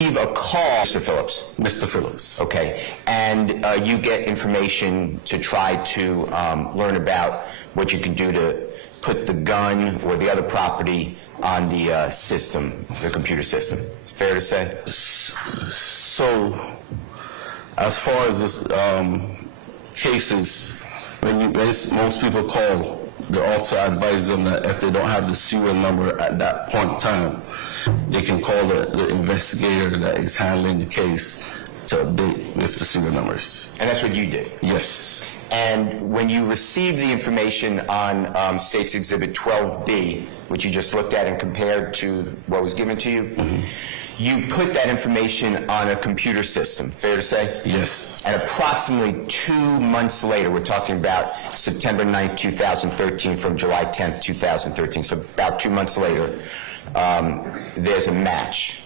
A call, Mr. Phillips. Mr. Phillips. Okay, and you get information to try to learn about what you can do to put the gun or the other property on the system, the computer system. It's fair to say? So, as far as this cases, when most people call, they also advise them that if they don't have the serial number at that point in time, they can call the investigator that is handling the case to update with the serial numbers. And that's what you did? Yes. And when you received the information on State's Exhibit 12B, which you just looked at and compared to what was given to you, you put that information on a computer system, fair to say? Yes. And approximately 2 months later, we're talking about September 9th, 2013 from July 10th, 2013, so about 2 months later, there's a match.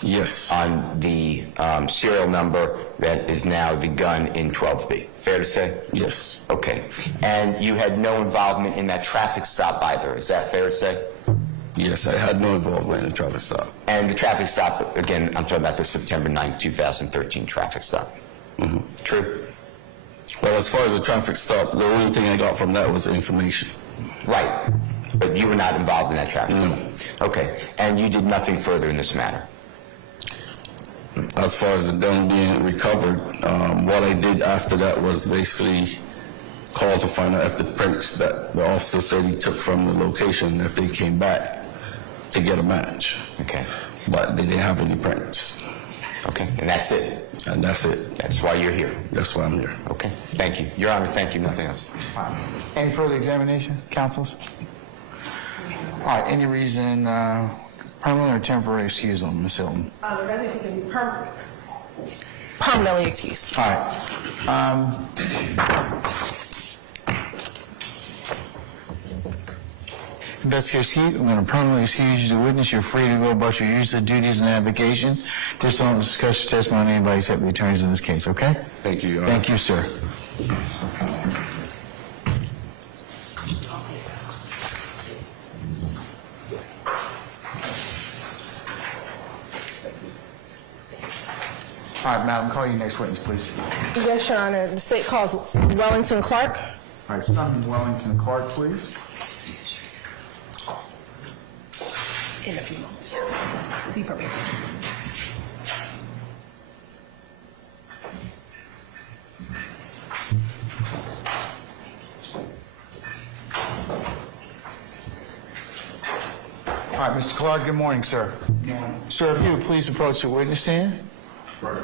Yes. On the serial number that is now the gun in 12B. Fair to say? Yes. Okay. And you had no involvement in that traffic stop either. Is that fair to say? Yes, I had no involvement in the traffic stop. And the traffic stop, again, I'm talking about the September 9th, 2013 traffic stop. Mm-hmm. True? Well, as far as the traffic stop, the only thing I got from that was information. Right. But you were not involved in that traffic stop? No. Okay. And you did nothing further in this matter? As far as the gun being recovered, what I did after that was basically call to find out if the prints that the officer said he took from the location, if they came back to get a match. Okay. But they didn't have any prints. Okay, and that's it? And that's it. That's why you're here? That's why I'm here. Okay, thank you. Your Honor, thank you, nothing else. Any further examination, counsels? All right, any reason, permanent or temporary excusal, Ms. Hilton? That means it can be permanent. Permanently excused. All right. Investigator Skeet, I'm going to permanently excuse you, the witness. You're free to go about your usual duties and avocation. Just don't discuss your testimony with anybody except the attorneys in this case, okay? Thank you, Your Honor. Thank you, sir. All right, madam, call your next witness, please. Yes, Your Honor. The state calls Wellington Clark. All right, son Wellington Clark, please. In a few moments. Be prepared. All right, Mr. Clark, good morning, sir. Good morning. Sir, if you would please approach the witness stand. Right.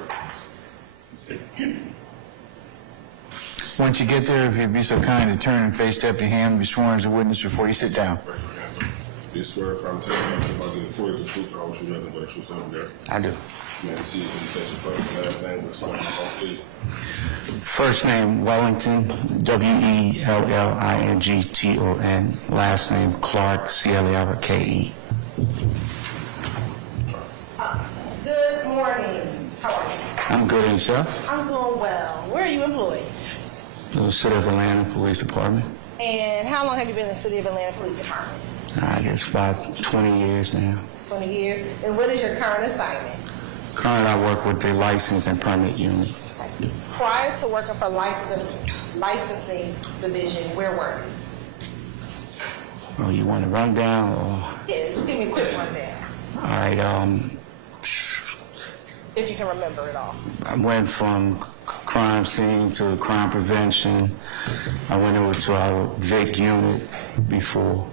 Once you get there, if you'd be so kind to turn and face Deputy Ham, be sworn as a witness before you sit down. Do you swear if I'm telling you about the report, the truth, I won't shoot nothing but the truth over there? I do. May I see if you say your first and last name, but start off, please. First name Wellington, Wellington. Last name Clark, Clarke. Good morning. How are you? I'm good, and yourself? I'm doing well. Where are you employed? The City of Atlanta Police Department. And how long have you been in the City of Atlanta Police Department? I guess about 20 years now. 20 years. And what is your current assignment? Currently, I work with the License and Permit Unit. Prior to working for licensing division, where were you? Oh, you want a rundown? Or? Yeah, just give me a quick rundown. All right, If you can remember it all. I went from crime scene to crime prevention. I went over to our VIC unit before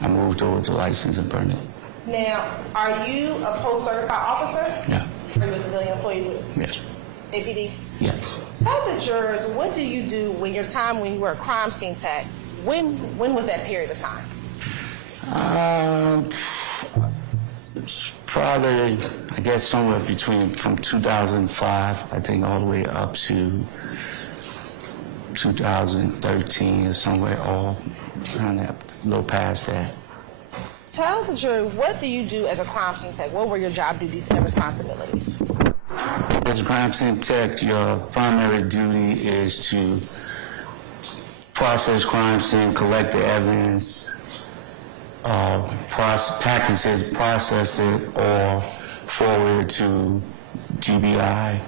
I moved over to License and Permit. Now, are you a post-certified officer? Yeah. Are you a civilian employee with Yes. APD? Yeah. Tell the jurors, what do you do when you were a crime scene tech? When was that period of time? It's probably, I guess, somewhere from 2005, I think, all the way up to 2013 or somewhere, all around that, a little past that. Tell the jury, what do you do as a crime scene tech? What were your job duties and responsibilities? As a crime scene tech, your primary duty is to process crime scene, collect the evidence, package it, process it, or forwarded to GBI.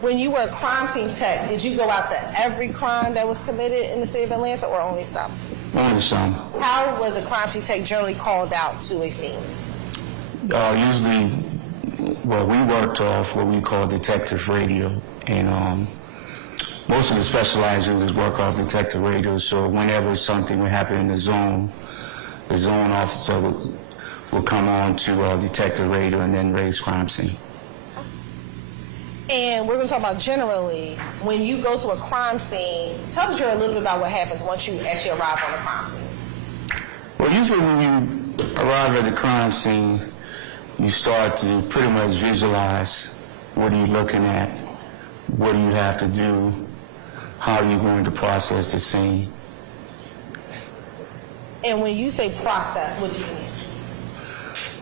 When you were a crime scene tech, did you go out to every crime that was committed in the city of Atlanta or only some? Only some. How was a crime scene tech generally called out to a scene? Usually, well, we worked off what we call detective radio, and most of the specialized units work off detective radio, so whenever something would happen in the zone officer would come on to detective radio and then raise crime scene. And we're going to talk about generally, when you go to a crime scene, tell the jury a little bit about what happens once you actually arrive on the crime scene. Well, usually when you arrive at the crime scene, you start to pretty much visualize what are you looking at, what do you have to do, how are you going to process the scene. And when you say process, what do you mean?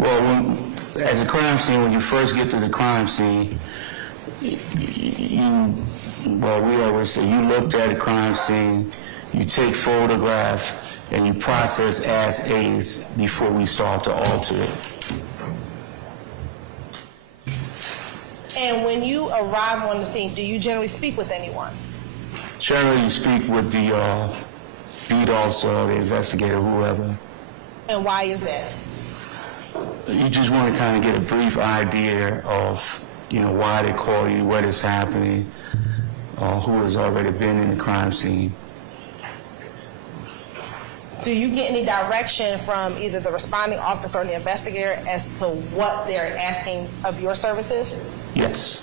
Well, as a crime scene, when you first get to the crime scene, we always say you looked at a crime scene, you take photograph, and you process as is before we start to alter it. And when you arrive on the scene, do you generally speak with anyone? Generally, you speak with the beat officer, or the investigator, whoever. And why is that? You just want to kind of get a brief idea of, why they call you, what is happening, who has already been in the crime scene. Do you get any direction from either the responding officer or the investigator as to what they're asking of your services? Yes.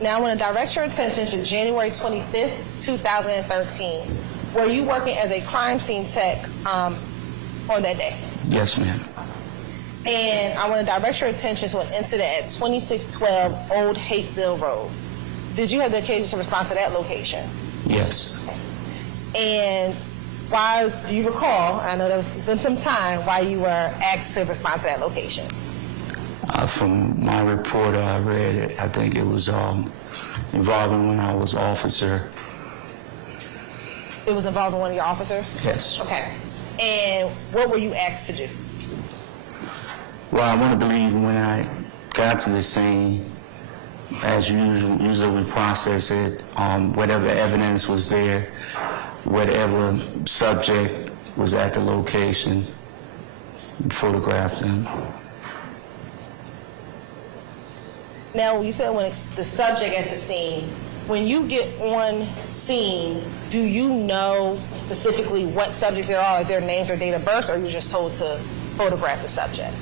Now, I want to direct your attention to January 25th, 2013. Were you working as a crime scene tech on that day? Yes, ma'am. And I want to direct your attention to an incident at 2612 Old Hateville Road. Did you have the occasion to respond to that location? Yes. And why, do you recall, I know there's been some time, why you were asked to respond to that location? From my report I read it, I think it was involving when I was officer. It was involving one of your officers? Yes. Okay. And what were you asked to do? Well, I want to believe when I got to the scene, as usually we process it, whatever evidence was there, whatever subject was at the location, photograph them. Now, you said when the subject at the scene, when you get on scene, do you know specifically what subjects there are, if their names or date of birth, or are you just told to photograph the subject?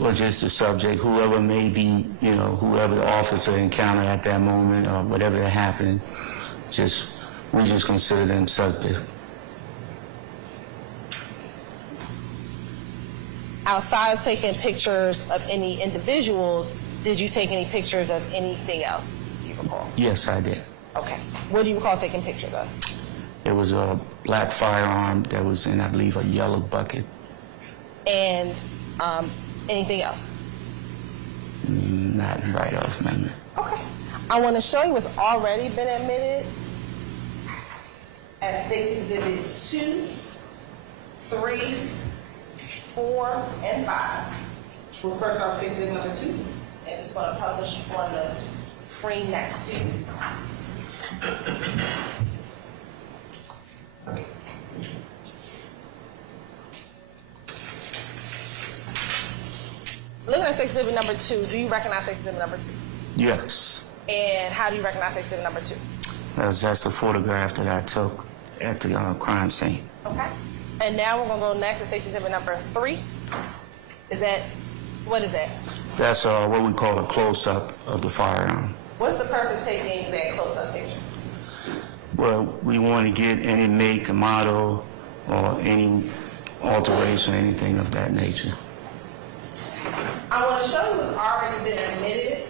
Or just the subject, whoever may be, whoever the officer encountered at that moment or whatever that happened, we just consider them subject. Outside of taking pictures of any individuals, did you take any pictures of anything else, do you recall? Yes, I did. Okay. What do you recall taking pictures of? It was a black firearm that was in, I believe, a yellow bucket. And anything else? Not right off memory. Okay. I want to show you what's already been admitted as State's Exhibit 2, 3, 4, and 5. We'll first start with State's Exhibit number 2, and it's going to publish on the screen next to you. Looking at State's Exhibit number 2, do you recognize State's Exhibit number 2? Yes. And how do you recognize State's Exhibit number 2? That's the photograph that I took at the crime scene. Okay. And now we're going to go next to State's Exhibit number 3. What is that? That's what we call a close-up of the firearm. What's the purpose of taking that close-up picture? Well, we want to get any make, model, or any alteration, anything of that nature. I want to show you what's already been admitted.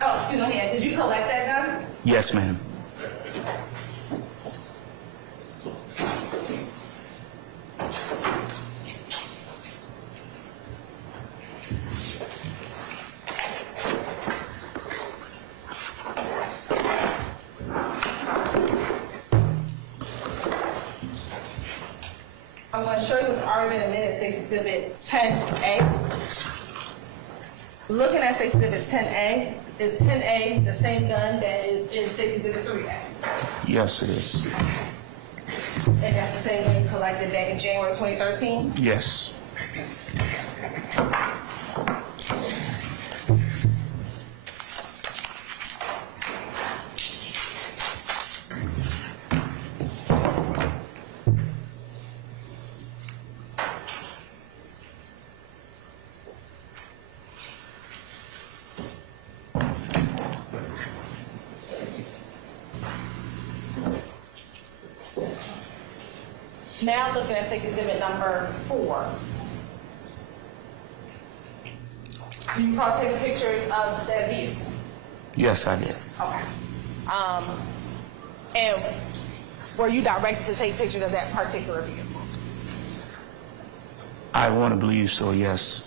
Oh, excuse me. Did you collect that gun? Yes, ma'am. I'm going to show you what's already been amended, State's Exhibit 10A. Looking at State's Exhibit 10A, is 10A the same gun that is in State's Exhibit 3A? Yes, it is. And that's the same gun you collected back in January 2013? Yes. Now looking at State's Exhibit number 4. You probably take pictures of that vehicle. Yes, I did. Okay. And were you directed to take pictures of that particular vehicle? I want to believe so, yes.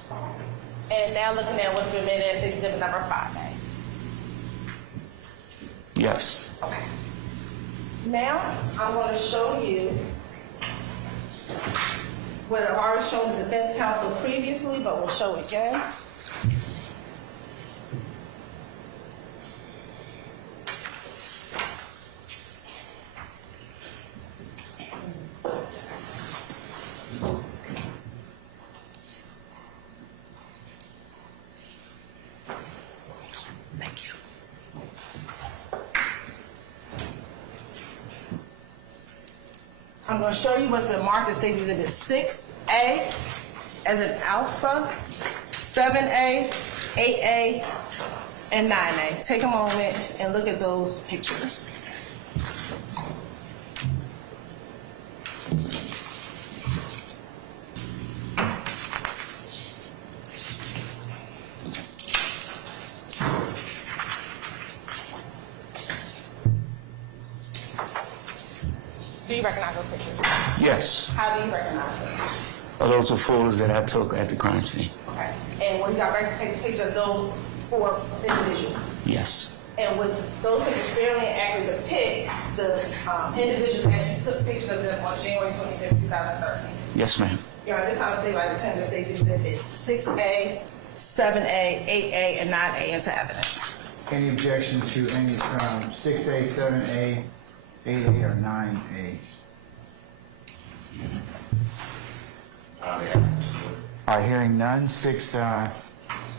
And now looking at what's been amended at State's Exhibit number 5A. Yes. Okay. Now I'm going to show you what I've already shown the defense counsel previously, but we'll show it again. Thank you. I'm going to show you what's been marked as State's Exhibit 6A as an alpha, 7A, 8A, and 9A. Take a moment and look at those pictures. Do you recognize those pictures? Yes. How do you recognize them? Those are photos that I took at the crime scene. Okay. And were you directed to take a picture of those 4 individuals? Yes. And would those pictures fairly and accurately depict the individuals that you took pictures of them on January 25th, 2013? Yes, ma'am. Your Honor, this time state like attendant State's Exhibit 6A, 7A, 8A, and 9A into evidence. Any objection to any from 6A, 7A, 8A, or 9A? All right, hearing none. 6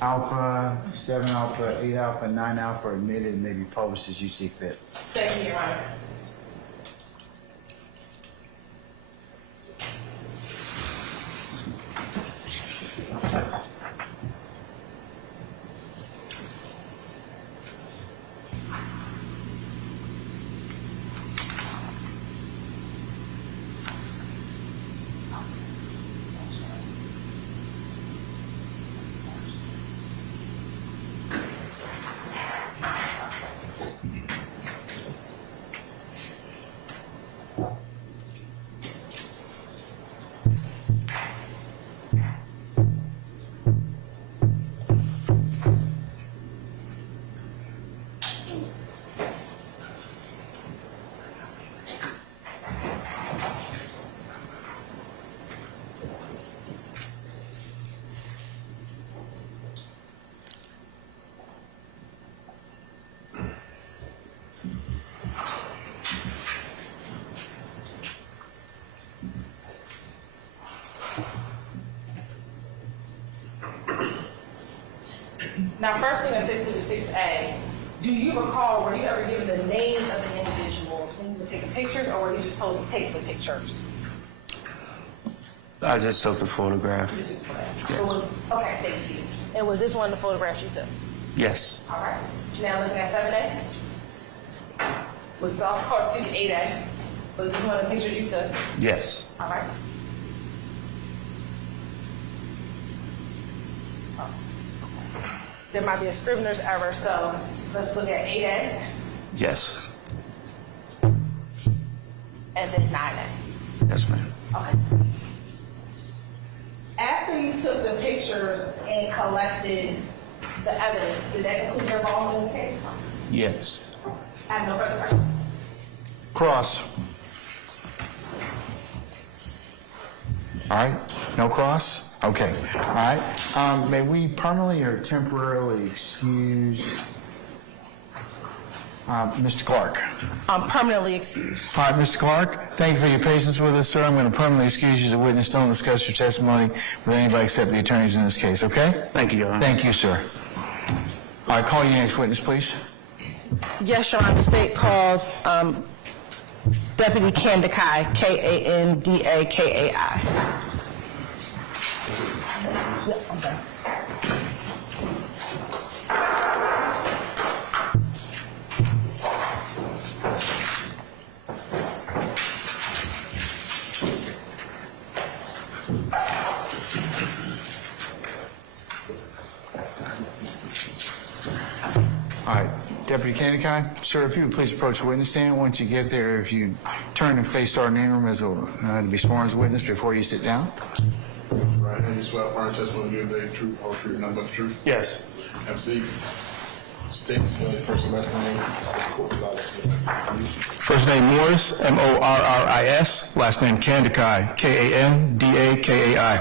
alpha, 7 alpha, 8 alpha, 9 alpha are admitted and may be published as you see fit. Thank you, Your Honor. Now, first thing I said to the 6A, do you recall, were you ever given the names of the individuals when you were taking pictures, or were you just told to take the pictures? I just took the photograph. Okay, thank you. And was this one of the photographs you took? Yes. All right. Now looking at 7A? Was also, or excuse me, 8A? Was this one of the pictures you took? Yes. All right. There might be a scrivener's error, so let's look at 8A Yes. and then 9A. Yes, ma'am. Okay. After you took the pictures and collected the evidence, did that include your involvement in the case? Yes. I have no further questions. Cross. All right, no cross? Okay, all right. May we permanently or temporarily excuse Mr. Clark? Permanently excused. All right, Mr. Clark, thank you for your patience with us, sir. I'm going to permanently excuse you as a witness. Don't discuss your testimony with anybody except the attorneys in this case, okay? Thank you, Your Honor. Thank you, sir. All right, call your next witness, please. Yes, Your Honor, the state calls Deputy Kandakai, Kandakai. All right, Deputy Kandakai, sir, if you would please approach the witness stand. Once you get there, if you turn and face Sergeant Ingram as to be sworn as a witness before you sit down. Right, and you swear affirm testimony you give the truth, whole truth, nothing but the truth? Yes. Have a seat. State first and last name. First name Morris, Morris. Last name Kandakai, Kandakai.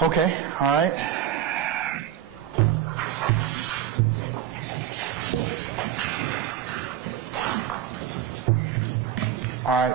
Okay, all right. All right.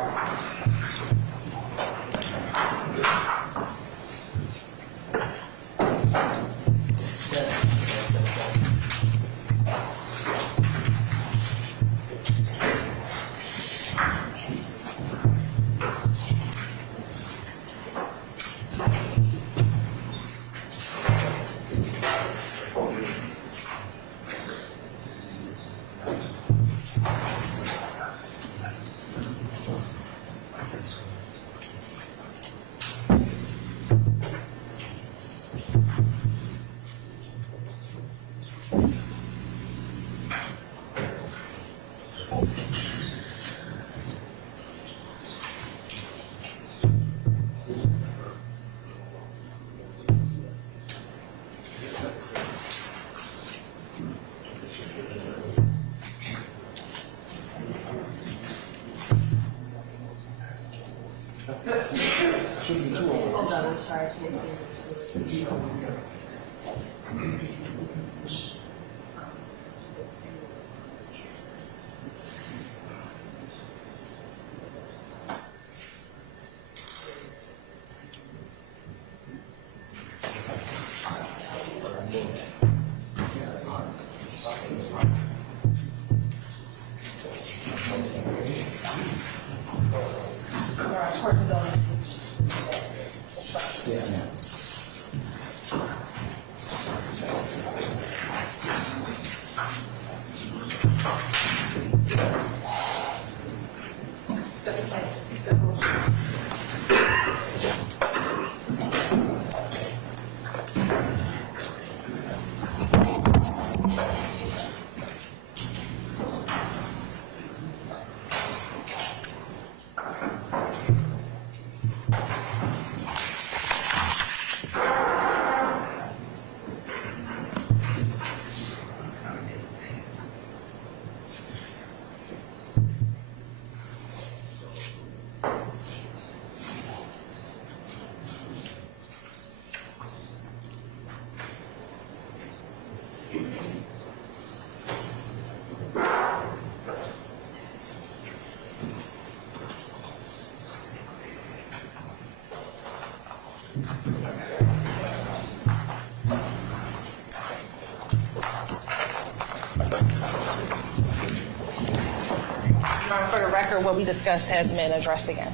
For the record, what we discussed has been addressed again.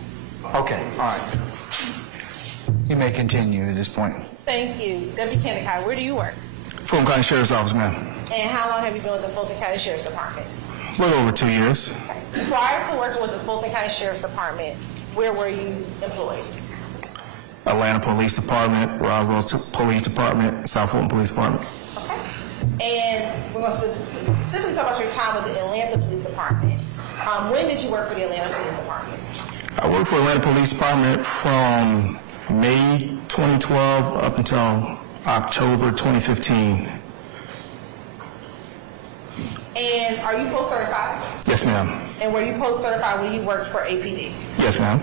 Okay, all right. You may continue at this point. Thank you. Deputy Kandakai, where do you work? Fulton County Sheriff's Office, ma'am. And how long have you been with the Fulton County Sheriff's Department? A little over 2 years. Prior to working with the Fulton County Sheriff's Department, where were you employed? Atlanta Police Department, Roswell Police Department, South Fulton Police Department. Okay. And we're going to specifically talk about your time with the Atlanta Police Department. When did you work for the Atlanta Police Department? I worked for Atlanta Police Department from May 2012 up until October 2015. And are you post-certified? Yes, ma'am. And were you post-certified when you worked for APD? Yes, ma'am.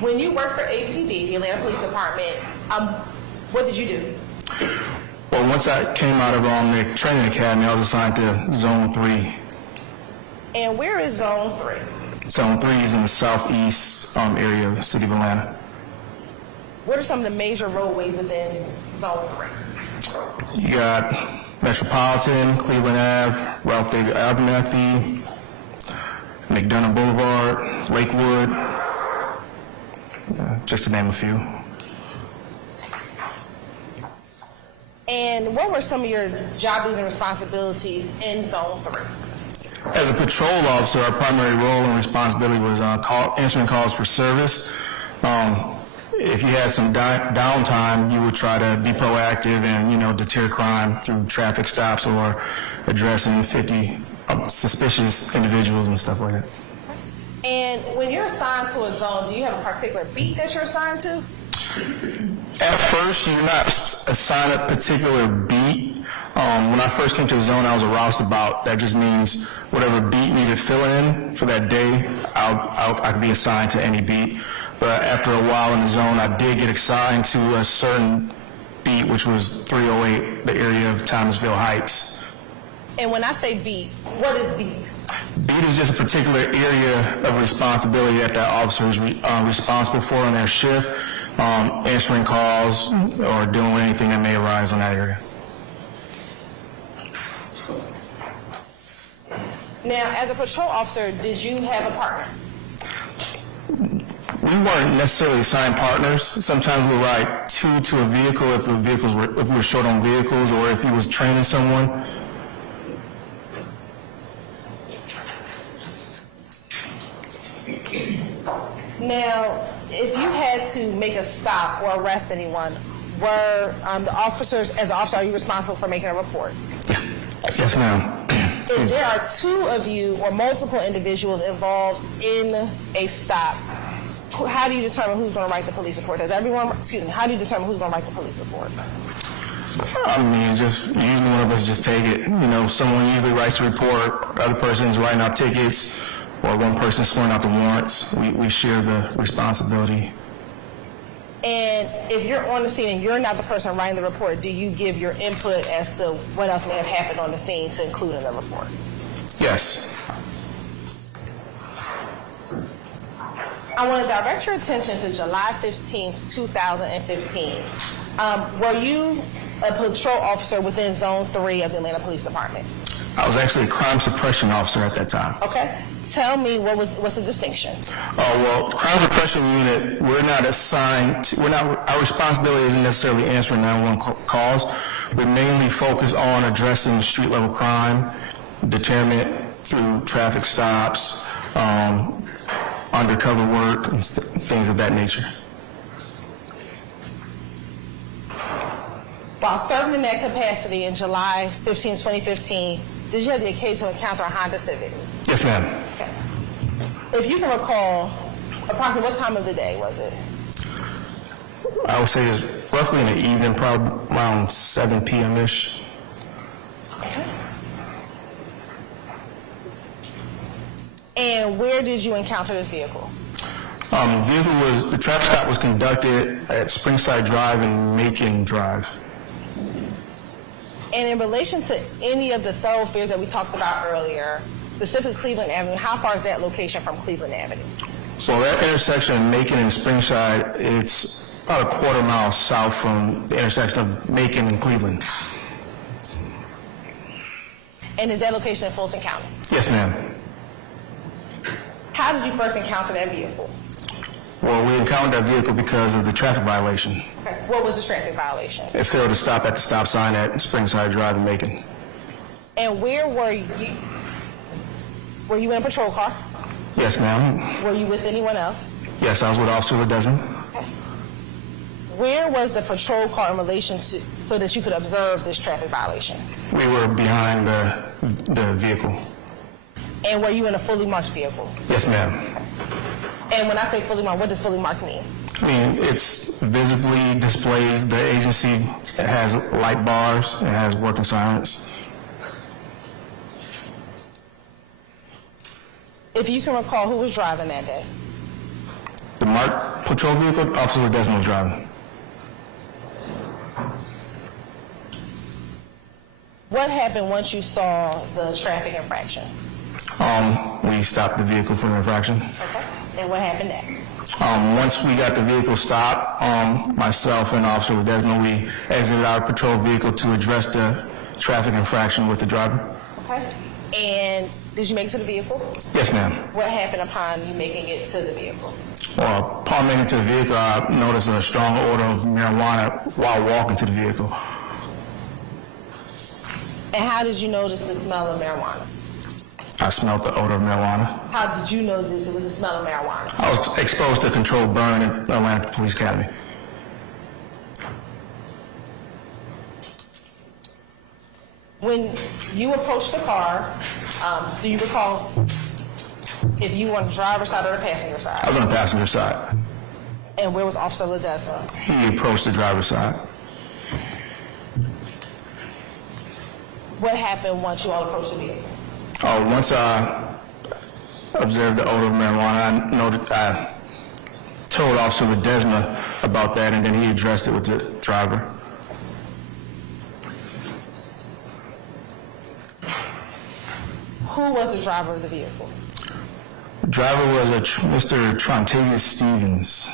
When you worked for APD, the Atlanta Police Department, what did you do? Well, once I came out of the training academy, I was assigned to Zone 3. And where is Zone 3? Zone 3 is in the southeast area of the city of Atlanta. What are some of the major roadways within Zone 3? You got Metropolitan, Cleveland Ave, Ralph David Abernathy, McDonough Boulevard, Lakewood, just to name a few. And what were some of your job duties and responsibilities in Zone 3? As a patrol officer, our primary role and responsibility was answering calls for service. If you had some downtime, you would try to be proactive and, deter crime through traffic stops or addressing 50 suspicious individuals and stuff like that. And when you're assigned to a zone, do you have a particular beat that you're assigned to? At first, you're not assigned a particular beat. When I first came to the zone, I was a roustabout. That just means whatever beat needed filling in for that day, I could be assigned to any beat. But after a while in the zone, I did get assigned to a certain beat, which was 308, the area of Thomasville Heights. And when I say beat, what is beat? Beat is just a particular area of responsibility that officer is responsible for in their shift, answering calls or doing anything that may arise on that area. Now, as a patrol officer, did you have a partner? We weren't necessarily assigned partners. Sometimes we ride two to a vehicle if we were short on vehicles or if he was training someone. Now, if you had to make a stop or arrest anyone, were the officers, as an officer, are you responsible for making a report? Yes, ma'am. If there are two of you or multiple individuals involved in a stop, how do you determine who's going to write the police report? How do you determine who's going to write the police report? I mean, just usually one of us just take it. Someone usually writes a report, the other person's writing out tickets, or one person's swearing out the warrants. We share the responsibility. And if you're on the scene and you're not the person writing the report, do you give your input as to what else may have happened on the scene to include in the report? Yes. I want to direct your attention to July 15th, 2015. Were you a patrol officer within Zone 3 of the Atlanta Police Department? I was actually a crime suppression officer at that time. Okay. Tell me what's the distinction? Well, crime suppression unit, we're not assigned, our responsibility isn't necessarily answering 911 calls. We mainly focus on addressing street level crime, deterrent through traffic stops, undercover work, and things of that nature. While serving in that capacity in July 15, 2015, did you have the occasion to encounter a Honda Civic? Yes, ma'am. Okay. If you can recall, approximately what time of the day was it? I would say it's roughly in the evening, probably around 7 p.m.-ish. Okay. And where did you encounter this vehicle? The traffic stop was conducted at Springside Drive and Macon Drive. And in relation to any of the thoroughfares that we talked about earlier, specifically Cleveland Avenue, how far is that location from Cleveland Avenue? Well, that intersection of Macon and Springside, it's about a quarter mile south from the intersection of Macon and Cleveland. And is that location in Fulton County? Yes, ma'am. How did you first encounter that vehicle? Well, we encountered that vehicle because of the traffic violation. Okay. What was the traffic violation? It failed to stop at the stop sign at Springside Drive in Macon. And where were you? Were you in a patrol car? Yes, ma'am. Were you with anyone else? Yes, I was with Officer Ledesma. Okay. Where was the patrol car in relation to, so that you could observe this traffic violation? We were behind the vehicle. And were you in a fully marked vehicle? Yes, ma'am. And when I say fully marked, what does fully marked mean? I mean, it's visibly displays the agency. It has light bars. It has working sirens. If you can recall, who was driving that day? The marked patrol vehicle, Officer Ledesma was driving. What happened once you saw the traffic infraction? We stopped the vehicle for the infraction. Okay. And what happened next? Once we got the vehicle stopped, myself and Officer Ledesma, we exited our patrol vehicle to address the traffic infraction with the driver. Okay. And did you make it to the vehicle? Yes, ma'am. What happened upon you making it to the vehicle? Well, upon making it to the vehicle, I noticed a strong odor of marijuana while walking to the vehicle. And how did you notice the smell of marijuana? I smelled the odor of marijuana. How did you notice it was the smell of marijuana? I was exposed to a controlled burn at Atlanta Police Academy. When you approached the car, do you recall if you were on the driver's side or the passenger I side? was on the passenger side. And where was Officer Ledesma? He approached the driver's side. What happened once you all approached the vehicle? Once I observed the odor of marijuana, I told Officer Ledesma about that, and then he addressed it with the driver. Who was the driver of the vehicle? The driver was Mr. Trontavious Stevens.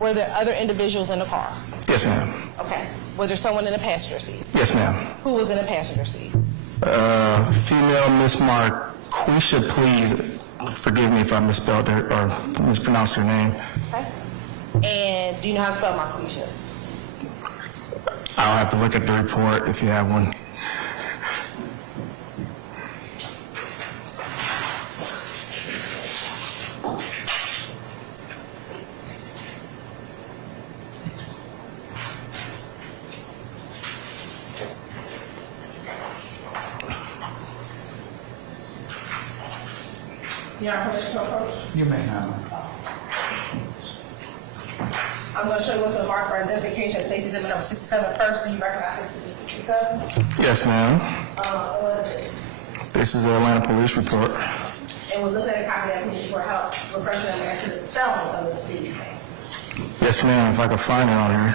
Were there other individuals in the car? Yes, ma'am. Okay. Was there someone in the passenger seat? Yes, ma'am. Who was in the passenger seat? Female Miss Marquisha, please forgive me if I misspelled her or mispronounced her name. Okay. And do you know how to spell Marquisha? I'll have to look at the report if you have one. You have permission to approach? You may have. I'm going to show you what's been marked for identification. Stacey Exhibit number 67 first. Do you recognize this? 67? Yes, ma'am. What is it? This is the Atlanta Police report. And we'll look at a copy of that police report, help refresh them as to the spelling of this police name. Yes, ma'am, if I could find it on here.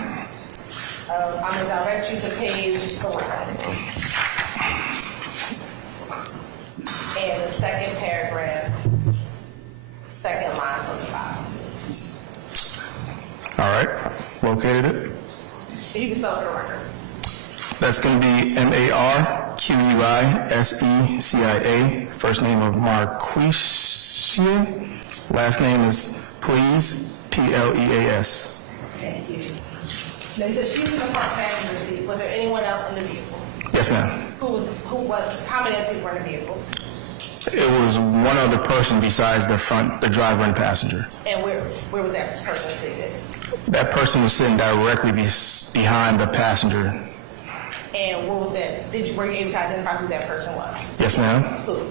I'm going to direct you to page 4. And the second paragraph, second line from the bottom. All right, located it. You can spell it for the record. That's going to be Marquisia, first name of Marquisia, last name is Please, Pleas. Thank you. Now, you said she was in the front passenger seat. Was there anyone else in the vehicle? Yes, ma'am. How many other people were in the vehicle? It was one other person besides the driver and passenger. And where was that person seated? That person was sitting directly behind the passenger. And what was that? Were you able to identify who that person was? Yes, ma'am. Who?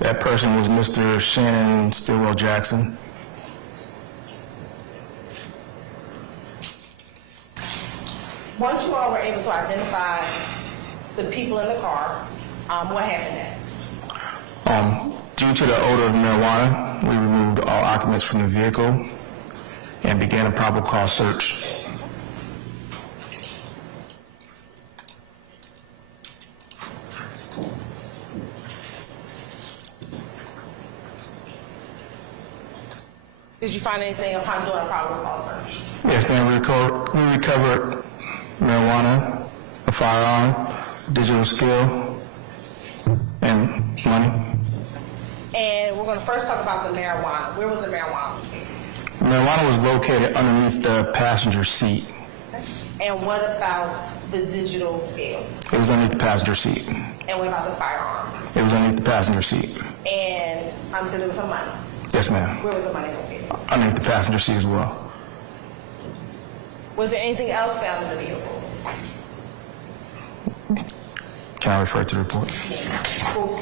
That person was Mr. Shannon Stillwell Jackson. Once you all were able to identify the people in the car, what happened next? Due to the odor of marijuana, we removed all occupants from the vehicle and began a probable cause search. Did you find anything upon doing a probable cause search? Yes, ma'am. We recovered marijuana, a firearm, digital scale, and money. And we're going to first talk about the marijuana. Where was the marijuana located? Marijuana was located underneath the passenger seat. And what about the digital scale? It was underneath the passenger seat. And what about the firearm? It was underneath the passenger seat. And so there was some money. Yes, ma'am. Where was the money located? Underneath the passenger seat as well. Was there anything else found in the vehicle? Can I refer to the report? Cool.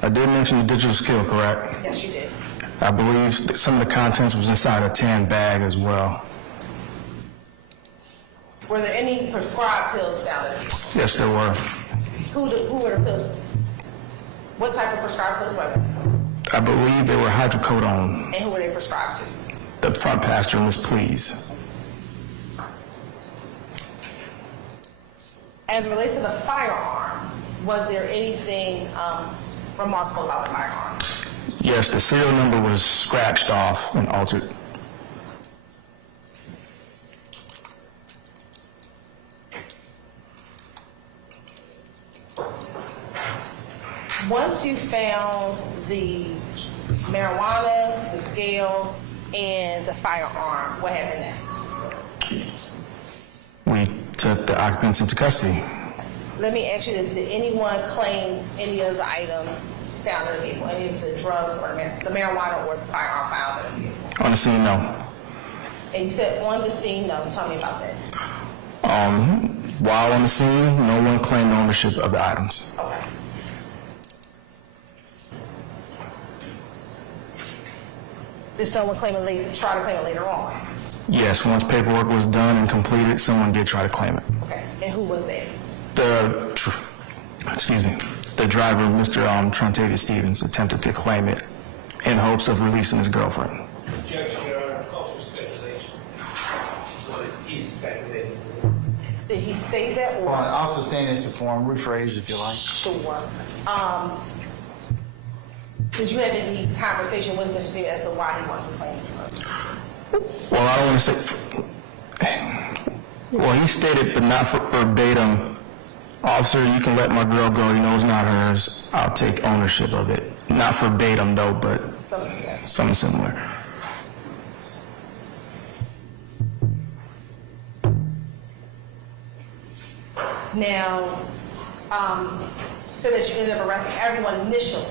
I did mention the digital scale, correct? Yes, you did. I believe that some of the contents was inside a tan bag as well. Were there any prescribed pills found in it? Yes, there were. Who were the pills? What type of prescribed pills were they? I believe they were hydrocodone. And who were they prescribed to? The front passenger, Miss Please. As it relates to the firearm, was there anything remarkable about the firearm? Yes, the serial number was scratched off and altered. Once you found the marijuana, the scale, and the firearm, what happened next? We took the occupants into custody. Let me ask you this, did anyone claim any of the items found in the vehicle, any of the drugs or the marijuana or the firearm found in the vehicle? On the scene, no. And you said on the scene, no, tell me about that. While on the scene, no one claimed ownership of the items. Okay. Did someone try to claim it later on? Yes, once paperwork was done and completed, someone did try to claim it. Okay, and who was that? The driver, Mr. Trontavious Stevens, attempted to claim it in hopes of releasing his girlfriend. Objection, Your Honor. Call for speculation. What is speculating? Did he say that or? Also stand as the form, rephrase if you like. Sure. Did you have any conversation with Mr. Stevens as to why he wants to claim it? Well, I don't want to say. Well, he stated, but not verbatim, "Officer, you can let my girl go. You know it's not hers. I'll take ownership of it." Not verbatim, though, but something similar. Now, so that you ended up arresting everyone initially.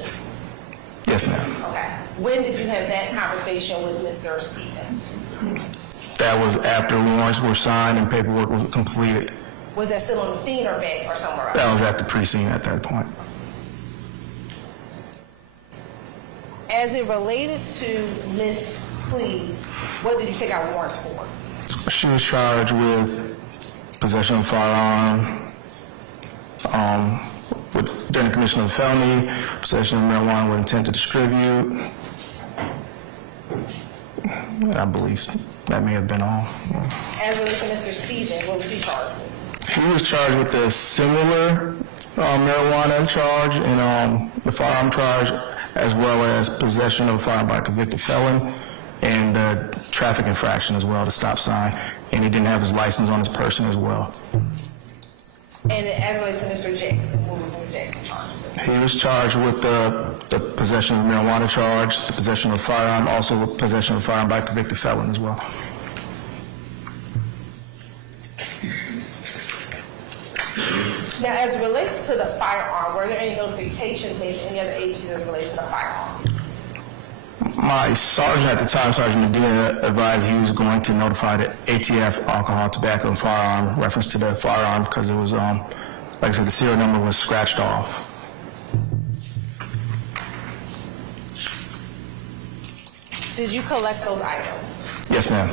Yes, ma'am. Okay. When did you have that conversation with Mr. Stevens? That was after warrants were signed and paperwork was completed. Was that still on the scene or back or somewhere else? That was at the precinct at that point. As it related to Miss Please, what did you take out warrants for? She was charged with possession of a firearm, during the commission of a felony, possession of marijuana with intent to distribute. I believe that may have been all. As it relates to Mr. Stevens, what was he charged with? He was charged with a similar marijuana charge and the firearm charge, as well as possession of a firearm by a convicted felon and traffic infraction as well, the stop sign. And he didn't have his license on his person as well. And as it relates to Mr. Jackson, what was Mr. Jackson charged with? He was charged with the possession of marijuana charge, the possession of a firearm, also with possession of a firearm by a convicted felon as well. Now, as it relates to the firearm, were there any notifications made to any other agencies as it relates to the firearm? My sergeant at the time, Sergeant Medina, advised he was going to notify the ATF, alcohol, tobacco, and firearm, reference to the firearm, because it was, like I said, the serial number was scratched off. Did you collect those items? Yes, ma'am.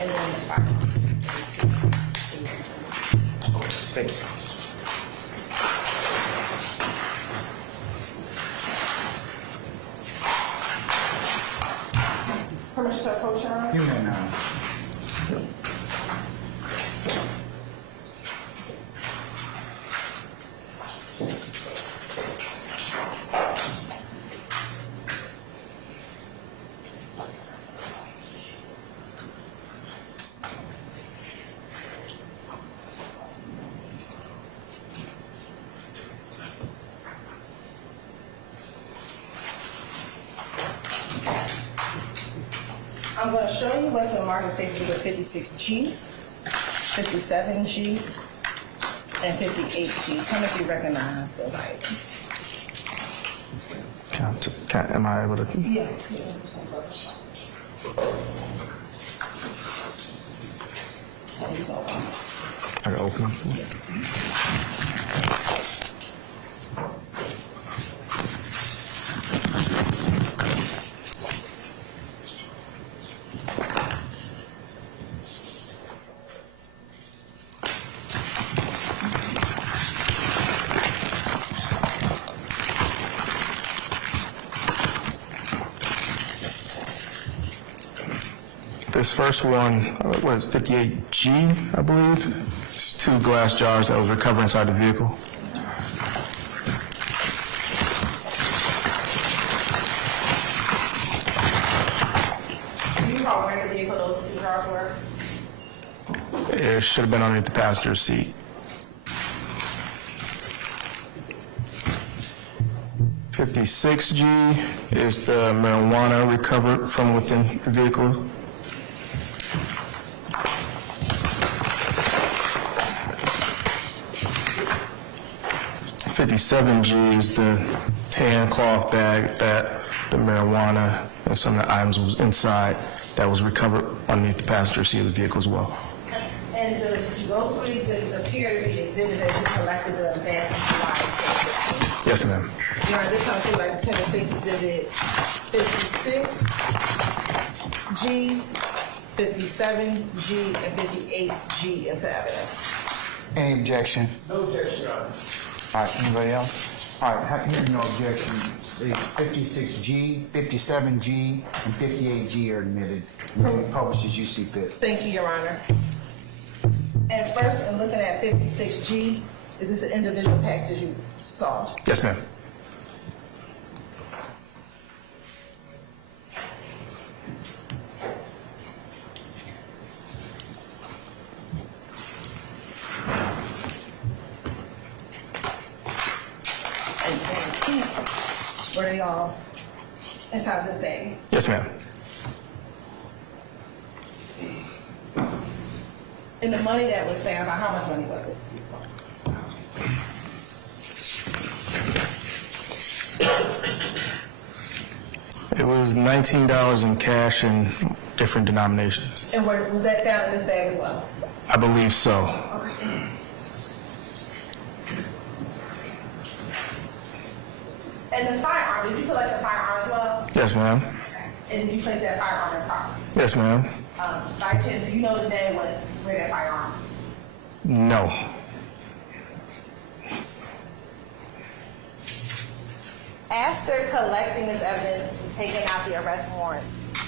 And then the firearm. Thanks. Permission to approach, Your Honor? You may now. I'm going to show you what's been marked as State Exhibit 56G, 57G, and 58G. Some of you recognize those items. Am I able to? Yeah. I can open them. This first one, what is 58G, I believe? It's 2 glass jars that was recovered inside the vehicle. Do you recall where in the vehicle those 2 cars were? It should have been underneath the passenger seat. 56G is the marijuana recovered from within the vehicle. 57G is the tan cloth bag that the marijuana and some of the items was inside that was recovered underneath the passenger seat of the vehicle as well. And those 3 exhibits appear to be the exhibits that you collected the event in July 2015. Yes, ma'am. Now, this one seems like the Tennessee State's Exhibit 56G, 57G, and 58G into evidence. Any objection? No objection, Your Honor. All right, anybody else? All right, hearing no objection, the 56G, 57G, and 58G are admitted. You may publish as you see fit. Thank you, Your Honor. And first, in looking at 56G, is this an individual package you saw? Yes, ma'am. Were they all inside this bag? Yes, ma'am. And the money that was found, about how much money was it? It was $19 in cash in different denominations. And was that found in this bag as well? I believe so. And the firearm, did you collect the firearm as well? Yes, ma'am. And did you place that firearm in property? Yes, ma'am. By chance, do you know the day where that firearm is? No. After collecting this evidence and taking out the arrest warrant,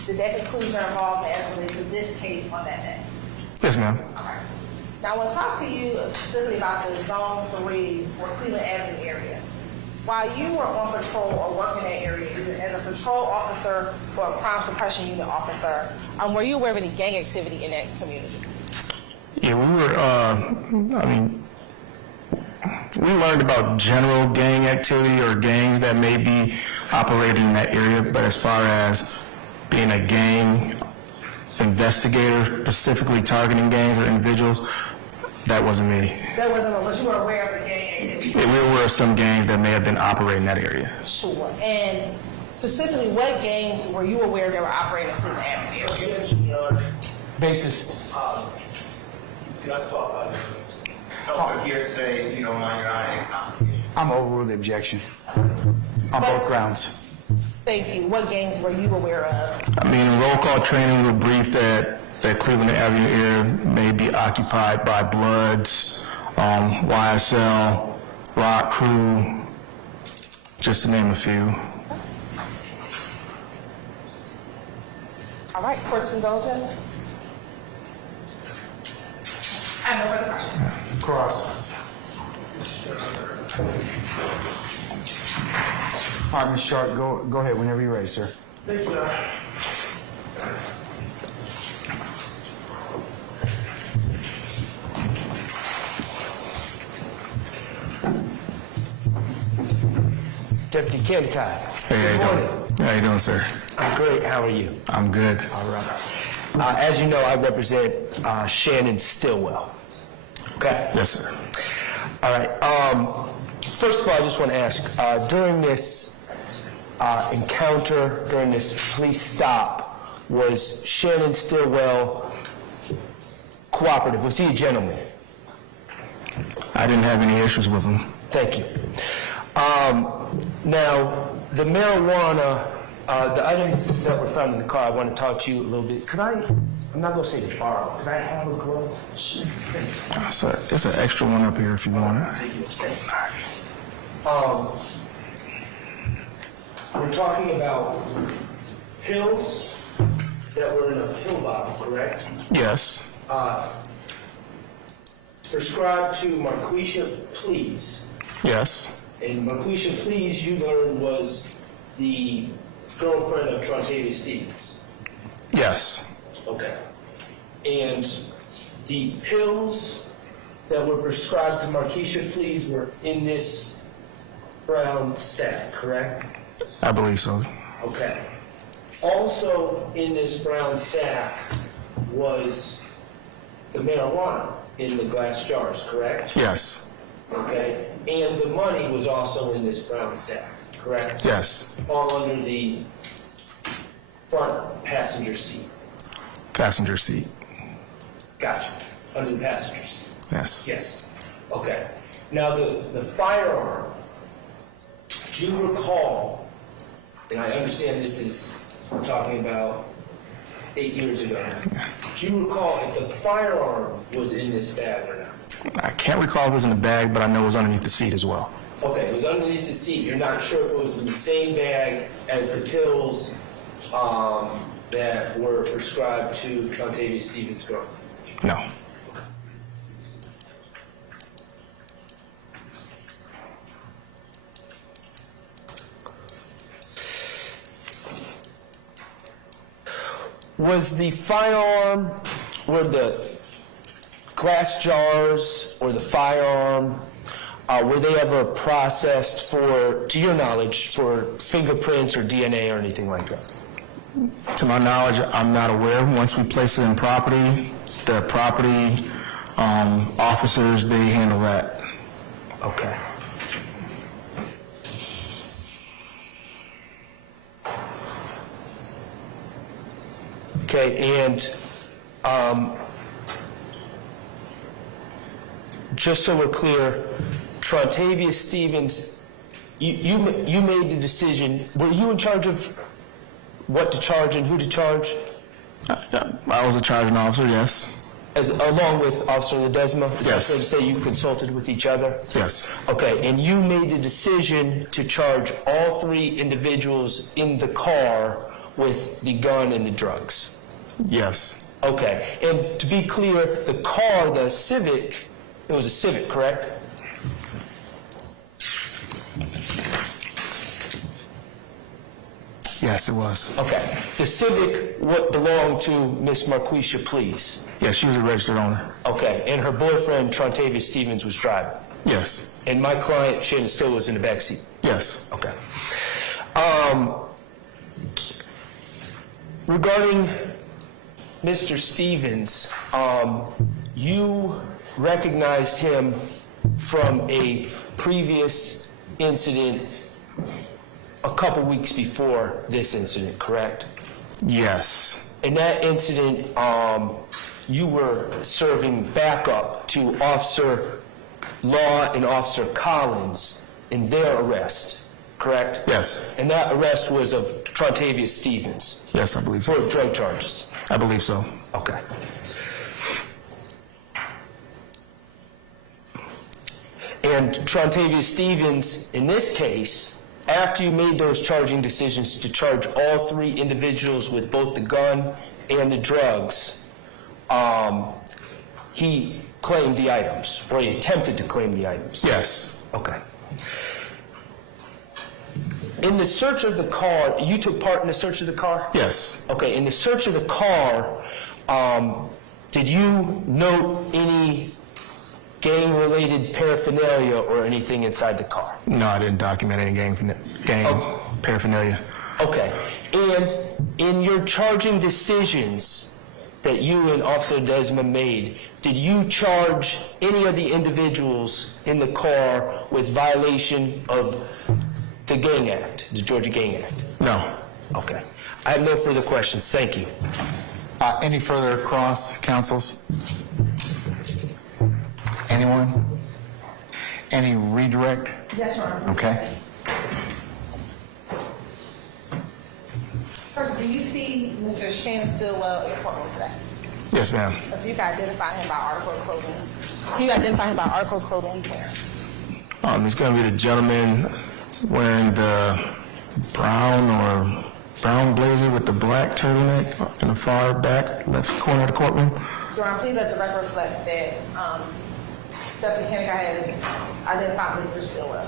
did that conclude your involvement as relates to this case on that day? Yes, ma'am. All right. Now, I want to talk to you specifically about the Zone 3 or Cleveland Avenue area. While you were on patrol or working that area, either as a patrol officer or a crime suppression unit officer, were you aware of any gang activity in that community? Yeah, we were, we learned about general gang activity or gangs that may be operating in that area, but as far as being a gang investigator, specifically targeting gangs or individuals, that wasn't me. That wasn't, but you were aware of the gang activity? Yeah, we were aware of some gangs that may have been operating in that area. Sure. And specifically, what gangs were you aware they were operating in Cleveland Avenue area? Basis. Can I talk about it? Help hearsay, if you don't mind, Your Honor. I'm overruled the objection on both grounds. Thank you. What gangs were you aware of? I mean, in roll call training, we were briefed that Cleveland Avenue area may be occupied by Bloods, YSL, Rock Crew, just to name a few. All right, court's indulgence. I have no further questions. Cross. All right, Ms. Sharp, go ahead whenever you're ready, sir. Thank you, Your Honor. Deputy Kennicott. Hey, how you Good doing? morning. How you doing, sir? I'm great. How are you? I'm good. All right. As you know, I represent Shannon Stillwell. Okay? Yes, sir. All right. First of all, I just want to ask, during this encounter, during this police stop, was Shannon Stillwell cooperative? Was he a gentleman? I didn't have any issues with him. Thank you. Now, the marijuana, the items that were found in the car, I want to talk to you a little bit. I'm not going to say to borrow. Could I have a glove? Sir, there's an extra one up here if you want it. Thank you. We're talking about pills that were in a pill bottle, correct? Yes. Prescribed to Marquisha Please. Yes. And Marquisha Please, you learned, was the girlfriend of Trontavia Stevens. Yes. Okay. And the pills that were prescribed to Marquisha Please were in this brown sack, correct? I believe so. Okay. Also in this brown sack was the marijuana in the glass jars, correct? Yes. Okay. And the money was also in this brown sack, correct? Yes. All under the front passenger seat. Passenger seat. Gotcha. Under the passenger seat. Yes. Yes. Okay. Now the firearm, do you recall, and I understand this is, we're talking about 8 years ago. Do you recall if the firearm was in this bag or not? I can't recall if it was in the bag, but I know it was underneath the seat as well. Okay, it was underneath the seat. You're not sure if it was in the same bag as the pills that were prescribed to Trontavia Stevens' girlfriend? No. Was the firearm, were the glass jars or the firearm, were they ever processed for, to your knowledge, for fingerprints or DNA or anything like that? To my knowledge, I'm not aware. Once we place it in property, the property officers, they handle that. Okay. Okay, and just so we're clear, Trontavia Stevens, you made the decision. Were you in charge of what to charge and who to charge? I was a charging officer, yes. Along with Officer Ledesma? Is that Yes. fair to say you consulted with each other? Yes. Okay, and you made the decision to charge all three individuals in the car with the gun and the drugs? Yes. Okay, and to be clear, the car, the Civic, it was a Civic, correct? Yes, it was. Okay, the Civic belonged to Miss Marquisha Please. Yes, she was a registered owner. Okay, and her boyfriend, Trontavia Stevens, was driving. Yes. And my client, Shannon Still, was in the back seat. Yes. Okay. Regarding Mr. Stevens, you recognized him from a previous incident a couple weeks before this incident, correct? Yes. In that incident, you were serving backup to Officer Law and Officer Collins in their arrest, correct? Yes. And that arrest was of Trontavia Stevens Yes, I believe so. for drug charges. I believe so. Okay. And Trontavia Stevens, in this case, after you made those charging decisions to charge all three individuals with both the gun and the drugs, he claimed the items, or he attempted to claim the items. Yes. Okay. In the search of the car, you took part in the search of the car? Yes. Okay, in the search of the car, did you note any gang-related paraphernalia or anything inside the car? No, I didn't document any gang paraphernalia. Okay. And in your charging decisions that you and Officer Desmond made, did you charge any of the individuals in the car with violation of the Gang Act, the Georgia Gang Act? No. Okay. I have no further questions. Thank you. Any further cross counsels? Anyone? Any redirect? Yes, Your Honor. Okay. First, do you see Mr. Shannon Stillwell in courtroom today? Yes, ma'am. If you can identify him by article of clothing, can you identify him by article of clothing he's wearing? He's going to be the gentleman wearing the brown blazer with the black turtleneck in the far back left corner of the courtroom. Your Honor, please let the record reflect that Deputy Henniger has identified Mr. Stillwell.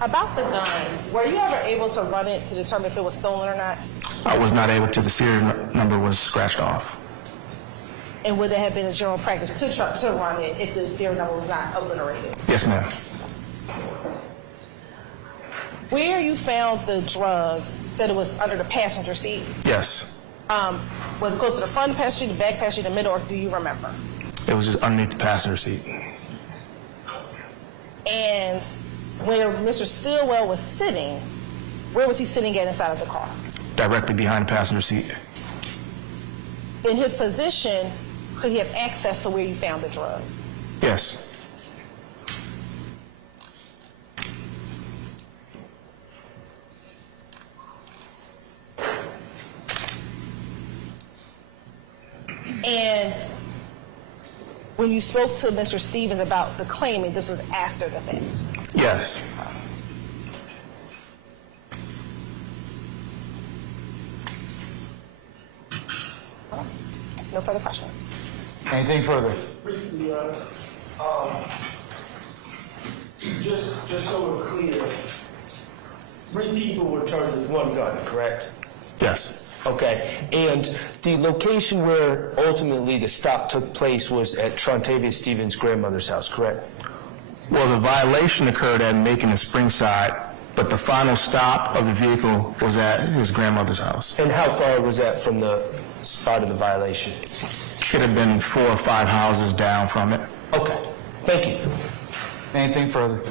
About the gun, were you ever able to run it to determine if it was stolen or not? I was not able to. The serial number was scratched off. And would there have been a general practice to run it if the serial number was not obliterated? Yes, ma'am. Where you found the drugs, you said it was under the passenger seat. Yes. Was it close to the front passenger seat, the back passenger seat, the middle, or do you remember? It was just underneath the passenger seat. And where Mr. Stillwell was sitting, where was he sitting at inside of the car? Directly behind the passenger seat. In his position, could he have access to where you found the drugs? Yes. And when you spoke to Mr. Stevens about the claiming, this was after the fact? Yes. No further questions. Anything further? Briefly, Your Honor, just so we're clear, 3 people were charged with 1 gun, correct? Yes. Okay, and the location where ultimately the stop took place was at Trontavia Stevens' grandmother's house, correct? Well, the violation occurred at Macon and Springside, but the final stop of the vehicle was at his grandmother's house. And how far was that from the spot of the violation? Could have been 4 or 5 houses down from it. Okay, thank you. Anything further?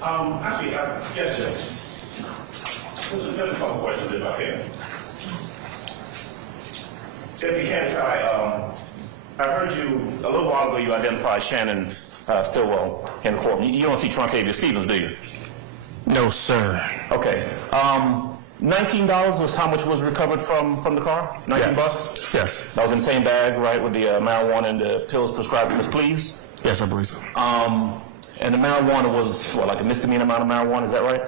Actually, yes, Judge. Just a couple questions if I can. Deputy Candice, I heard you, a little while ago, you identified Shannon Stillwell in the court. You don't see Trontavia Stevens, do you? No, sir. Okay. $19 was how much was recovered from the car? 19 bucks? Yes. That was in the same bag, right, with the marijuana and the pills prescribed with please? Yes, I believe so. And the marijuana was, what, like a misdemeanor amount of marijuana, is that right?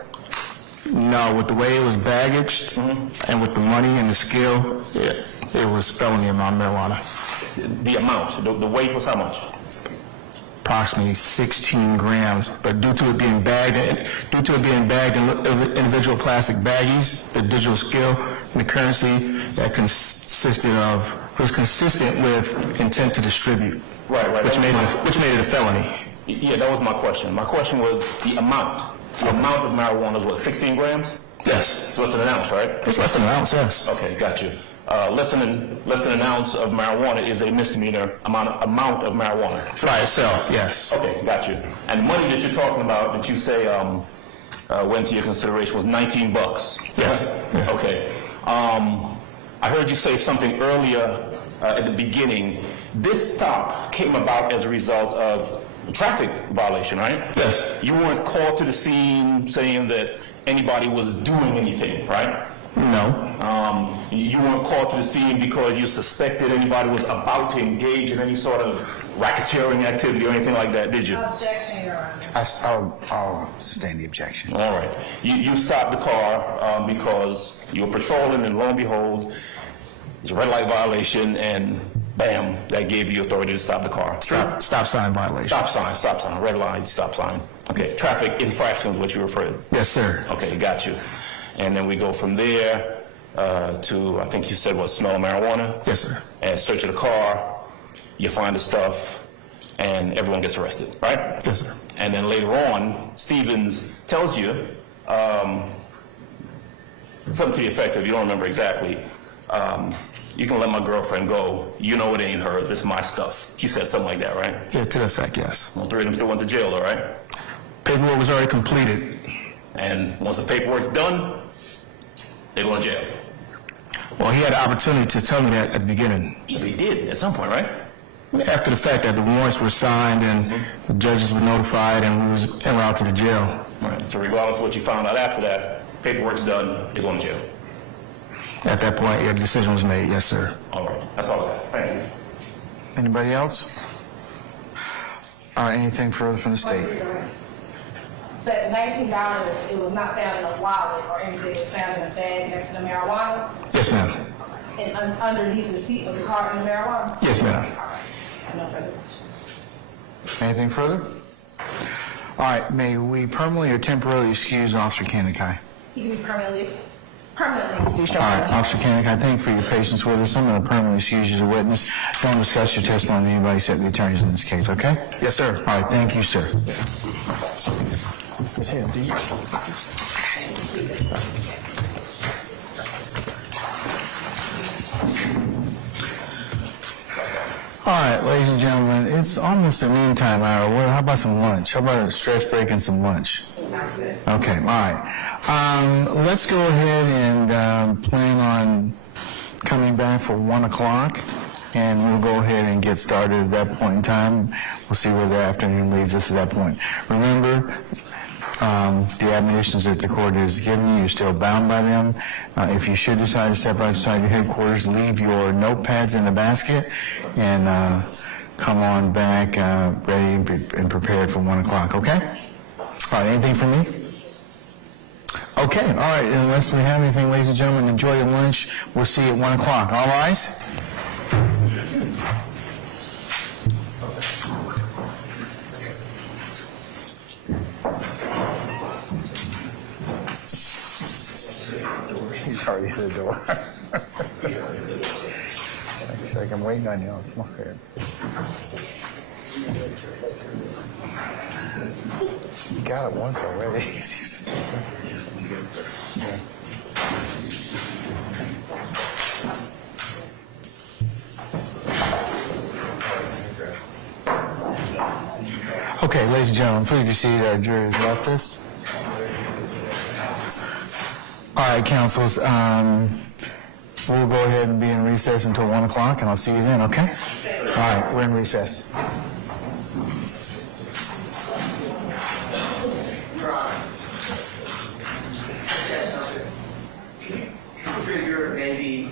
No, with the way it was baggaged and with the money and the scale, it was felony amount of marijuana. The amount, the weight was how much? Approximately 16 grams, but due to it being bagged in individual plastic baggies, the digital scale and the currency that was consistent with intent to distribute. Right. Which made it a felony. Yeah, that was my question. My question was the amount. The amount of marijuana was what, 16 grams? Yes. It's less than an ounce, right? It's less than an ounce, yes. Okay, got you. Less than an ounce of marijuana is a misdemeanor amount of marijuana. By itself, yes. Okay, got you. And the money that you're talking about that you say went to your consideration was 19 bucks. Yes. Okay. I heard you say something earlier at the beginning. This stop came about as a result of a traffic violation, right? Yes. You weren't called to the scene saying that anybody was doing anything, right? No. You weren't called to the scene because you suspected anybody was about to engage in any sort of racketeering activity or anything like that, did you? Objection, Your Honor. I'll sustain the objection. All right. You stopped the car because you were patrolling, and lo and behold, it's a red light violation, and bam, that gave you authority to stop the car. Stop sign violation. Stop sign, red light, stop sign. Okay, traffic infraction is what you referred. Yes, sir. Okay, got you. And then we go from there to, I think you said, what, smell of marijuana? Yes, sir. And search of the car, you find the stuff, and everyone gets arrested, right? Yes, sir. And then later on, Stevens tells you something to the effect of, you don't remember exactly, you can let my girlfriend go. You know it ain't hers. It's my stuff. He said something like that, right? Yeah, to that effect, yes. Well, three of them still went to jail, all right? Paperwork was already completed. And once the paperwork's done, they go to jail. Well, he had the opportunity to tell me that at the beginning. Yeah, they did at some point, right? After the fact that the warrants were signed and the judges were notified and we was en route to the jail. Right. So regardless of what you found out after that, paperwork's done, they go to jail. At that point, yeah, the decision was made, yes, sir. All right. That's all I got. Thank you. Anybody else? All right, anything further from the state? That $19, it was not found in a wallet or anything, it was found in a bag next to the marijuana? Yes, ma'am. And underneath the seat of the car in the marijuana? Yes, ma'am. No further questions. Anything further? All right, may we permanently or temporarily excuse Officer Kanikai? He can be permanently. All right, Officer Kanikai, thank you for your patience with us. I'm going to permanently excuse you as a witness. Don't discuss your testimony with anybody except the attorneys in this case, okay? Yes, sir. All right, thank you, sir. All right, ladies and gentlemen, it's almost the noontime hour. How about some lunch? How about a stretch break and some lunch? Okay, all right. Let's go ahead and plan on coming back for 1 o'clock, and we'll go ahead and get started at that point in time. We'll see where the afternoon leads us at that point. Remember, the admonitions that the court has given you, you're still bound by them. If you should decide to step outside your headquarters, leave your notepads in the basket and come on back ready and prepared for 1 o'clock, okay? All right, anything from me? Okay, all right, unless we have anything, ladies and gentlemen, enjoy your lunch. We'll see you at 1 o'clock. All rise. He's already at the door. It's like I'm waiting on you. Come on here. You got it once already. Yeah. Okay, ladies and gentlemen, please be seated. Our jury has left us. All right, counsels, we'll go ahead and be in recess until 1 o'clock, and I'll see you then, okay? All right, we're in recess. Figure maybe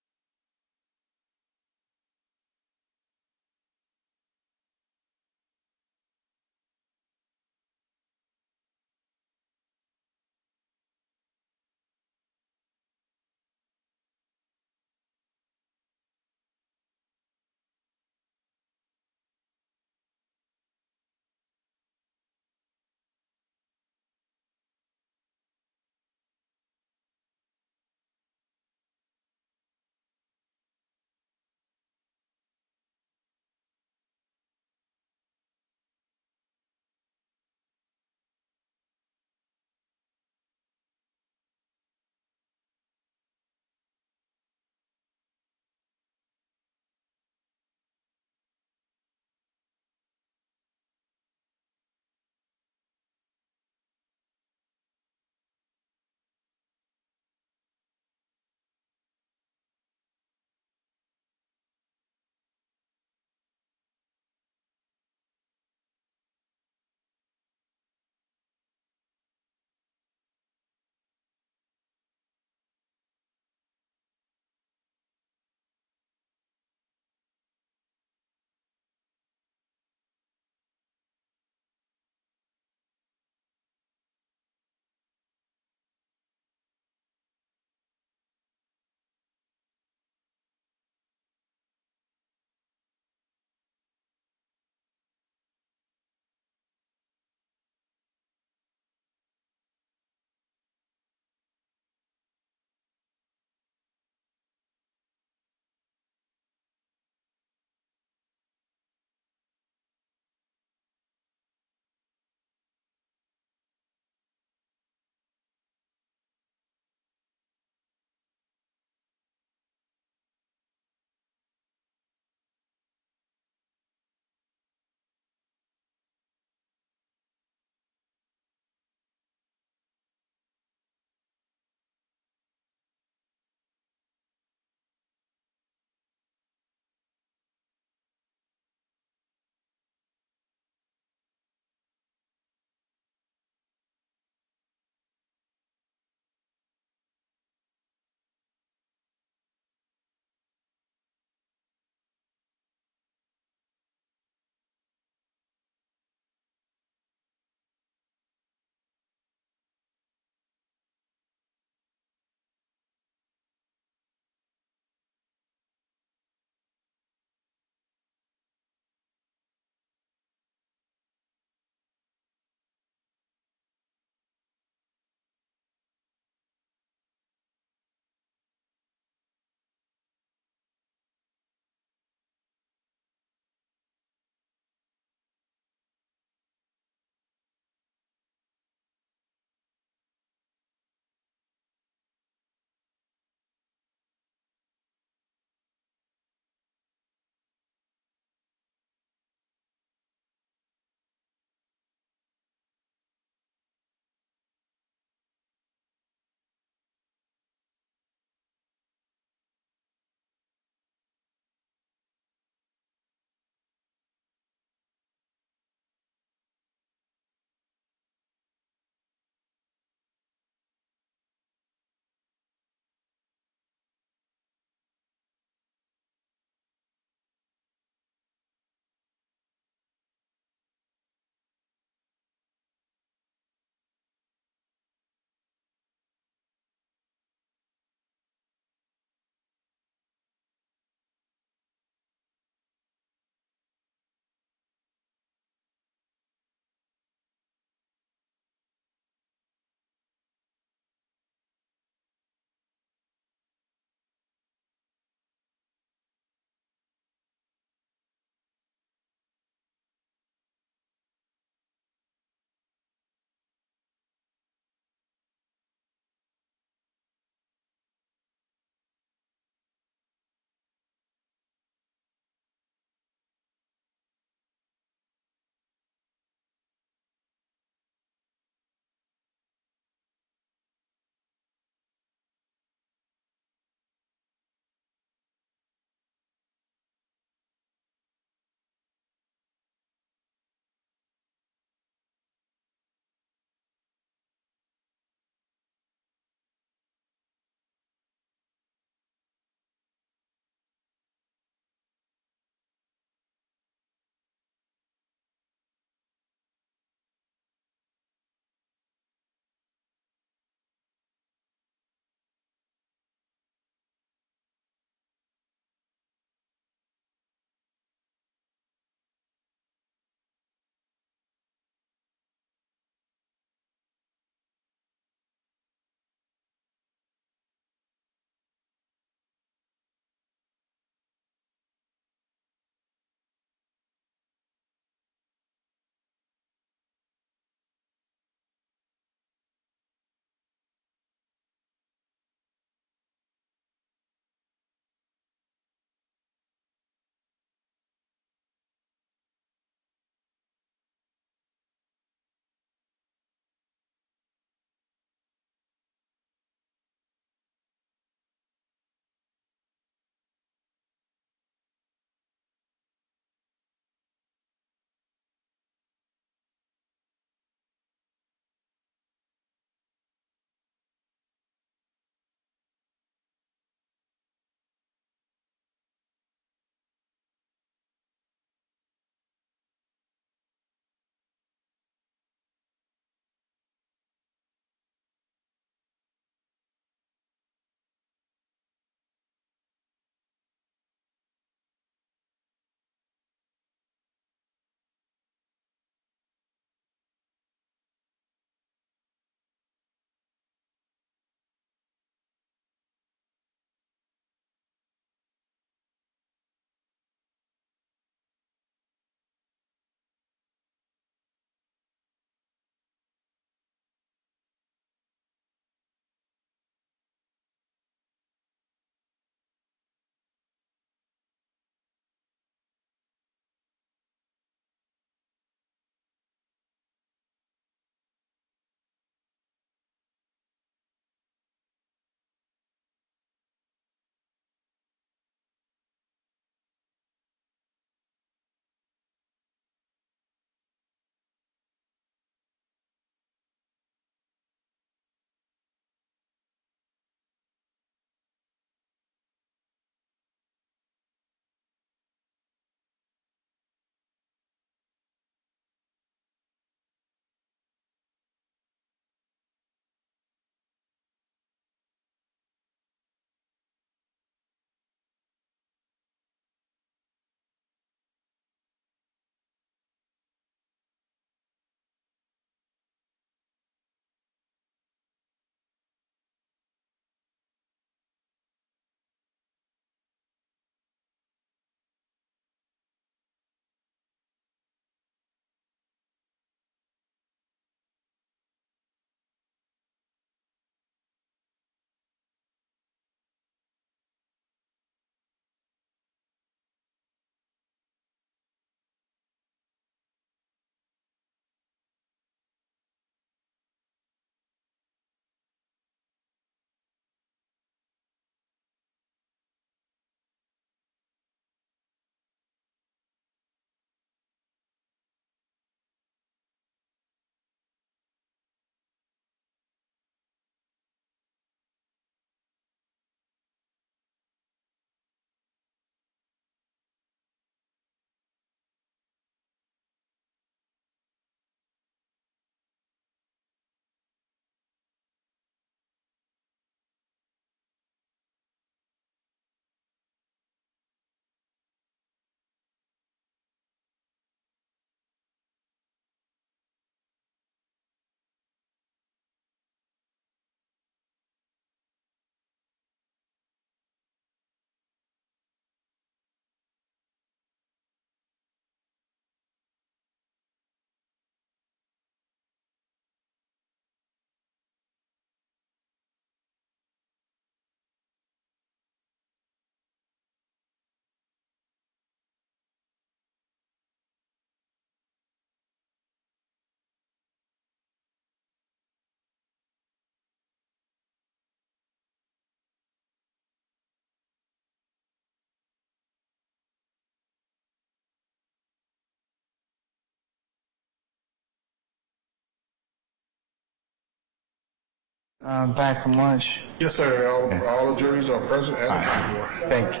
Back from lunch. Yes, sir. All the juries are present at the county board. Thank you.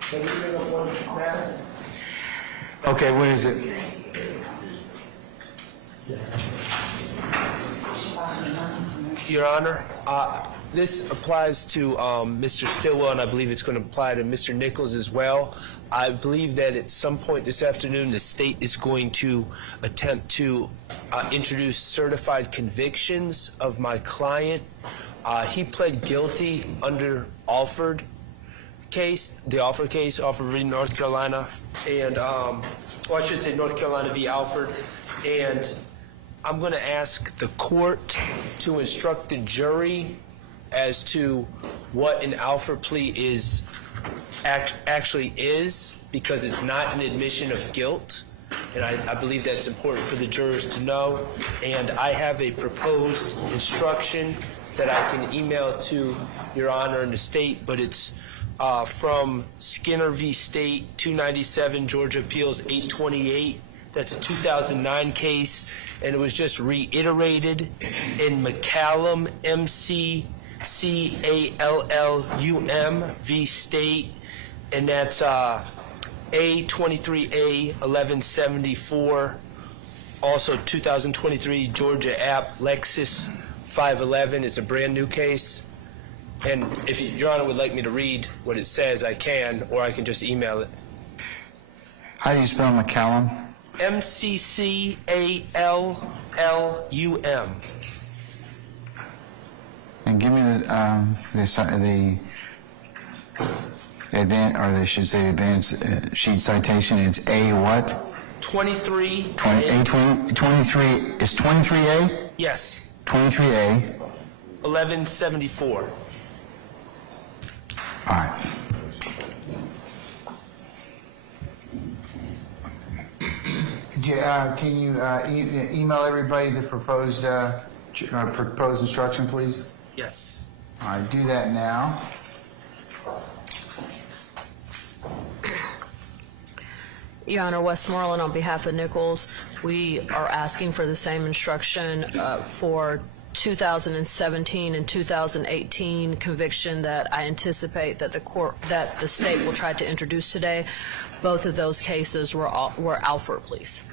Can you bring up one matter? Okay, what is it? Your Honor, this applies to Mr. Stillwell, and I believe it's going to apply to Mr. Nichols as well. I believe that at some point this afternoon, the state is going to attempt to introduce certified convictions of my client. He pled guilty under Alford case, the Alford case, Alford v. North Carolina, and, well, I should say North Carolina v. Alford, and I'm going to ask the court to instruct the jury as to what an Alford plea is actually is, because it's not an admission of guilt, and I believe that's important for the jurors to know. And I have a proposed instruction that I can email to Your Honor and the state, but it's from Skinner v. State, 297 Georgia Appeals 828. That's a 2009 case, and it was just reiterated in McCallum, MCCALLUM v. State, and that's A23A 1174. Also 2023 Georgia App Lexus 511 is a brand new case. And if Your Honor would like me to read what it says, I can, or I can just email it. How do you spell McCallum? MCCALLUM. And give me the advance, or they should say advance sheet citation. It's A what? 23. A23 is 23A? Yes. 23A. 1174. All right. Can you email everybody the proposed instruction, please? Yes. All right, do that now. Your Honor, Westmoreland, on behalf of Nichols, we are asking for the same instruction for 2017 and 2018 conviction that I anticipate that the state will try to introduce today. Both of those cases were Alford pleas.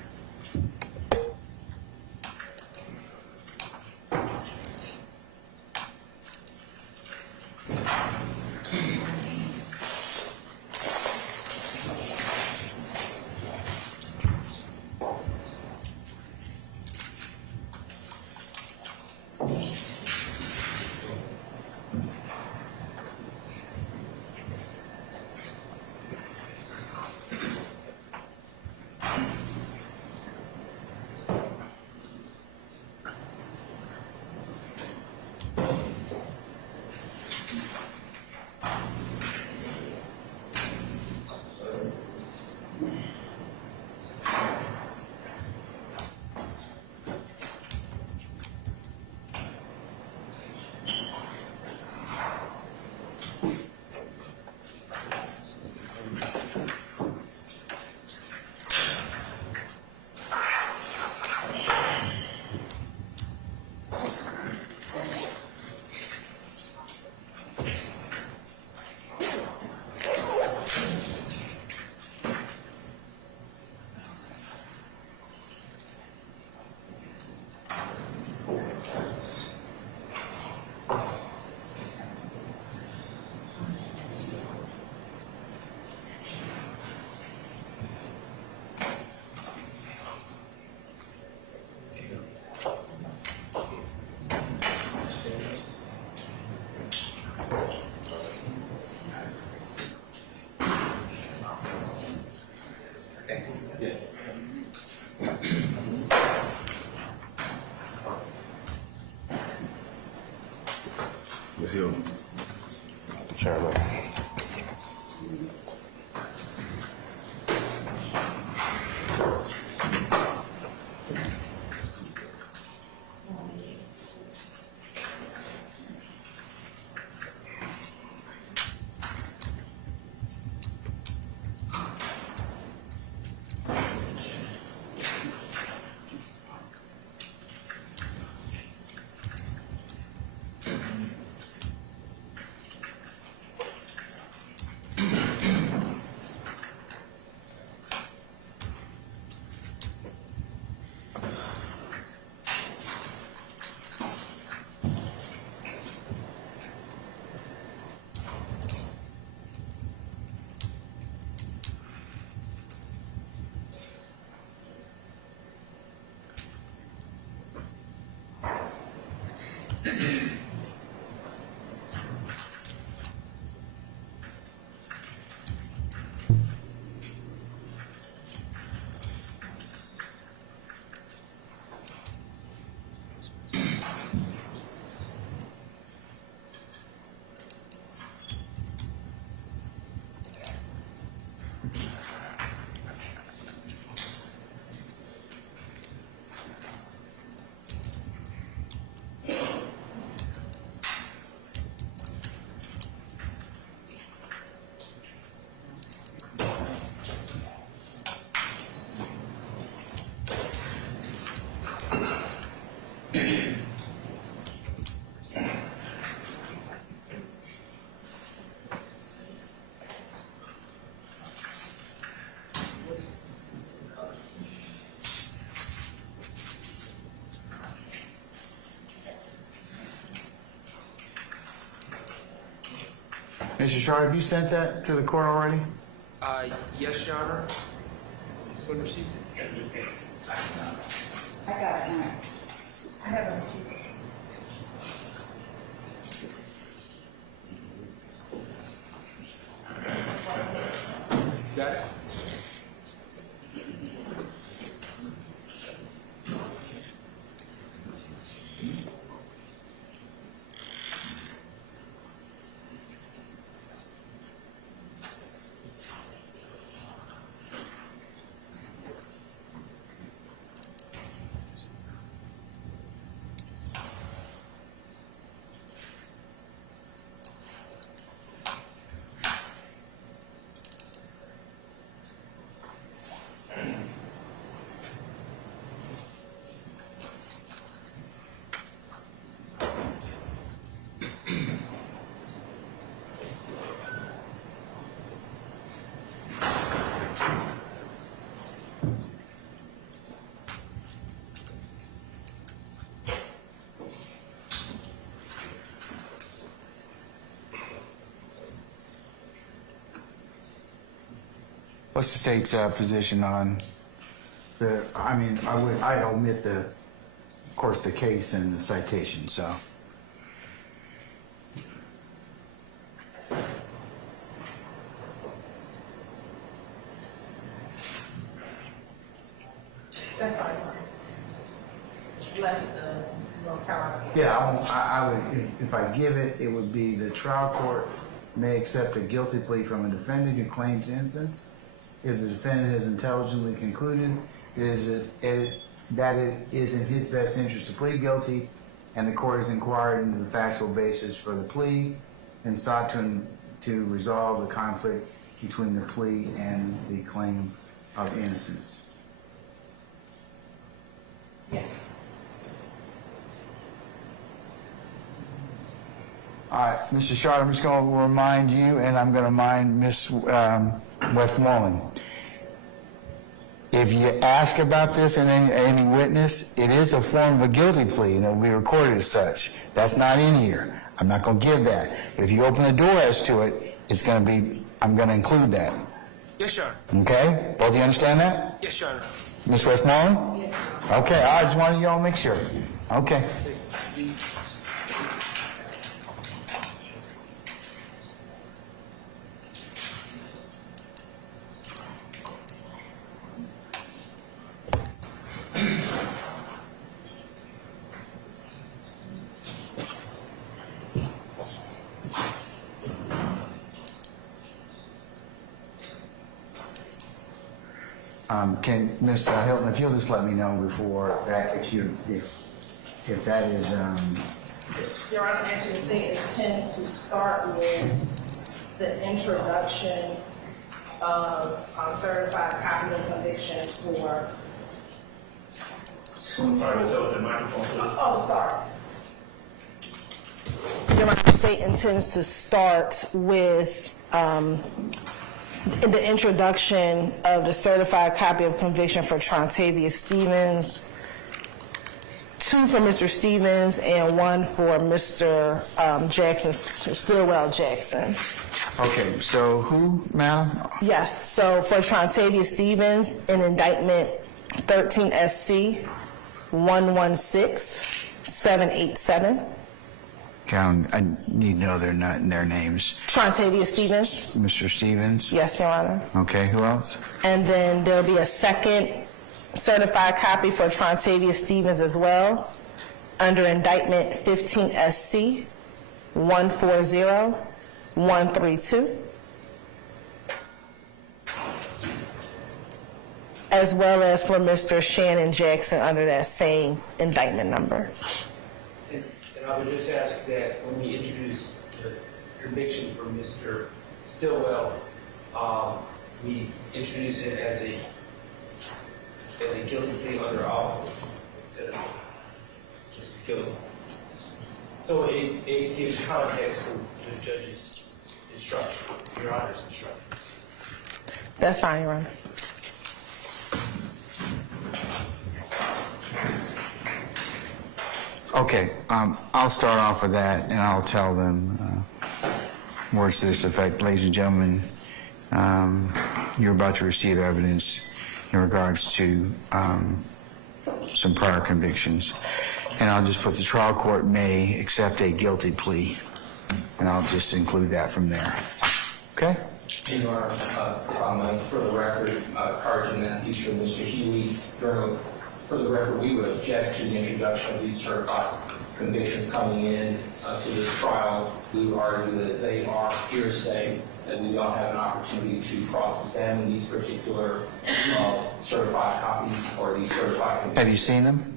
Ms. Hill. Chairman. Mr. Shard, have you sent that to the court already? Yes, Your Honor. It's been received. I got it. I haven't received it. Got it? What's the state's position on the, I omit the, of course, the case and the citation, so. That's fine. Less the North Carolina. Yeah, I would, if I give it, it would be the trial court may accept a guilty plea from a defendant who claims innocence if the defendant has intelligently concluded that it is in his best interest to plead guilty, and the court has inquired into the factual basis for the plea and sought to resolve the conflict between the plea and the claim of innocence. Yes. All right, Mr. Shard, I'm just going to remind you, and I'm going to remind Ms. Westmoreland. If you ask about this in any witness, it is a form of a guilty plea, and it will be recorded as such. That's not in here. I'm not going to give that. But if you open the door as to it, it's going to be, I'm going to include that. Yes, Your Honor. Okay? Both of you understand that? Yes, Your Honor. Ms. Westmoreland? Yes. Okay, I just wanted y'all to make sure. Okay. Can Ms. Hilton, if you'll just let me know before that, if that is, Your Honor, actually, the state intends to start with the introduction of certified copy of conviction for. I'm sorry, so the microphone, please. Oh, sorry. Your Honor, the state intends to start with the introduction of the certified copy of conviction for Trontavious Stevens, 2 for Mr. Stevens and 1 for Mr. Jackson, Stillwell Jackson. okay, so who, ma'am? Yes, so for Trontavious Stevens, in indictment 13 SC 116787. I need to know their names. Trontavious Stevens. Mr. Stevens? Yes, Your Honor. Okay, who else? And then there'll be a second certified copy for Trontavious Stevens as well, under indictment 15 SC 140132, as well as for Mr. Shannon Jackson under that same indictment number. And I would just ask that when we introduce the conviction for Mr. Stillwell, we introduce it as a guilty plea under offer instead of just guilty. So it gives context to the judge's instruction, Your Honor's instruction. That's fine, Your Honor. Okay, I'll start off with that, and I'll tell them words to this effect, ladies and gentlemen, you're about to receive evidence in regards to some prior convictions. And I'll just put the trial court may accept a guilty plea, and I'll just include that from there. Okay? Your Honor, for the record, Carson Matthews and Mr. Huey, for the record, we would object to the introduction of these certified convictions coming in to this trial. We would argue that they are hearsay, that we don't have an opportunity to cross-examine these particular certified copies or these certified convictions. Have you seen them?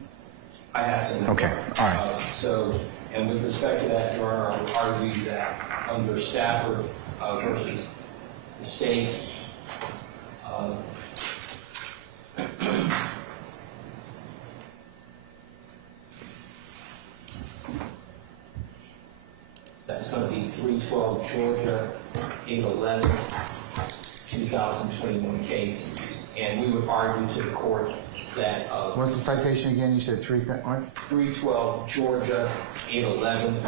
I have seen them. Okay, all right. And with respect to that, Your Honor, I would argue that under Stafford versus the state, that's going to be 312 Georgia 811 2021 case, and we would argue to the court that What's the citation again? You said what? 312 Georgia 811,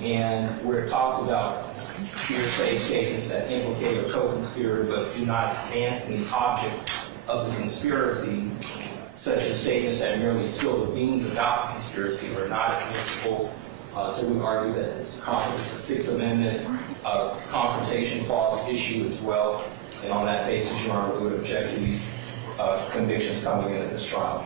and where it talks about hearsay statements that implicate a co-conspirator but do not advance the object of the conspiracy, such as statements that merely spill the beans about the conspiracy, are not admissible. So we argue that it's a Sixth Amendment confrontation clause issue as well, and on that basis, Your Honor, we would object to these convictions coming in at this trial.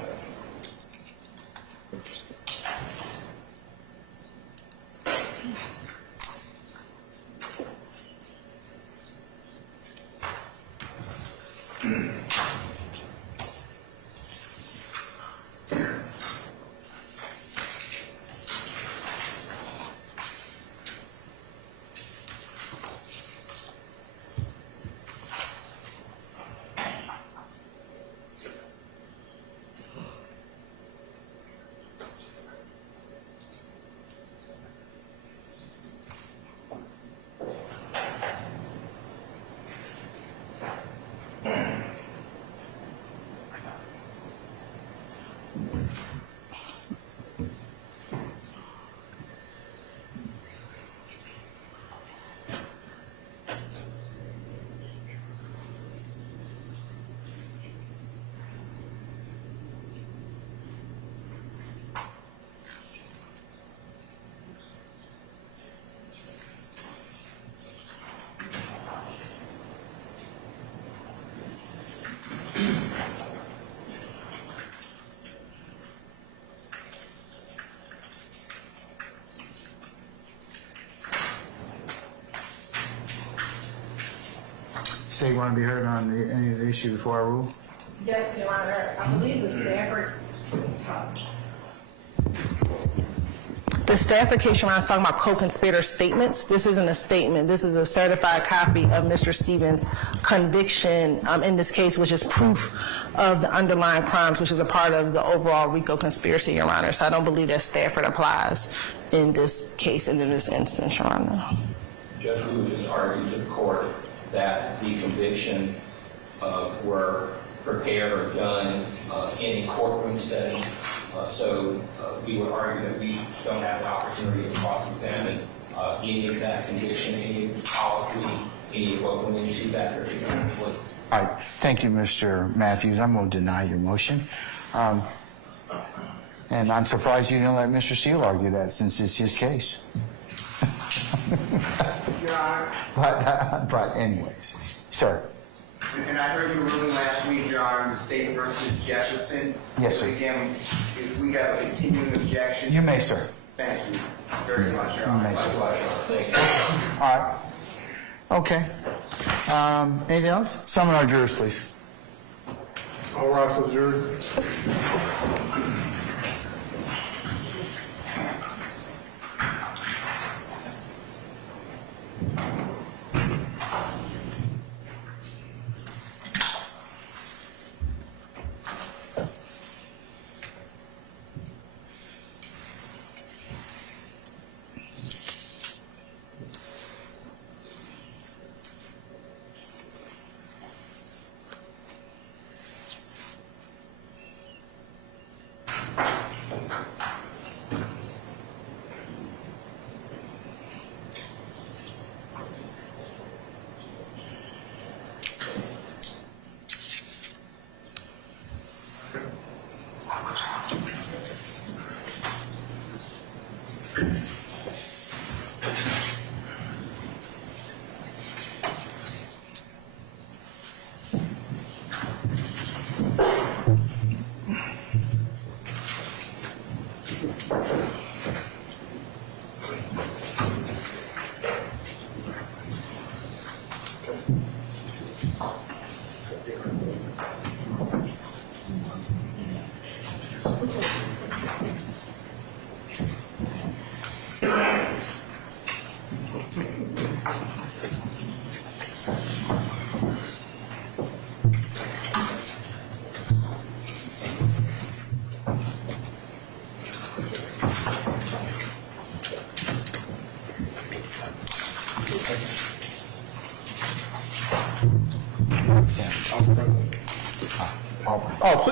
Say you want to be heard on any of the issue before I rule? Yes, Your Honor. I believe the Stafford. The Stafford case, Your Honor, is talking about co-conspirator statements. This isn't a statement. This is a certified copy of Mr. Stevens' conviction in this case, which is proof of the underlying crimes, which is a part of the overall RICO conspiracy, Your Honor. So I don't believe that Stafford applies in this case and in this instance, Your Honor. Judge, we would just argue to the court that the convictions were prepared or done in a courtroom setting. So we would argue that we don't have the opportunity to cross-examine any of that conviction, any of the policy, any of what went into that particular plea. All right. Thank you, Mr. Matthews. I'm going to deny your motion. And I'm surprised you didn't let Mr. Seal argue that since it's his case. Your Honor. But anyways, sir. And I heard you ruling last week, Your Honor, in the State versus Jefferson. Yes, sir. Again, we have a continuing objection. You may, sir. Thank you very much, Your Honor. You may, sir. Likewise. All right. Okay. Anything else? Summon our jurors, please. All rise for the jury.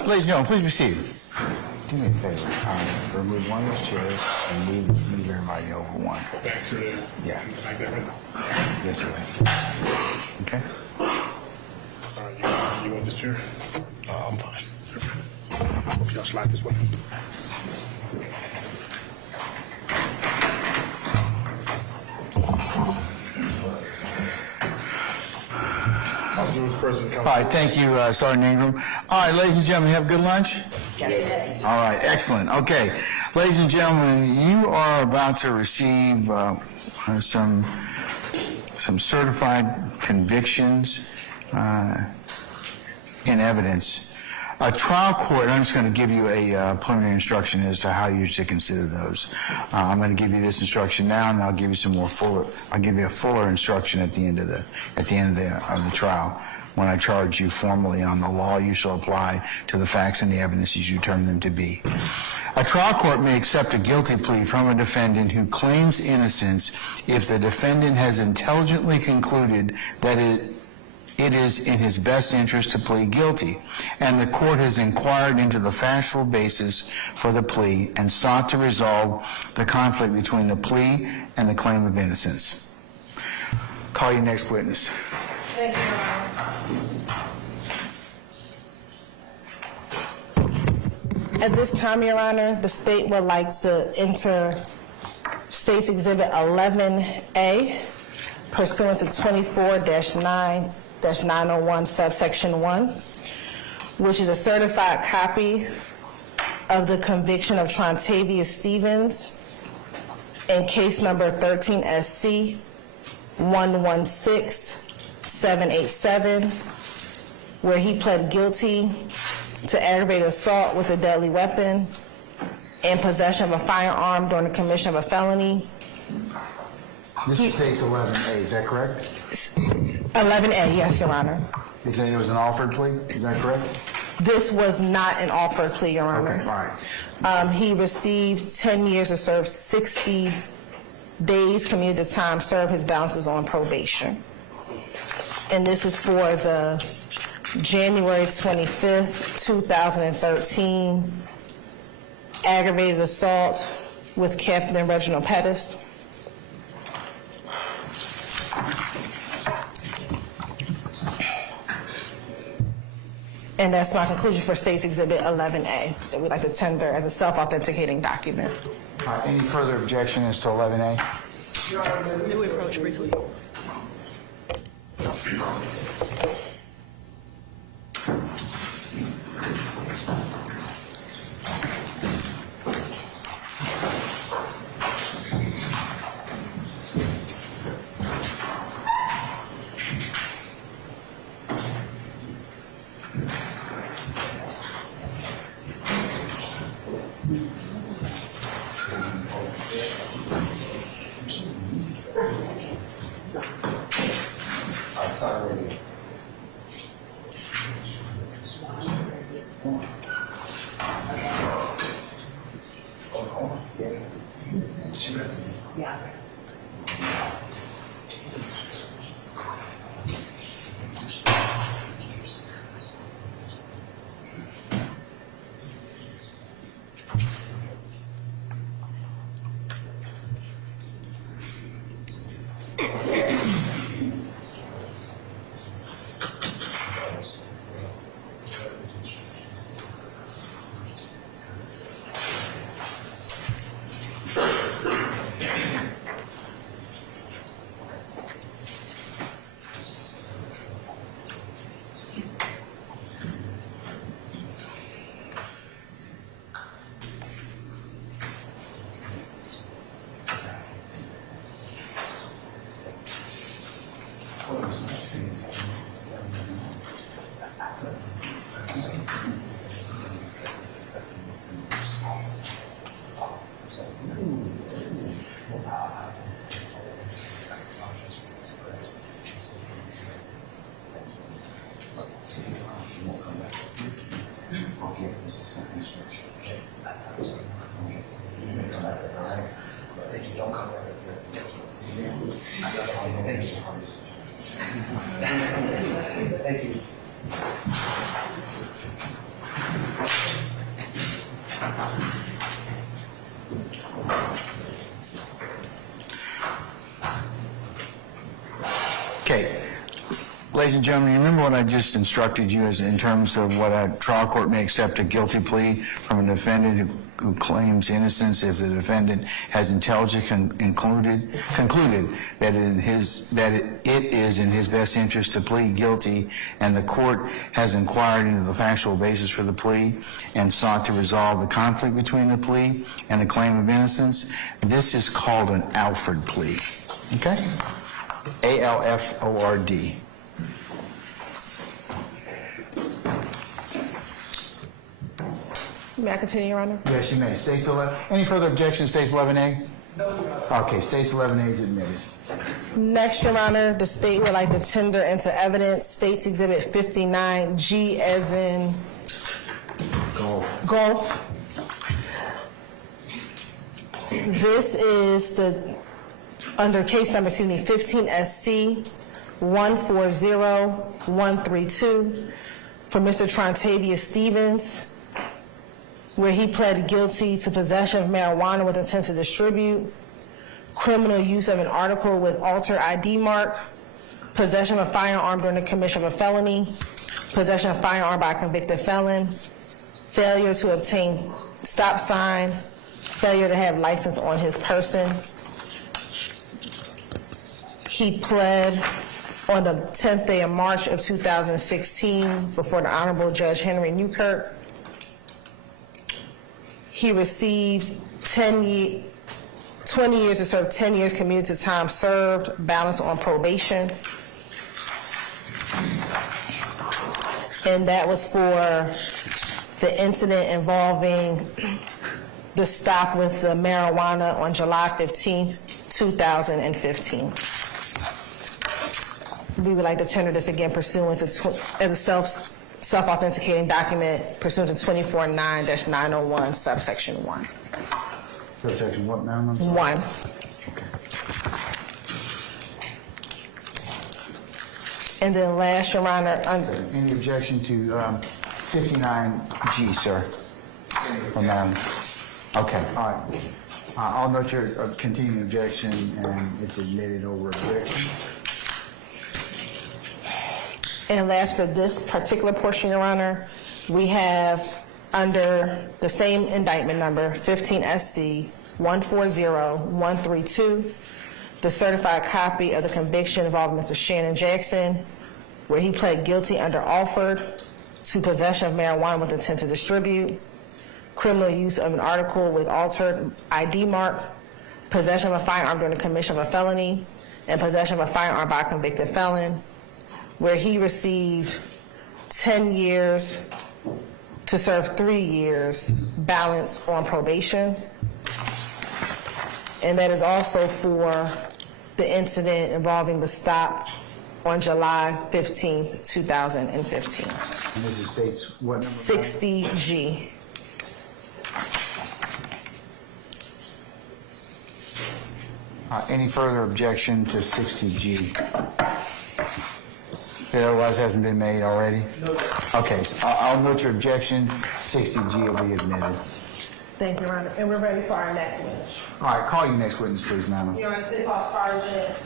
Ladies and gentlemen, please be seated. Do me a favor. Remove one of those chairs and leave everybody over one. Back to the. Yeah. Like that, right? Yes, sir. Okay. All right, you want this chair? I'm fine. If y'all slide this way. All right, thank you, Sergeant Ingram. All right, ladies and gentlemen, have a good lunch? Yes. All right, excellent. Okay, ladies and gentlemen, you are about to receive some certified convictions in evidence. A trial court, I'm just going to give you a preliminary instruction as to how you should consider those. I'm going to give you this instruction now, and I'll give you some more fuller. I'll give you a fuller instruction at the end of the trial, when I charge you formally on the law you shall apply to the facts and the evidence as you determine them to be. A trial court may accept a guilty plea from a defendant who claims innocence if the defendant has intelligently concluded that it is in his best interest to plead guilty, and the court has inquired into the factual basis for the plea and sought to resolve the conflict between the plea and the claim of innocence. Call your next witness. Thank you, Your Honor. At this time, Your Honor, the state would like to enter State's Exhibit 11A pursuant to 24-9-901 subsection 1, which is a certified copy of the conviction of Trontavious Stevens in case number 13SC 116787, where he pled guilty to aggravated assault with a deadly weapon and possession of a firearm during the commission of a felony. This is State's 11A, is that correct? 11A, yes, Your Honor. You saying it was an offered plea, is that correct? This was not an offered plea, Your Honor. Okay, all right. He received 10 years to serve 60 days commuted time served. His balance was on probation. And this is for the January 25th, 2013 aggravated assault with Captain Reginald Pettis. And that's my conclusion for State's Exhibit 11A that we'd like to tender as a self-authenticating document. All right, any further objection as to 11A? May we approach briefly? Thank you. Okay. Ladies and gentlemen, you remember what I just instructed you as in terms of what a trial court may accept a guilty plea from a defendant who claims innocence if the defendant has intelligently concluded that it is in his best interest to plead guilty, and the court has inquired into the factual basis for the plea and sought to resolve the conflict between the plea and the claim of innocence. This is called an Alford plea. Okay? ALFORD. May I continue, Your Honor? Yes, you may. States 11. Any further objections, States 11A? No. Okay, States 11A is admitted. Next, Your Honor, the state would like to tender into evidence States Exhibit 59G as in Golf. This is under case number, 15 SC 140132 for Mr. Trontavious Stevens, where he pled guilty to possession of marijuana with intent to distribute, criminal use of an article with altered ID mark, possession of a firearm during the commission of a felony, possession of a firearm by a convicted felon, failure to obtain stop sign, failure to have license on his person. He pled on the 10th day of March of 2016 before the Honorable Judge Henry Newkirk. He received 20 years to serve 10 years commuted to time served, balanced on probation. And that was for the incident involving the stop with the marijuana on July 15, 2015. We would like to tender this again pursuant to, as a self-authenticating document pursuant to 249-901, subsection 1. Subsection what now? 1. And then last, Your Honor, under... Any objection to 59G, sir? Or madam? Okay, all right. I'll note your continuing objection, and it's admitted over objection. And last, for this particular portion, Your Honor, we have under the same indictment number, 15 SC 140132, the certified copy of the conviction involving Mr. Shannon Jackson, where he pled guilty under Alford to possession of marijuana with intent to distribute, criminal use of an article with altered ID mark, possession of a firearm during the commission of a felony, and possession of a firearm by a convicted felon, where he received 10 years to serve 3 years, balance on probation. And that is also for the incident involving the stop on July 15, 2015. And this is States what number? 60G. Any further objection to 60G? That otherwise hasn't been made already? No. Okay, so I'll note your objection. 60G will be admitted. Thank you, Your Honor. And we're ready for our next witness. All right, call your next witness, please, madam. Your Honor, State Hall Sergeant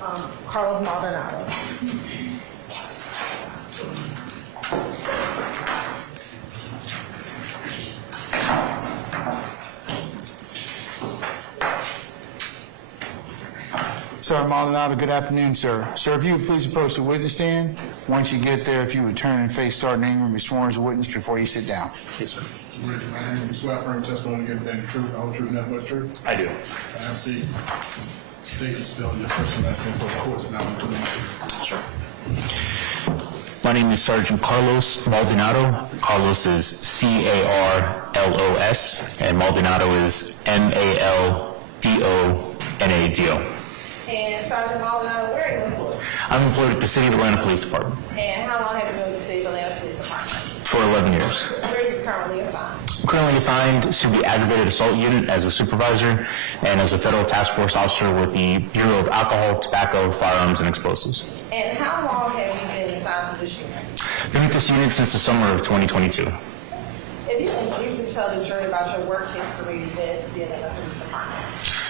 Carlos Maldonado. Sir Maldonado, good afternoon, sir. Sir, if you would please approach the witness stand. Once you get there, if you would turn and face Sergeant Ingram, be sworn as a witness before you sit down. Yes, sir. You swear affirm testimony to give the truth, the whole truth, nothing but the truth? I do. I have seen. State and spell your first and last name for the courts now to the mic. Sure. My name is Sergeant Carlos Maldonado. Carlos is C-A-R-L-O-S, and Maldonado is M-A-L-D-O-N-A-D-O. And Sergeant Maldonado, where are you employed? I'm employed at the City of Atlanta Police Department And how long have you been with the City of Atlanta Police Department? for 11 years. Where are you currently assigned? I'm currently assigned to the aggravated assault unit as a supervisor and as a federal task force officer with the Bureau of Alcohol, Tobacco, Firearms, and Explosives. And how long have you been assigned to this unit? Been with this unit since the summer of 2022. If you can briefly tell the jury about your work history with being in the police department.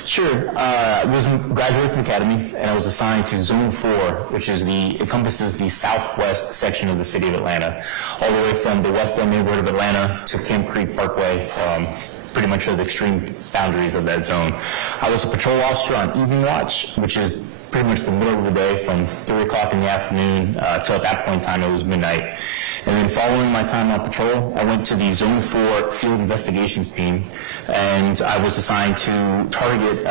Sure. I was a graduate from Academy, and I was assigned to Zone 4, which encompasses the southwest section of the city of Atlanta, all the way from the West End neighborhood of Atlanta to Kim Creek Parkway, pretty much the extreme boundaries of that zone. I was a patrol officer on evening watch, which is pretty much the middle of the day from 3 o'clock in the afternoon till at that point in time it was midnight. And then following my time on patrol, I went to the Zone 4 Field Investigations Team, and I was assigned to target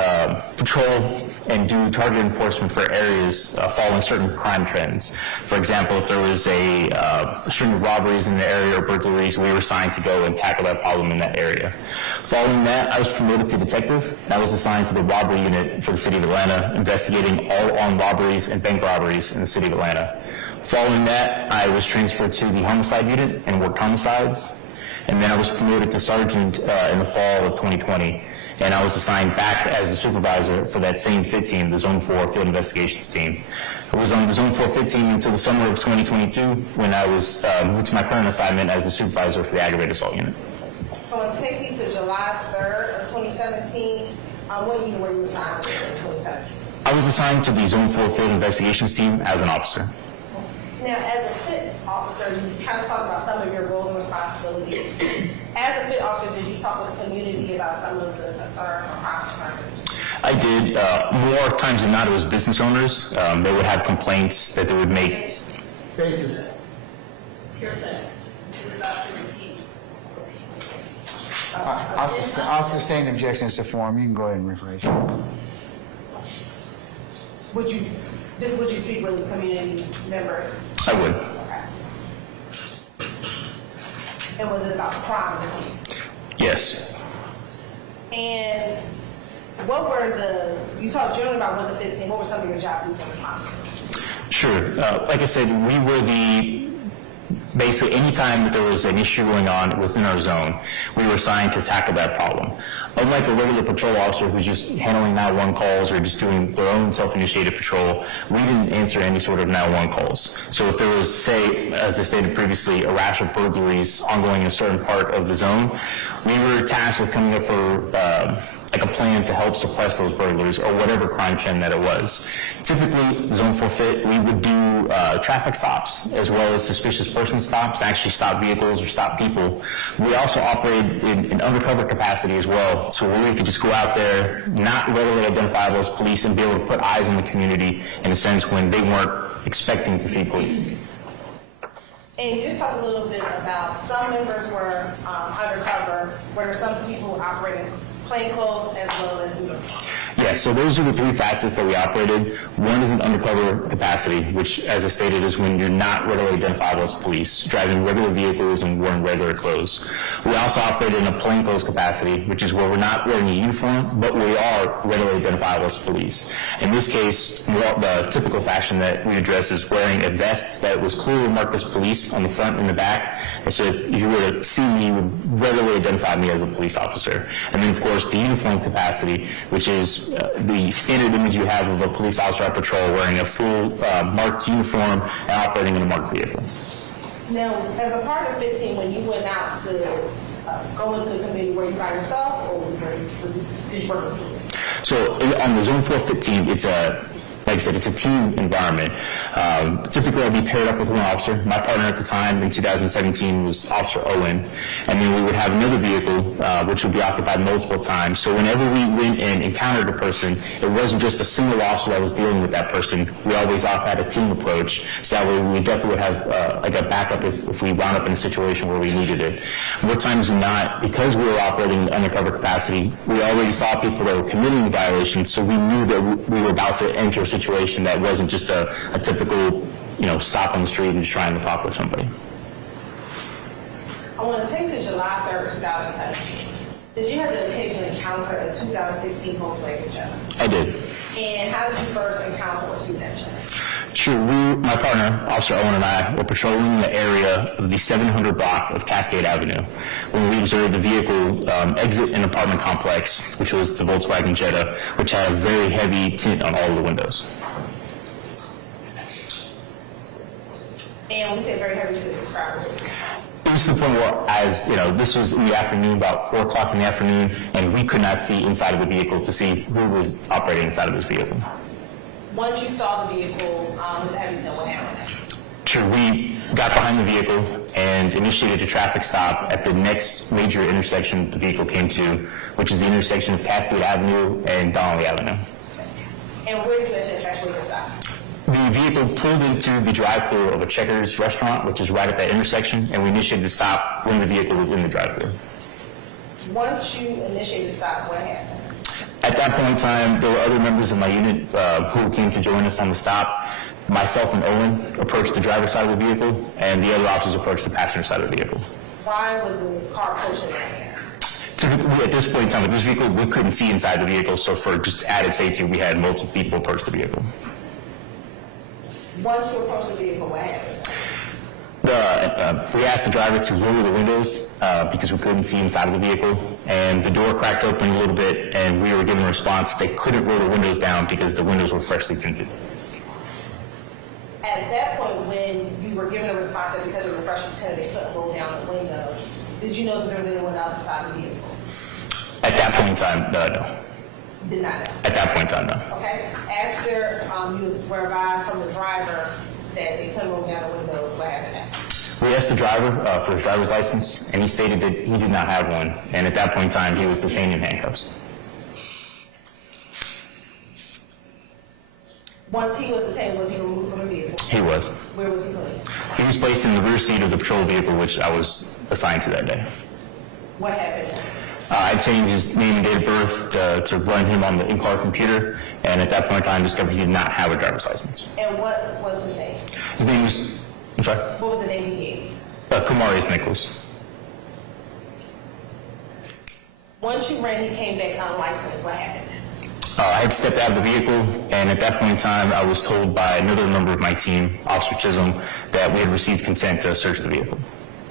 patrol and do target enforcement for areas following certain crime trends. For example, if there was a string of robberies in the area or burglaries, we were assigned to go and tackle that problem in that area. Following that, I was promoted to detective. I was assigned to the robbery unit for the city of Atlanta, investigating all armed robberies and bank robberies in the city of Atlanta. Following that, I was transferred to the homicide unit and worked homicides. And then I was promoted to sergeant in the fall of 2020. And I was assigned back as a supervisor for that same FIT team, the Zone 4 Field Investigations Team. I was on the Zone 4 FIT team until the summer of 2022 when I was moved to my current assignment as a supervisor for the aggravated assault unit. So it takes you to July 3rd of 2017. What year were you assigned in 2017? I was assigned to the Zone 4 Field Investigations Team as an officer. Now, as a FIT officer, you kind of talked about some of your roles and responsibilities. As a FIT officer, did you talk with the community about some of the concerns or crime concerns? I did. More times than not, it was business owners. They would have complaints that they would make. Faces. Pearson, you're about to repeat. I'll sustain objections to form. You can go ahead and rephrase. Would you speak with community members? I would. Okay. And was it about crime? Yes. And what were you talked generally about what the 15, what were some of your job duties and responsibilities? Sure. Like I said, we were basically anytime that there was an issue going on within our zone, we were assigned to tackle that problem. Unlike a regular patrol officer who's just handling 911 calls or just doing their own self-initiated patrol, we didn't answer any sort of 911 calls. So if there was, say, as I stated previously, a rash of burglaries ongoing in a certain part of the zone, we were tasked with coming up for like a plan to help suppress those burglaries or whatever crime trend that it was. Typically, Zone 4 FIT, we would do traffic stops as well as suspicious person stops, actually stop vehicles or stop people. We also operate in undercover capacity as well, so where we could just go out there, not readily identifiable as police, and be able to put eyes on the community in a sense when they weren't expecting to see police. And you just talked a little bit about some members were undercover, were there some people operating plainclothes as well as uniform? Yeah, so those are the three facets that we operated. One is an undercover capacity, which, as I stated, is when you're not readily identifiable as police, driving regular vehicles and wearing regular clothes. We also operated in a plainclothes capacity, which is where we're not wearing a uniform, but we are readily identifiable as police. In this case, the typical fashion that we address is wearing a vest that was clearly marked as police on the front and the back. And so if you were to see me, you would readily identify me as a police officer. And then, of course, the uniform capacity, which is the standard image you have of a police officer at patrol wearing a full marked uniform and operating in a marked vehicle. Now, as a part of FIT team, when you went out to go into the community, were you by yourself or did you work with teams? So on the Zone 4 FIT team, it's like I said, it's a team environment. Typically, I'd be paired up with one officer. My partner at the time in 2017 was Officer Owen, and then we would have another vehicle which would be occupied multiple times. So whenever we went and encountered a person, it wasn't just a single officer that was dealing with that person. We always had a team approach, so that way we definitely would have like a backup if we wound up in a situation where we needed it. More times than not, because we were operating in undercover capacity, we already saw people that were committing violations, so we knew that we were about to enter a situation that wasn't just a typical, stop on the street and just trying to talk with somebody. I want to take to July 3rd, 2017. Did you have the occasion to encounter a 2016 Volkswagen Jetta? I did. And how did you first encounter or see that Jetta? Sure. My partner, Officer Owen, and I were patrolling the area of the 700 block of Cascade Avenue when we observed the vehicle exit an apartment complex, which was the Volkswagen Jetta, which had a very heavy tint on all of the windows. And when we say very heavy, to describe it. It was to the point where, as you know, this was in the afternoon, about 4 o'clock in the afternoon, and we could not see inside of the vehicle to see who was operating inside of this vehicle. Once you saw the vehicle with the heavy tint, what happened next? Sure, we got behind the vehicle and initiated a traffic stop at the next major intersection the vehicle came to, which is the intersection of Cascade Avenue and Donnelly Avenue. And where did you actually get stopped? The vehicle pulled into the drive-thru of a Checkers restaurant, which is right at that intersection, and we initiated the stop when the vehicle was in the drive-thru. Once you initiated the stop, what happened? At that point in time, there were other members of my unit who came to join us on the stop. Myself and Owen approached the driver's side of the vehicle, and the other officers approached the passenger side of the vehicle. Why was the car pushing that? Typically, at this point in time, with this vehicle, we couldn't see inside the vehicle, so for just added safety, we had multiple people approach the vehicle. Once you approached the vehicle, what happened? We asked the driver to lower the windows because we couldn't see inside of the vehicle, and the door cracked open a little bit, and we were given a response they couldn't roll the windows down because the windows were freshly tinted. At that point, when you were given a response that because they were freshly tinted, they couldn't roll down the windows, did you notice that there was anyone else inside the vehicle? At that point in time, no. Did not know. At that point in time, no. Okay. After you were advised from the driver that they couldn't roll down the windows, what happened next? We asked the driver for his driver's license, and he stated that he did not have one, and at that point in time, he was detained in handcuffs. Once he was detained, was he removed from the vehicle? He was. Where was he placed? He was placed in the rear seat of the patrol vehicle, which I was assigned to that day. What happened next? I changed his name and date of birth to run him on the in-car computer, and at that point in time, discovered he did not have a driver's license. And what was his name? His name was, I'm sorry? What was the name he gave? Kamarius Nichols. Once you ran, he came back unlicensed. What happened next? I had stepped out of the vehicle, and at that point in time, I was told by another member of my team, Officer Chisholm, that we had received consent to search the vehicle.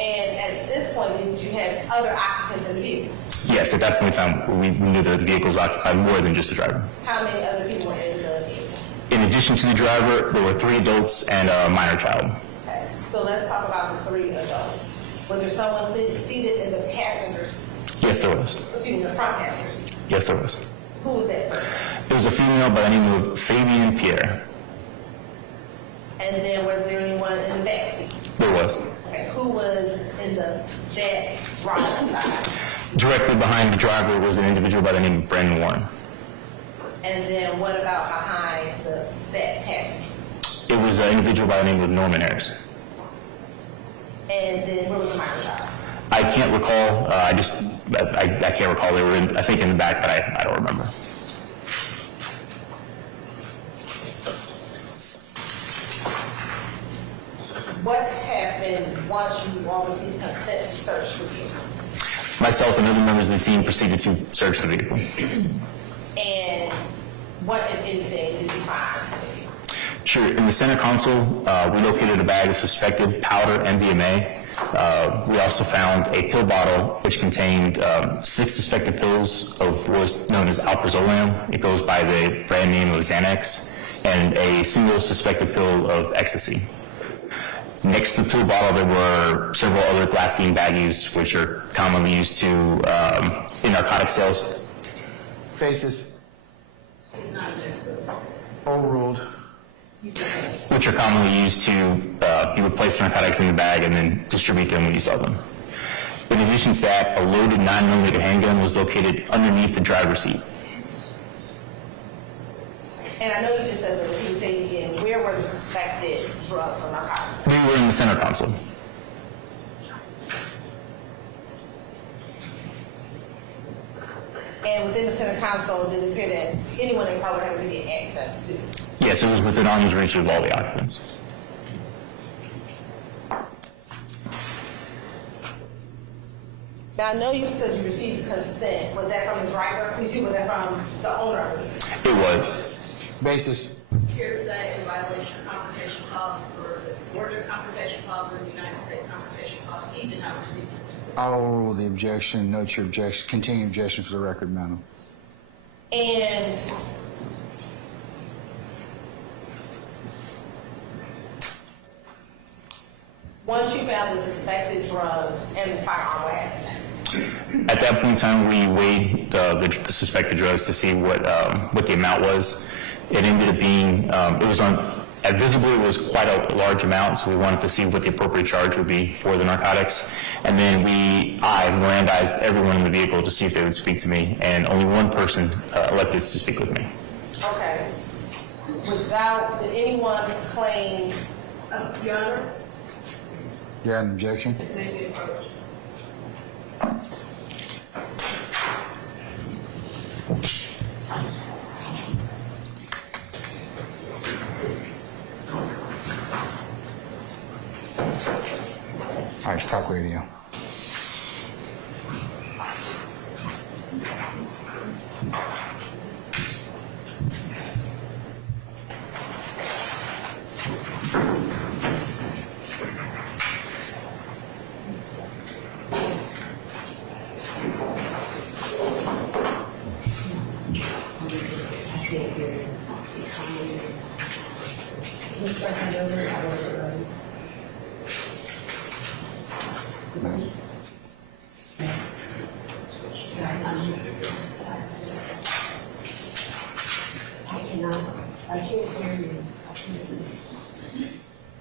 And at this point, did you have other occupants in the vehicle? Yes, at that point in time, we knew that the vehicle was occupied more than just the driver. How many other people were in the vehicle? In addition to the driver, there were 3 adults and a minor child. Okay. So let's talk about the 3 adults. Was there someone seated in the passenger seat? Yes, there was. Excuse me, the front passenger seat. Yes, there was. Who was that person? It was a female by the name of Fabian Pierre. And then was there anyone in the back seat? There was. Okay. Who was in the back driver's side? Directly behind the driver was an individual by the name of Brandon Warren. And then what about behind the back passenger? It was an individual by the name of Norman Harris. And then where was the minor child? I can't recall. I can't recall. They were, I think, in the back, but I don't remember. What happened once you all received consent to search the vehicle? Myself and other members of the team proceeded to search the vehicle. And what, if anything, did you find? Sure. In the center console, we located a bag of suspected powder MDMA. We also found a pill bottle which contained 6 suspected pills of what's known as alprazolam. It goes by the brand name of Xanax, and a single suspected pill of ecstasy. Next to the pill bottle, there were several other glassine baggies, which are commonly used to in narcotic sales. Faces. Overruled. Which are commonly used to, you would place narcotics in the bag and then distribute them when you sell them. In addition to that, a loaded 9mm handgun was located underneath the driver's seat. And I know you just said that, can you say again, where were the suspected drugs or narcotics? We were in the center console. And within the center console, did it appear that anyone in the car would have to get access to? Yes, it was within arm's reach of all the occupants. Now, I know you said you received consent. Was that from the driver? Was that from the owner of the vehicle? It was. Basis. Hearsay in violation of confidentiality. cause for the Georgia confrontation clause or the United States confrontation clause. He did not receive this. I'll overrule the objection, note your objection, continue objection for the record, madam. And once you found the suspected drugs and the firearm, what happened next? At that point in time, we weighed the suspected drugs to see what the amount was. It ended up being, it was visibly it was quite a large amount, so we wanted to see what the appropriate charge would be for the narcotics. And then I Mirandized everyone in the vehicle to see if they would speak to me, and only one person elected to speak with me. Okay. Did anyone claim, Your Honor, You had an objection? may be approached. All right, talk radio.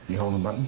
You holding the button?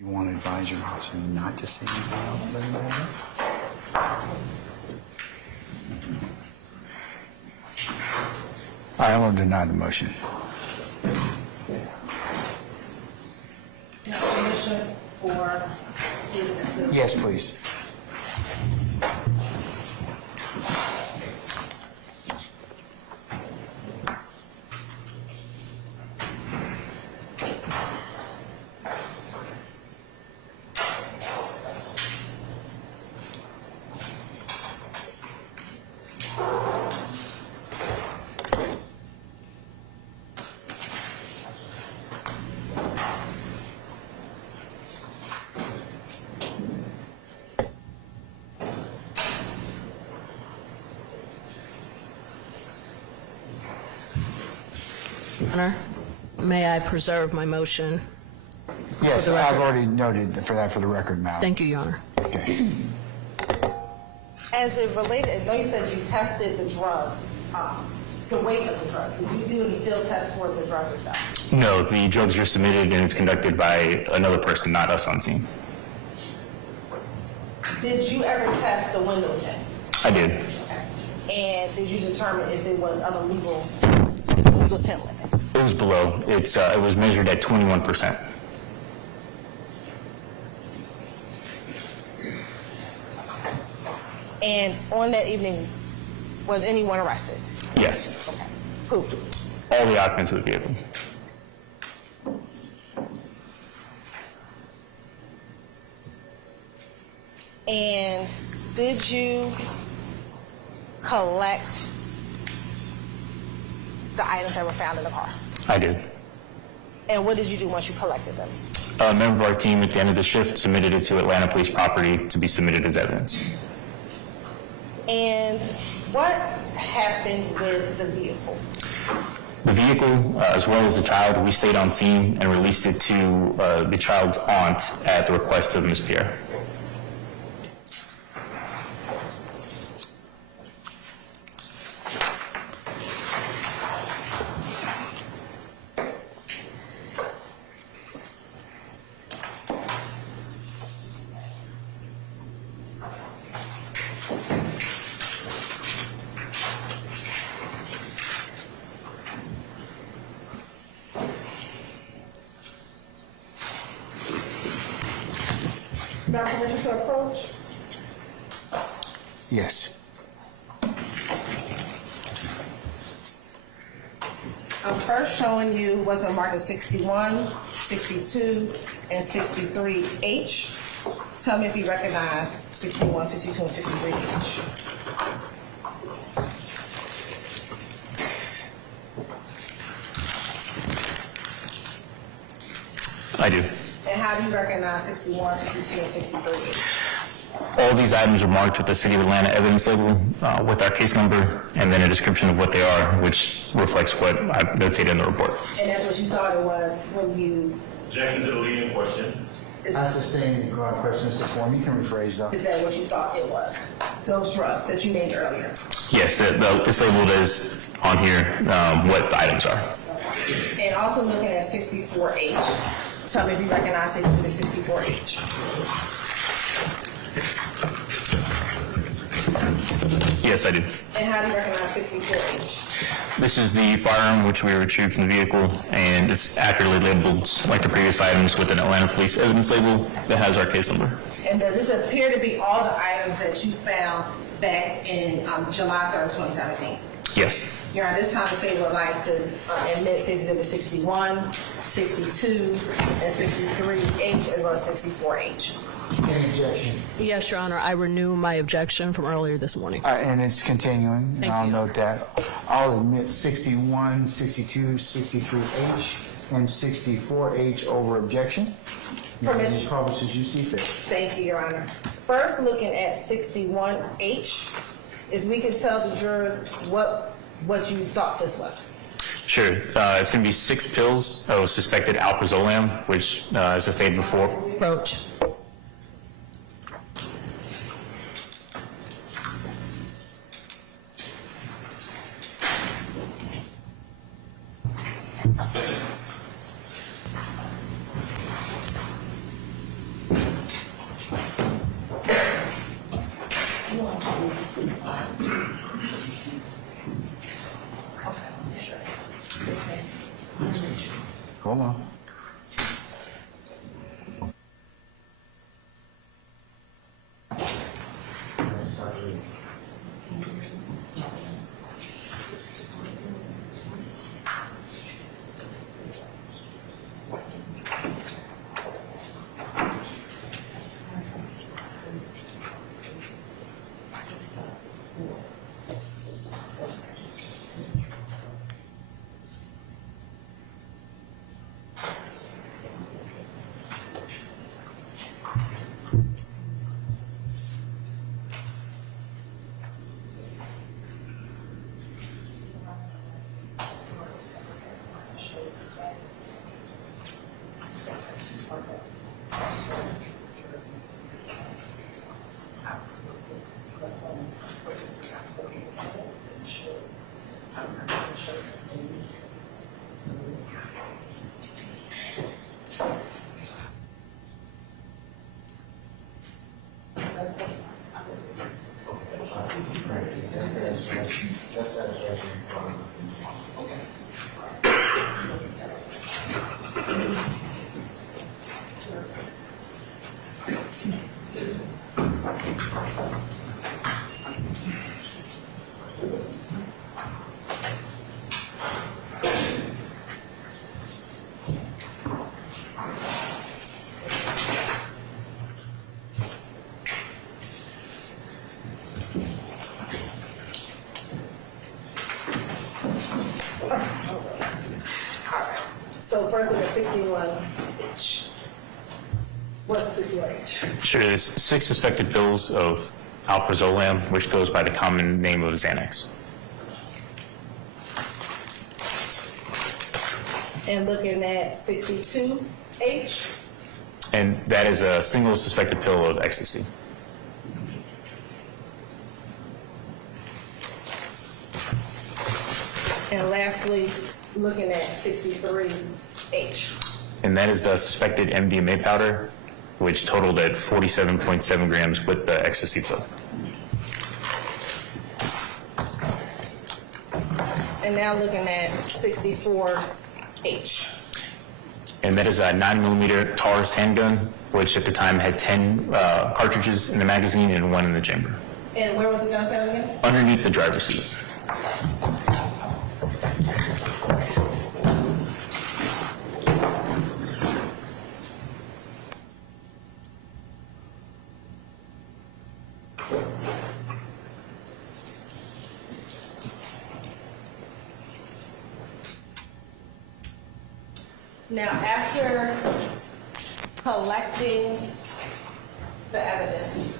You want to advise your officer not to say anything else about any of this? All right, I'm going to deny the motion. Permission for Yes, please. Honor, may I preserve my motion? Yes, For the I've record. already noted for that for the record, madam. Thank you, Your Honor. Okay. as it related, I know you said you tested the drugs, the weight of the drugs. Did you do any field tests for the drug yourself? No, the drugs are submitted and it's conducted by another person, not us on scene. Did you ever test the window tint? I did. Okay. And did you determine if it was other legal tint limit? It was below. It was measured at 21%. And on that evening, was anyone arrested? Yes. Okay. Who? All the occupants of the vehicle. And did you collect the items that were found in the car? I did. And what did you do once you collected them? A member of our team at the end of the shift submitted it to Atlanta Police Property to be submitted as evidence. And what happened with the vehicle? The vehicle, as well as the child, we stayed on scene and released it to the child's aunt at the request of Ms. Pierre. Now, permission to approach? Yes. I'm first showing you what's been marked as 61, 62, and 63H. Tell me if you recognize 61, 62, and 63H. I do. And how do you recognize 61, 62, and 63H? All these items are marked with the City of Atlanta evidence label with our case number and then a description of what they are, which reflects what I've notated in the report. And that's what you thought it was when you... Objection to the leading question. I sustain the questions to form. You can rephrase though. Is that what you thought it was? Those drugs that you named earlier? Yes, it's labeled as on here what the items are. And also looking at 64H. Tell me if you recognize 64H. Yes, I do. And how do you recognize 64H? This is the firearm which we retrieved from the vehicle, and it's accurately labeled like the previous items with an Atlanta Police evidence label that has our case number. And does this appear to be all the items that you found back in July 3rd, 2017? Yes. Your Honor, this time the state would like to admit Exhibit 61, 62, and 63H, as well as 64H. Any objection? Yes, Your Honor, I renew my objection from earlier this morning. And it's continuing. Thank I'll you. note that. I'll admit 61, 62, 63H, and 64H over objection. Permission. Any publishes you see fit. Thank you, Your Honor. First, looking at 61H, if we could tell the jurors what you thought this was. Sure. It's going to be 6 pills of suspected alprazolam, which, as I stated before, Approach. Hold on. first look at 61H. What's 61H? Sure, there's 6 suspected pills of alprazolam, which goes by the common name of Xanax. And looking at 62H? And that is a single suspected pill of ecstasy. And lastly, looking at 63H. And that is the suspected MDMA powder, which totaled at 47.7 grams with the ecstasy pill. And now looking at 64H. And that is a 9mm Taurus handgun, which at the time had 10 cartridges in the magazine and 1 in the chamber. And where was the gun found again? Underneath the driver's seat. Now, after collecting the evidence,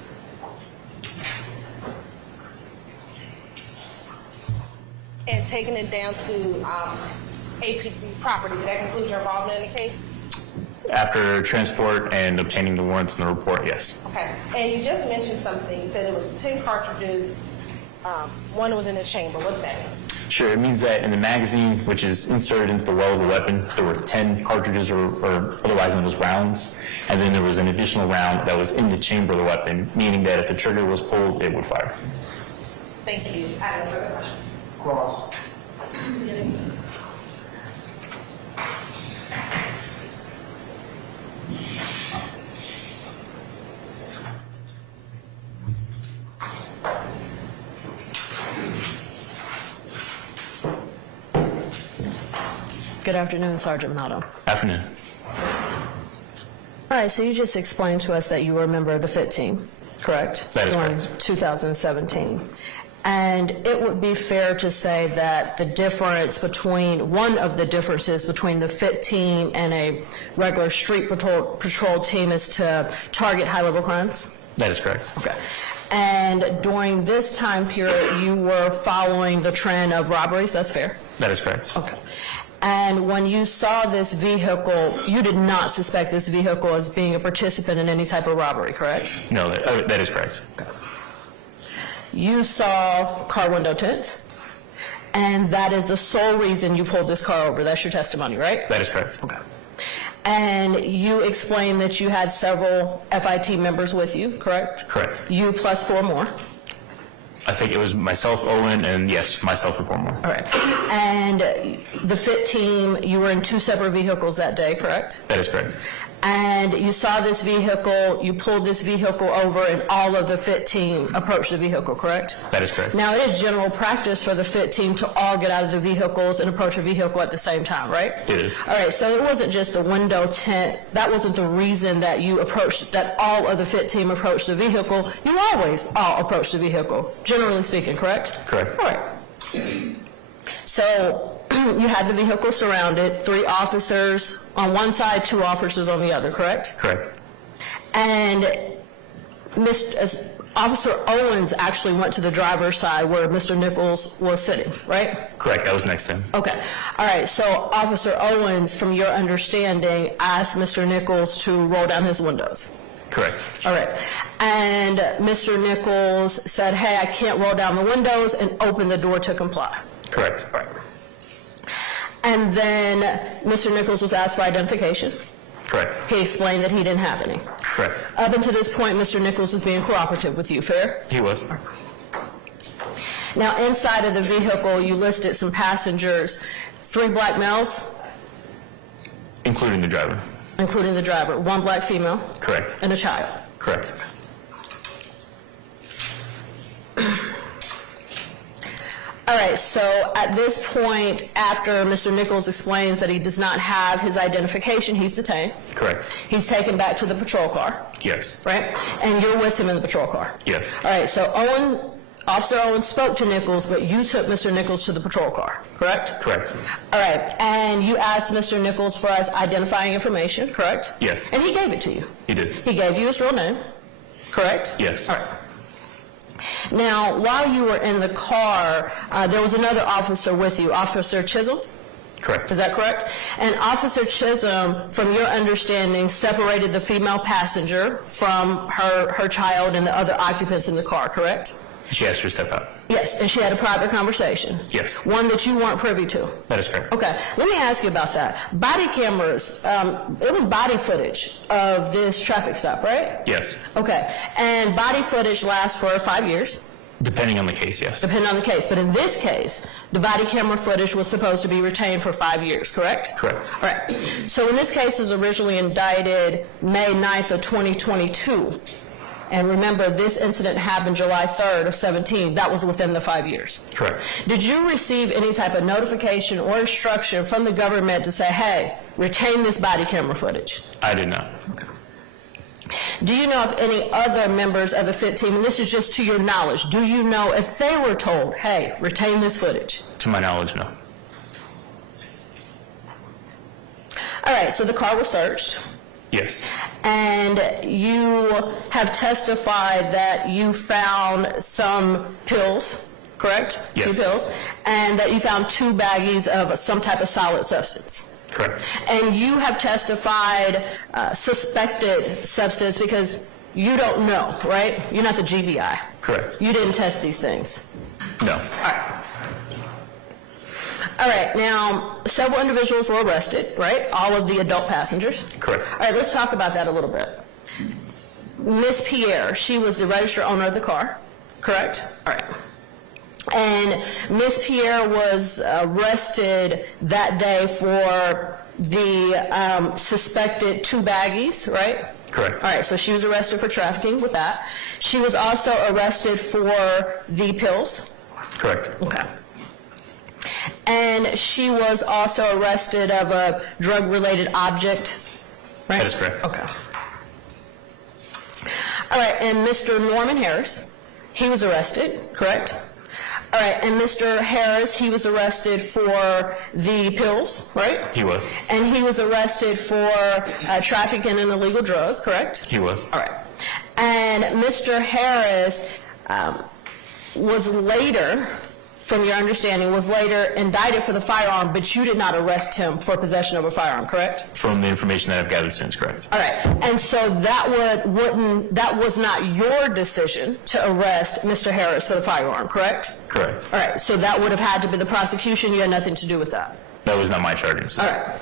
and taking it down to APD property, did that conclude your involvement in the case? After transport and obtaining the warrants and the report, yes. Okay. And you just mentioned something. You said it was 10 cartridges. One was in the chamber. What does that mean? Sure, it means that in the magazine, which is inserted into the well of the weapon, there were 10 cartridges or otherwise known as rounds, and then there was an additional round that was in the chamber of the weapon, meaning that if the trigger was pulled, it would fire. Thank you. I have no further questions. Cross. Good afternoon, Sergeant Minato. Afternoon. All right, so you just explained to us that you were a member of the FIT team, correct? That is During correct. 2017. And it would be fair to say that one of the differences between the FIT team and a regular street patrol team is to target high-level crimes? That is correct. Okay. And during this time period, you were following the trend of robberies, that's fair? That is correct. Okay. And when you saw this vehicle, you did not suspect this vehicle as being a participant in any type of robbery, correct? No, that is correct. You saw car window tints, and that is the sole reason you pulled this car over. That's your testimony, right? That is correct. Okay. And you explained that you had several FIT members with you, correct? Correct. You plus 4 more. I think it was myself, Owen, and yes, myself and 4 more. All right. And the FIT team, you were in 2 separate vehicles that day, correct? That is correct. And you saw this vehicle, you pulled this vehicle over, and all of the FIT team approached the vehicle, correct? That is correct. Now, it is general practice for the FIT team to all get out of the vehicles and approach a vehicle at the same time, right? It is. All right, so it wasn't just the window tint. That wasn't the reason that that all of the FIT team approached the vehicle. You always all approach the vehicle, generally speaking, correct? Correct. All right. So you had the vehicle surrounded, 3 officers on one side, 2 officers on the other, correct? Correct. And Officer Owens actually went to the driver's side where Mr. Nichols was sitting, right? Correct. I was next to him. Okay. All right. So Officer Owens, from your understanding, asked Mr. Nichols to roll down his windows. Correct. All right. And Mr. Nichols said, hey, I can't roll down the windows, and opened the door to comply. Correct. Right. And then Mr. Nichols was asked for identification. Correct. He explained that he didn't have any. Correct. Up until this point, Mr. Nichols is being cooperative with you, fair? He was. Now, inside of the vehicle, you listed some passengers, 3 black males, Including the driver. including the driver, 1 black female, Correct. and a child. Correct. All right, so at this point, after Mr. Nichols explains that he does not have his identification, he's detained. Correct. He's taken back to the patrol car, Yes. right? And you're with him in the patrol car. Yes. All right, so Officer Owens spoke to Nichols, but you took Mr. Nichols to the patrol car, correct? Correct. All right, and you asked Mr. Nichols for his identifying information, correct? Yes. And he gave it to you? He did. He gave you his real name, correct? Yes. All right. Now, while you were in the car, there was another officer with you, Officer Chisholm? Correct. Is that correct? And Officer Chisholm, from your understanding, separated the female passenger from her child and the other occupants in the car, correct? She asked her to step out. Yes, and she had a private conversation? Yes. One that you weren't privy to? That is correct. Okay, let me ask you about that. Body cameras, it was body footage of this traffic stop, right? Yes. Okay, and body footage lasts for 5 years? Depending on the case, yes. Depending on the case, but in this case, the body camera footage was supposed to be retained for 5 years, correct? Correct. All right, so when this case was originally indicted May 9th of 2022, and remember, this incident happened July 3rd of 17. That was within the 5 years. Correct. Did you receive any type of notification or instruction from the government to say, hey, retain this body camera footage? I did not. Okay. Do you know if any other members of the FIT team, and this is just to your knowledge, do you know if they were told, hey, retain this footage? To my knowledge, no. All right, so the car was searched. Yes. And you have testified that you found some pills, correct? Yes. 2 pills, and that you found 2 baggies of some type of solid substance. Correct. And you have testified suspected substance because you don't know, right? You're not the GBI. Correct. You didn't test these things. No. All right, now, several individuals were arrested, right? All of the adult passengers. Correct. All right, let's talk about that a little bit. Miss Pierre, she was the registered owner of the car, correct? All right. And Miss Pierre was arrested that day for the suspected 2 baggies, right? Correct. All right, so she was arrested for trafficking with that. She was also arrested for the pills. Correct. Okay. And she was also arrested of a drug-related object, right? That is correct. Okay. All right, and Mr. Norman Harris, he was arrested, correct? All right, and Mr. Harris, he was arrested for the pills, right? He was. And he was arrested for trafficking in illegal drugs, correct? He was. All right. And Mr. Harris was later, from your understanding, was later indicted for the firearm, but you did not arrest him for possession of a firearm, correct? From the information that I've gathered since, correct. All right, and so that was not your decision to arrest Mr. Harris for the firearm, correct? Correct. All right, so that would have had to be the prosecution. You had nothing to do with that. That was not my charges. All right.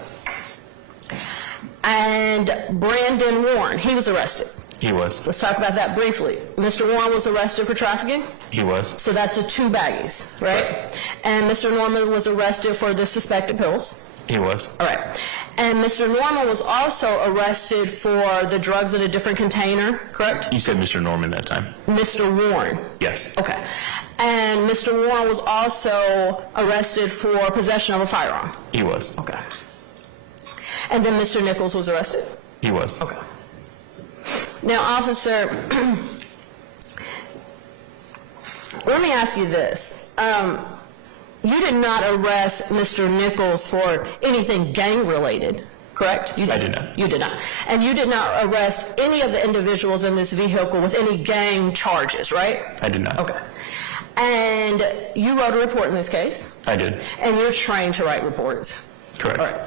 And Brandon Warren, he was arrested. He was. Let's talk about that briefly. Mr. Warren was arrested for trafficking? He was. So that's the 2 baggies, right? And Mr. Norman was arrested for the suspected pills? He was. All right. And Mr. Norman was also arrested for the drugs in a different container, correct? You said Mr. Norman that time. Mr. Warren? Yes. Okay. And Mr. Warren was also arrested for possession of a firearm? He was. Okay. And then Mr. Nichols was arrested? He was. Okay. Now, officer, let me ask you this. You did not arrest Mr. Nichols for anything gang-related, correct? I did not. You did not. And you did not arrest any of the individuals in this vehicle with any gang charges, right? I did not. Okay. And you wrote a report in this case? I did. And you're trained to write reports? Correct. All right.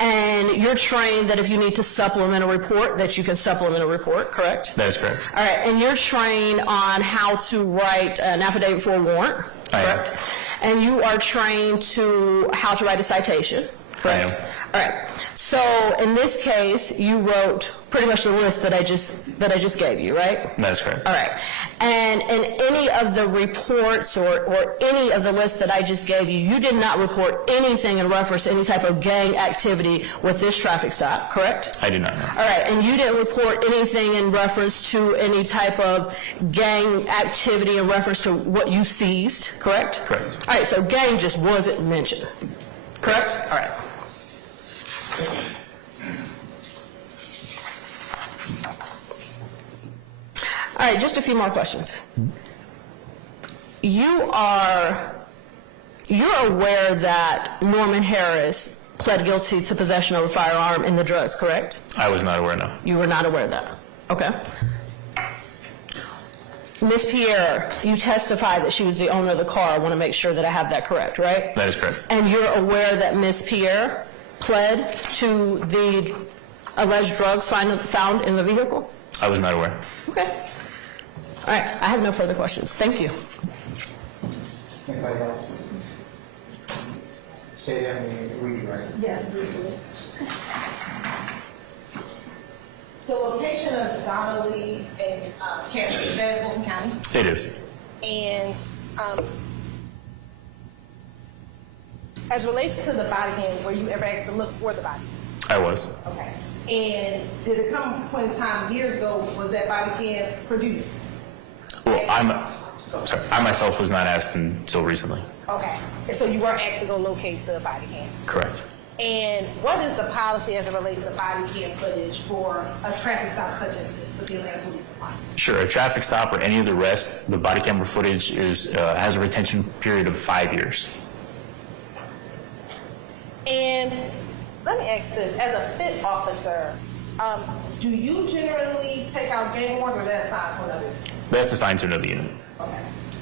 And you're trained that if you need to supplement a report, that you can supplement a report, correct? That is correct. All right. And you're trained on how to write an affidavit for a warrant, correct? And you are trained to how to write a citation, correct? I am. All right. So in this case, you wrote pretty much the list that I just gave you, right? That is correct. All right. And in any of the reports or any of the lists that I just gave you, you did not report anything in reference to any type of gang activity with this traffic stop, correct? I did not know. All right. And you didn't report anything in reference to any type of gang activity in reference to what you seized, correct? Correct. All right. So gang just wasn't mentioned, correct? All right. All right, just a few more questions. you're aware that Norman Harris pled guilty to possession of a firearm and the drugs, correct? I was not aware, no. You were not aware of that? Okay. Ms. Pierre, you testified that she was the owner of the car. I want to make sure that I have that correct, right? That is correct. And you're aware that Ms. Pierre pled to the alleged drugs found in the vehicle? I was not aware. Okay. All right, I have no further questions. Thank you. Anybody else? Say that and read, right? Yes, briefly. The location of Donnelly and Cameron, is that in Fulton County? It is. And as it relates to the body cam, were you ever asked to look for the body? I was. Okay. And did it come a point in time years ago, was that body cam produced? Well, I myself was not asked until recently. Okay. And so you weren't asked to go locate the body cam? Correct. And what is the policy as it relates to body cam footage for a traffic stop such as this with the Atlanta Police Department? Sure, a traffic stop or any of the rest, the body camera footage has a retention period of 5 years. And let me ask this, as a FIT officer, do you generally take out gang wars or that's assigned to another unit? That's assigned to another unit. Okay.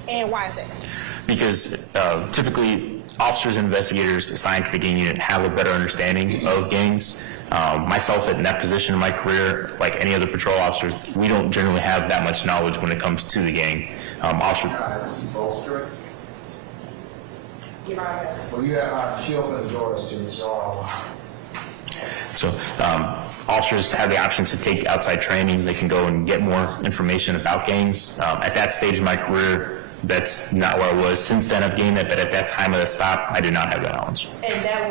And why is that? Because typically officers and investigators assigned to the gang unit have a better understanding of gangs. Myself in that position in my career, like any other patrol officers, we don't generally have that much knowledge when it comes to the gang. Well, you have, she opened the doors to me, so So officers have the option to take outside training. They can go and get more information about gangs. At that stage of my career, that's not where I was. Since then, I've gained that, but at that time of the stop, I did not have that knowledge. And that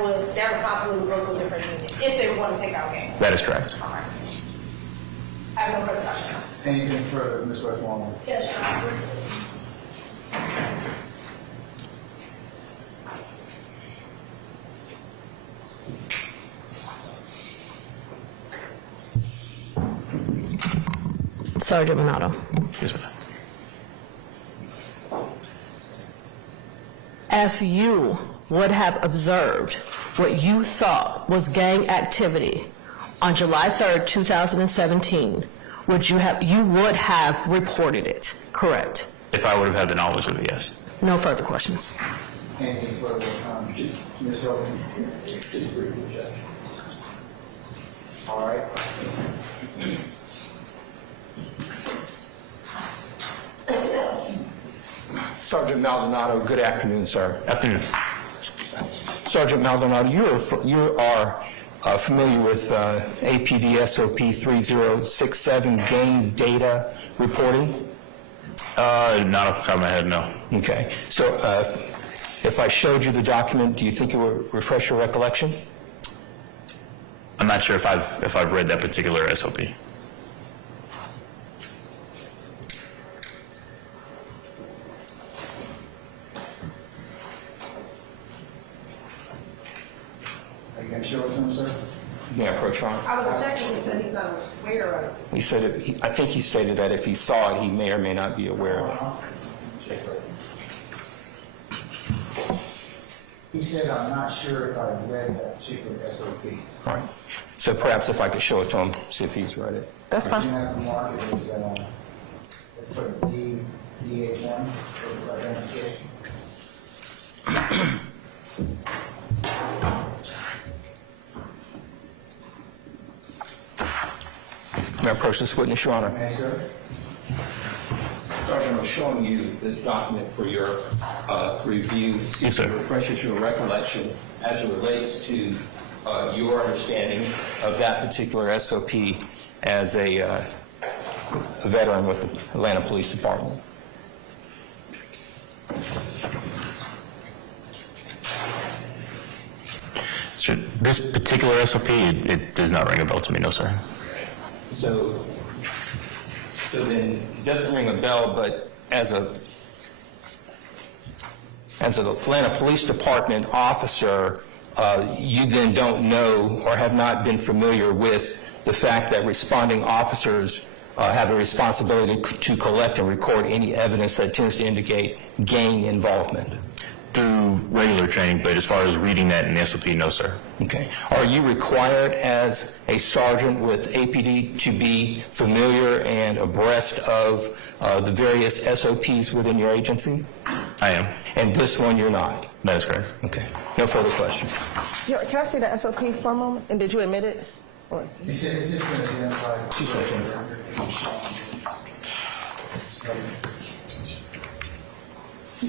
responsibility would go to a different unit if they were going to take out gangs? That is correct. All right. I have no further questions. anything further, Ms. Westmoreland? Yes, Your Honor. Sergeant Minato. Yes, ma'am. If you would have observed what you thought was gang activity on July 3rd, 2017, you would have reported it, correct? If I would have had the knowledge of it, yes. No further questions. Anything further, Ms. Hogan? Just briefly, Judge. All right. Sergeant Maldonado, good afternoon, sir. Afternoon. Sergeant Maldonado, you are familiar with APD SOP 3067 gang data reporting? Not off the top of my head, no. Okay. So if I showed you the document, do you think it would refresh your recollection? I'm not sure if I've read that particular SOP. Are you going to show it to him, sir? May I approach, Your Honor? I would object if he said he's not aware of it. He said I think he stated that if he saw it, he may or may not be aware of it. He said, I'm not sure if I read that particular SOP. All right. So perhaps if I could show it to him, see if he's read it. That's You fine. have to mark it as, let's put DH1 for identification. May I approach this witness, Your Honor? May, sir? Sergeant, I'm showing you this document for your review. See if it refreshes your recollection as it relates to your understanding Of that particular SOP as a veteran with the Atlanta Police Department. Sure. This particular SOP, it does not ring a bell to me, no, sir. So then, it doesn't ring a bell, but as an Atlanta Police Department officer, you then don't know or have not been familiar with the fact that responding officers have a responsibility to collect and record any evidence that tends to indicate gang involvement? Through regular training, but as far as reading that in the SOP, no, sir. Okay. Are you required as a sergeant with APD to be familiar and abreast of the various SOPs within your agency? I am. And this one you're not? That is correct. Okay. No further questions. Can I see the SOP for a moment? And did you admit it? Or? It's just been identified.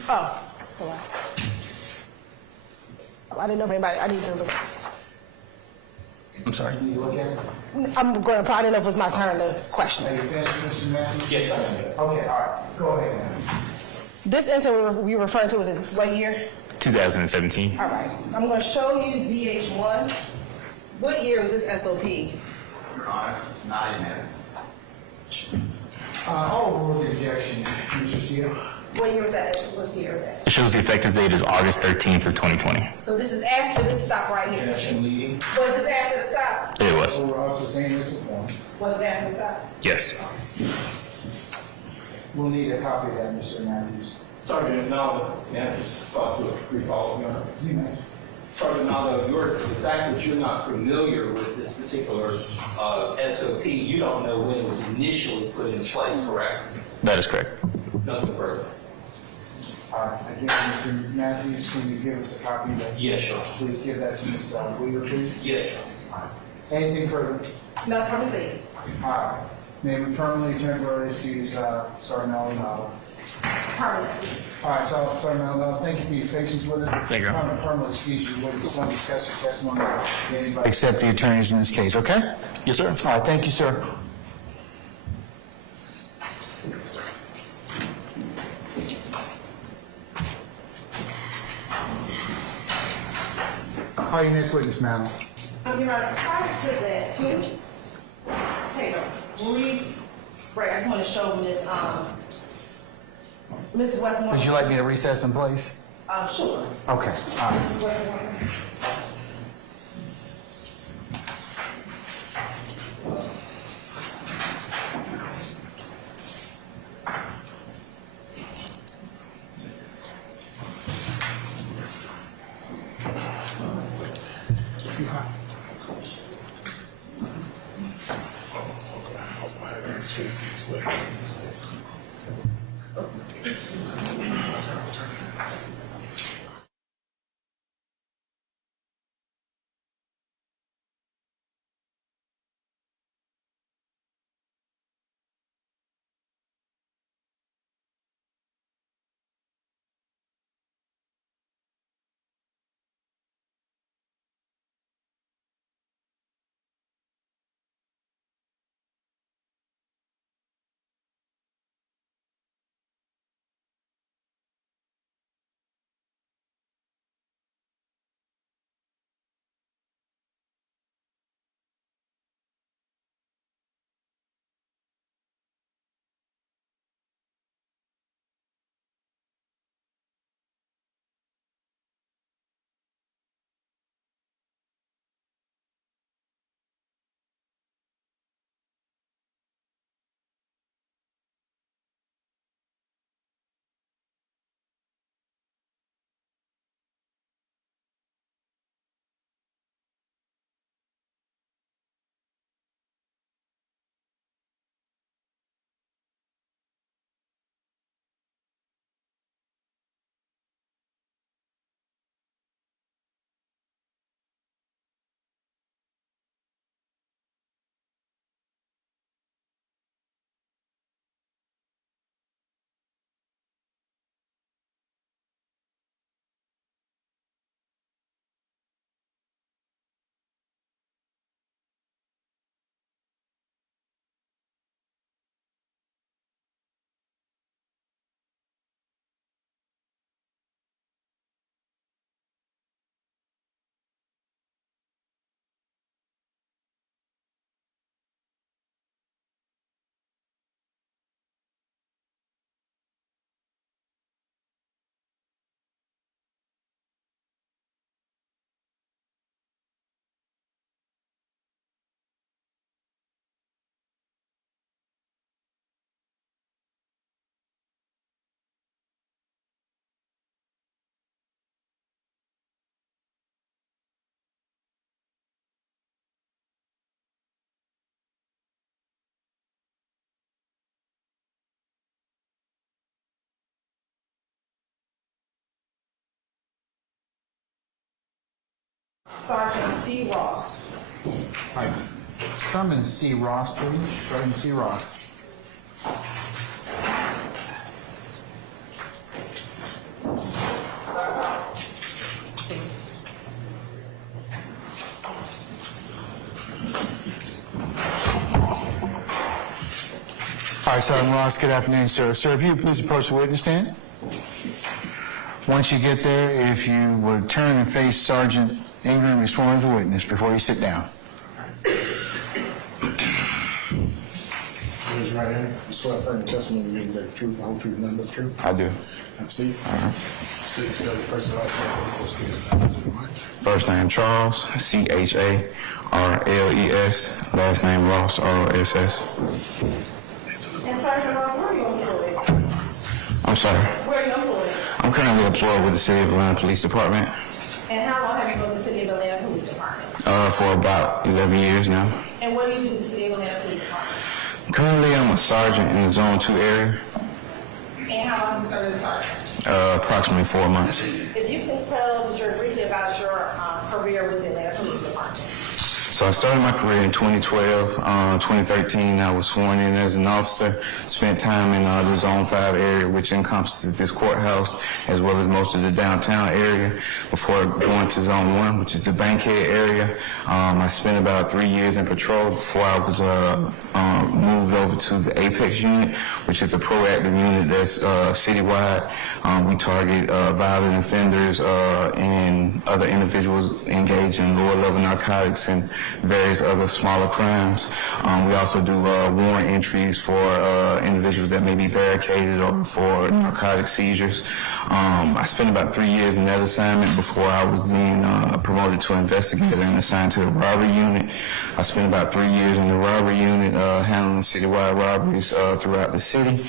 Oh. Oh, wow. I didn't know if anybody, I didn't look. I'm sorry? Can you look at it? I'm going to, I didn't know if it was my turn to question. Are you finished, Mr. Matthews? Yes, I am. Okay, all right. Go ahead, man. This incident we were referring to was in what year? 2017. All right. I'm going to show you DH1. What year was this SOP? Your Honor, it's not in there. Overrule the objection, Mr. Steele. What year was that? What year was that? It shows the effective date is August 13th of 2020. So this is after this stop right here. Was this after the stop? It was. Overall sustained this form. Was it after the stop? Yes. We'll need a copy of that, Mr. Matthews. Sergeant Naldo, may I just do a brief follow-up, Your Honor? You may. Sergeant Naldo, the fact that you're not familiar with this particular SOP, you don't know when it was initially put in place, correct? That is correct. Nothing further. All right, again, Mr. Matthews, can you give us a copy of that? Yes, sir. Please give that to Ms. Weaver, please. Yes, sir. All right. Anything further? No, from the scene. All right. May we permanently, temporarily excuse Sergeant Maldonado? Permanently. All right, so, Sergeant Maldonado, thank you for your patience with us. Thank you. Permanently excuse you. We just want to discuss your testimony. Accept the attorneys in this case, okay? Yes, sir. All right, thank you, sir. Call your next witness, madam. Your Honor, prior to that, can we take a brief break? I just want to show Ms. Westmore. Would you like me to recess in place? Sure. Okay, all right. Ms. Westmore. Sergeant C. Ross. All right. Sergeant C. Ross, please. Sergeant C. Ross. All right, Sergeant Ross, good afternoon, sir. Sir, if you would please approach the witness stand. Once you get there, if you would turn and face Sergeant Ingram, be sworn as a witness before you sit down. Raise your right hand. You swear affirm the testimony you give the truth, the whole truth, nothing but the truth. I do. Have a seat. State your first and last name for the course case. First name Charles, C-H-A-R-L-E-S. Last name Ross, R-O-S-S. And Sergeant Ross, where are you employed? I'm sorry. Where are you employed? I'm currently employed with the City of Atlanta Police Department And how long have you been with the City of Atlanta Police Department? for about 11 years now. And what do you do with the City of Atlanta Police Department? Currently, I'm a sergeant in the Zone 2 area, And how long have you served as a sergeant? approximately 4 months. If you can tell the jury briefly about your career with the Atlanta Police Department. So I started my career in 2012. 2013, I was sworn in as an officer. Spent time in the Zone 5 area, which encompasses this courthouse, as well as most of the downtown area, before going to Zone 1, which is the Bankhead area. I spent about 3 years in patrol before I was moved over to the Apex unit, which is a proactive unit that's citywide. We target violent offenders and other individuals engaged in lower-level narcotics and various other smaller crimes. We also do warrant entries for individuals that may be barricaded or for narcotic seizures. I spent about 3 years in that assignment before I was then promoted to investigator and assigned to the robbery unit. I spent about 3 years in the robbery unit handling citywide robberies throughout the city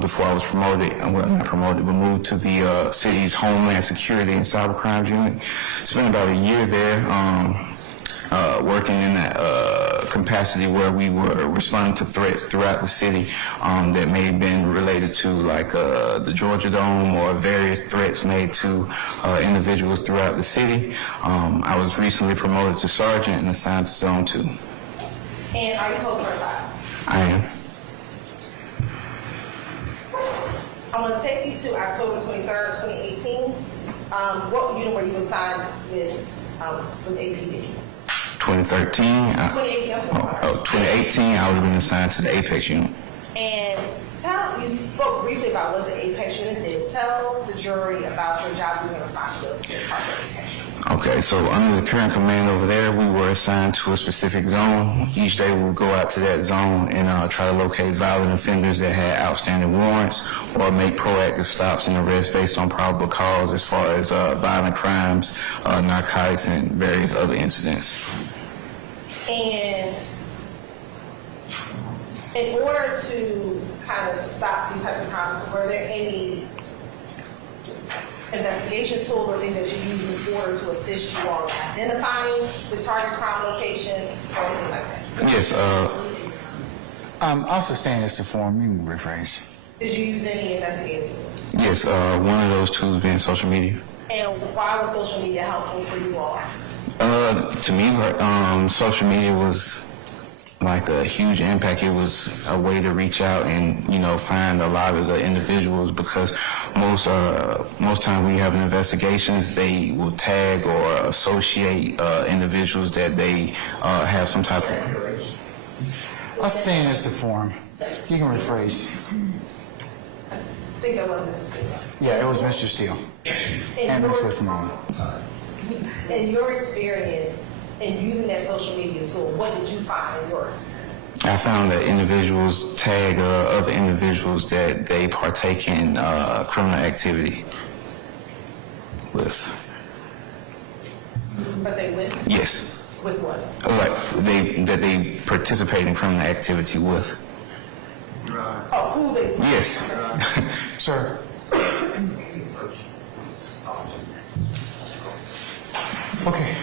before I was promoted, well, not promoted, but moved to the city's Homeland Security and Cybercrime unit. Spent about a year there working in that capacity where we were responding to threats throughout the city that may have been related to like the Georgia Dome or various threats made to individuals throughout the city. I was recently promoted to sergeant and assigned to Zone 2. And are you post certified? I am. I'm going to take you to October 23rd, 2018. What unit were you assigned with APD? 2013. 2018, I'm sorry. 2018, I would have been assigned to the Apex unit. And you spoke briefly about what the Apex unit did. Tell the jury about your job and responsibilities as part of the Apex unit. Okay, so under the current command over there, we were assigned to a specific zone. Each day we would go out to that zone and try to locate violent offenders that had outstanding warrants or make proactive stops and arrests based on probable cause as far as violent crimes, narcotics, and various other incidents. And in order to kind of stop these types of crimes, were there any investigation tools or things that you use in order to assist you on identifying the target crime locations or anything like that? Yes. I'll sustain this to form. You can rephrase. Did you use any investigative tools? Yes, one of those tools being social media. And why was social media helpful for you all? To me, social media was like a huge impact. It was a way to reach out and, find a lot of the individuals, because most times when you have investigations, they will tag or associate individuals that they have some type of... I'll sustain this to form. You can rephrase. I think that was Mr. Steele. Yeah, it was Mr. Steele. And Ms. Westmoreland. In your experience in using that social media tool, what did you find in your experience? I found that individuals tag other individuals that they partake in criminal activity with. I say with? Yes. With what? Like that they participate in criminal activity with. Oh, who they? Yes. Sir. Okay.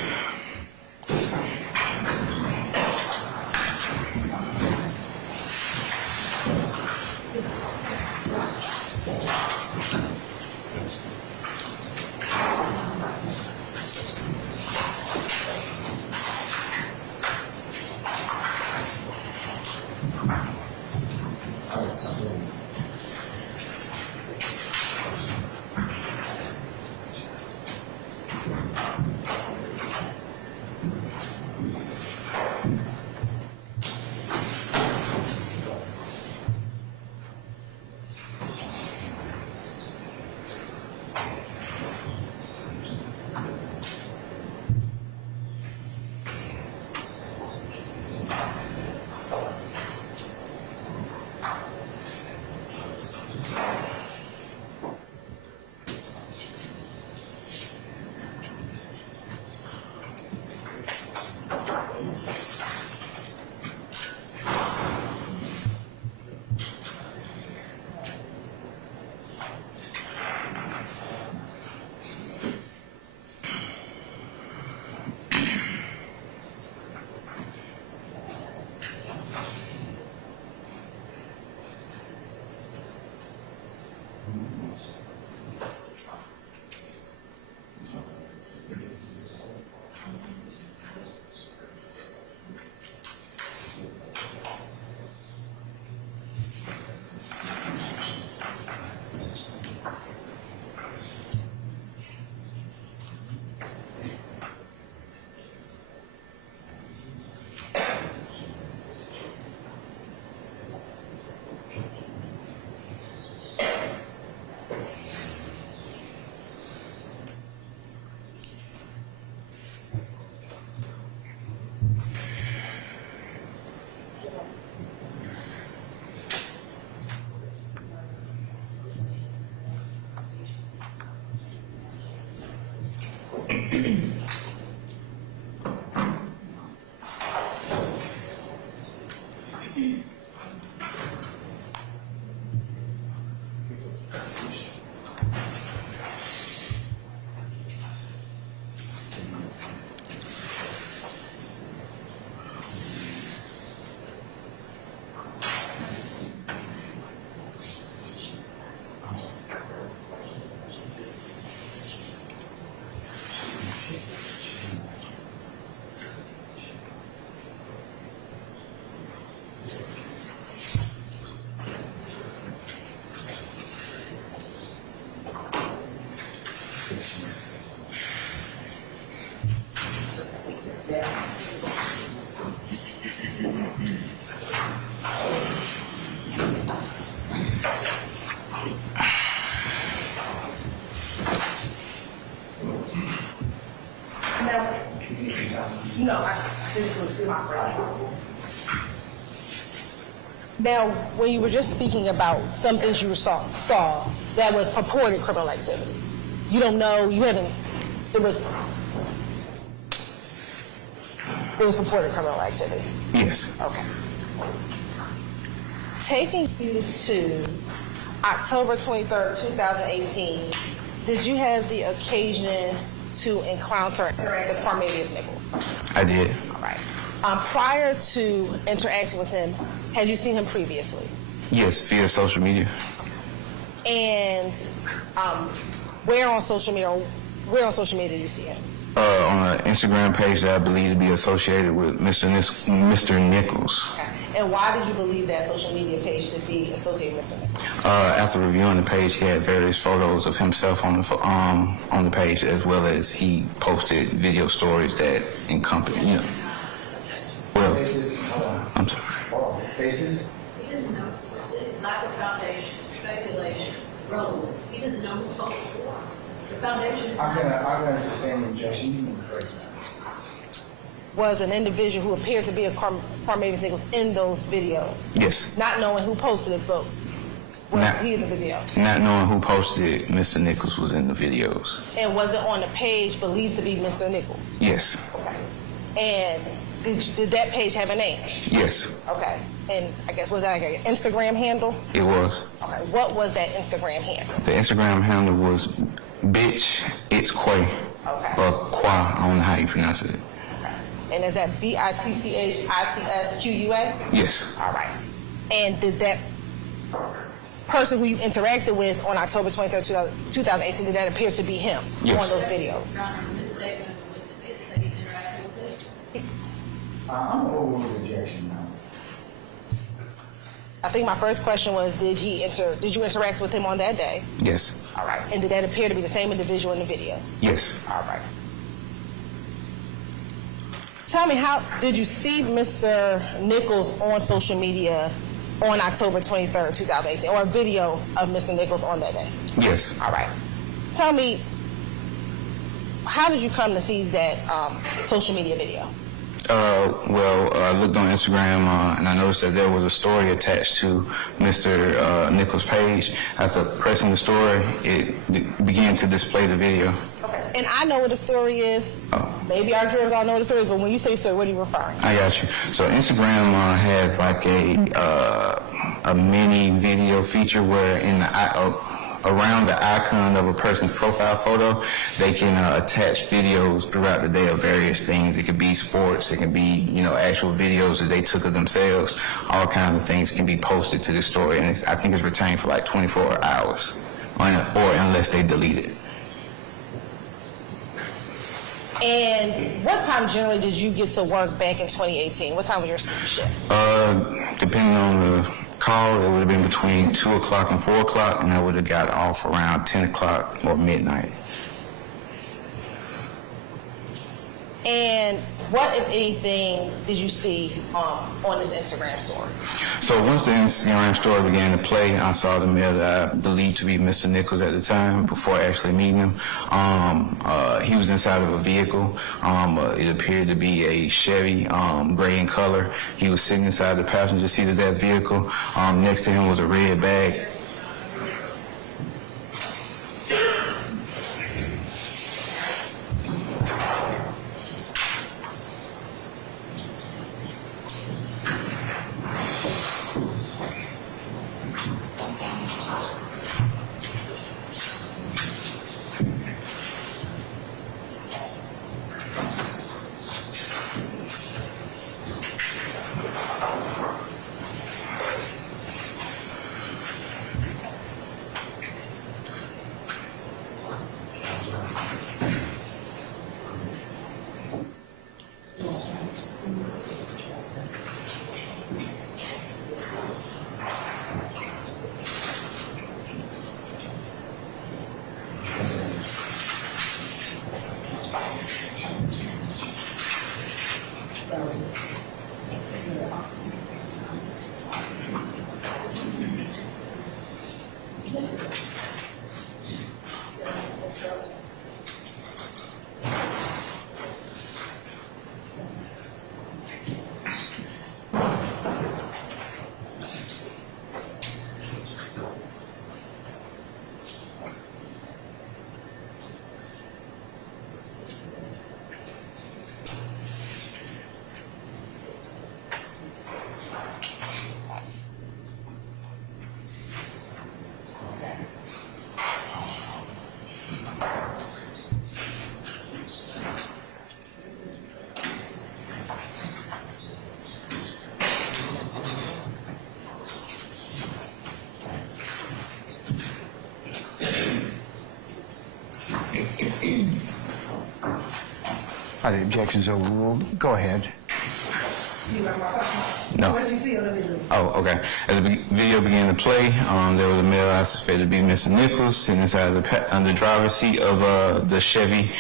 Now, when you were just speaking about some things you saw that was purported criminal activity, you don't know, you haven't, it was purported criminal activity. Yes. Okay. Taking you to October 23rd, 2018, did you have the occasion to encounter and interact with Parmenius Nichols? I did. All right. Prior to interacting with him, had you seen him previously? Yes, via social media. And where on social media did you see him? On an Instagram page that I believe to be associated with Mr. Nichols. Okay. And why did you believe that social media page to be associated with Mr. Nichols? After reviewing the page, he had various photos of himself on the page, as well as he posted video stories that encompass, you know. Well, I'm sorry. Faces? He doesn't know lack of foundation, speculation, relevance. He doesn't know who's supposed to be. The foundation is I'm gonna sustain the objection. You can refer to that. Was an individual who appeared to be a Parmenius Nichols in those videos? Yes. Not knowing who posted it, but was he in the video? Not knowing who posted it, Mr. Nichols was in the videos. And was it on the page believed to be Mr. Nichols? Yes. Okay. And did that page have a name? Yes. Okay. And I guess, was that like an Instagram handle? It was. Okay. What was that Instagram handle? The Instagram handle was Bitch It's Quay. Okay. Or Qua, I don't know how you pronounce it. And is that BITCHITSQUA? Yes. All right. And did that person who you interacted with on October 23rd, 2018, did that appear to be him Yes. on those videos? Your Honor, from this statement of the witness, it said he interacted with it. I'm over with objection now. I think my first question was, did you interact with him on that day? Yes. All right. And did that appear to be the same individual in the video? Yes. All right. Tell me, how did you see Mr. Nichols on social media on October 23rd, 2018, or a video of Mr. Nichols on that day? Yes. All right. Tell me, how did you come to see that social media video? Well, I looked on Instagram and I noticed that there was a story attached to Mr. Nichols' page. After pressing the story, it began to display the video. Okay. And I know what the story is. Oh. Maybe our jurors all know what the story is, but when you say story, what are you referring to? I got you. So Instagram has like a mini video feature where in the around the icon of a person's profile photo, they can attach videos throughout the day of various things. It could be sports, it can be, actual videos that they took of themselves. All kinds of things can be posted to this story, and I think it's retained for like 24 hours, or unless they delete it. And what time generally did you get to work back in 2018? What time was your shift? Depending on the call, it would have been between 2 o'clock and 4 o'clock, and I would have got off around 10 o'clock or midnight. And what, if anything, did you see on this Instagram story? So once the Instagram story began to play, I saw the male that I believed to be Mr. Nichols at the time before actually meeting him. He was inside of a vehicle. It appeared to be a Chevy, gray in color. He was sitting inside the passenger seat of that vehicle. Next to him was a red bag. All right, the objection's overruled. Go ahead. You remember my question? No. What did you see on the video? Oh, okay. As the video began to play, there was a male I suspected to be Mr. Nichols sitting inside the driver's seat of the Chevy.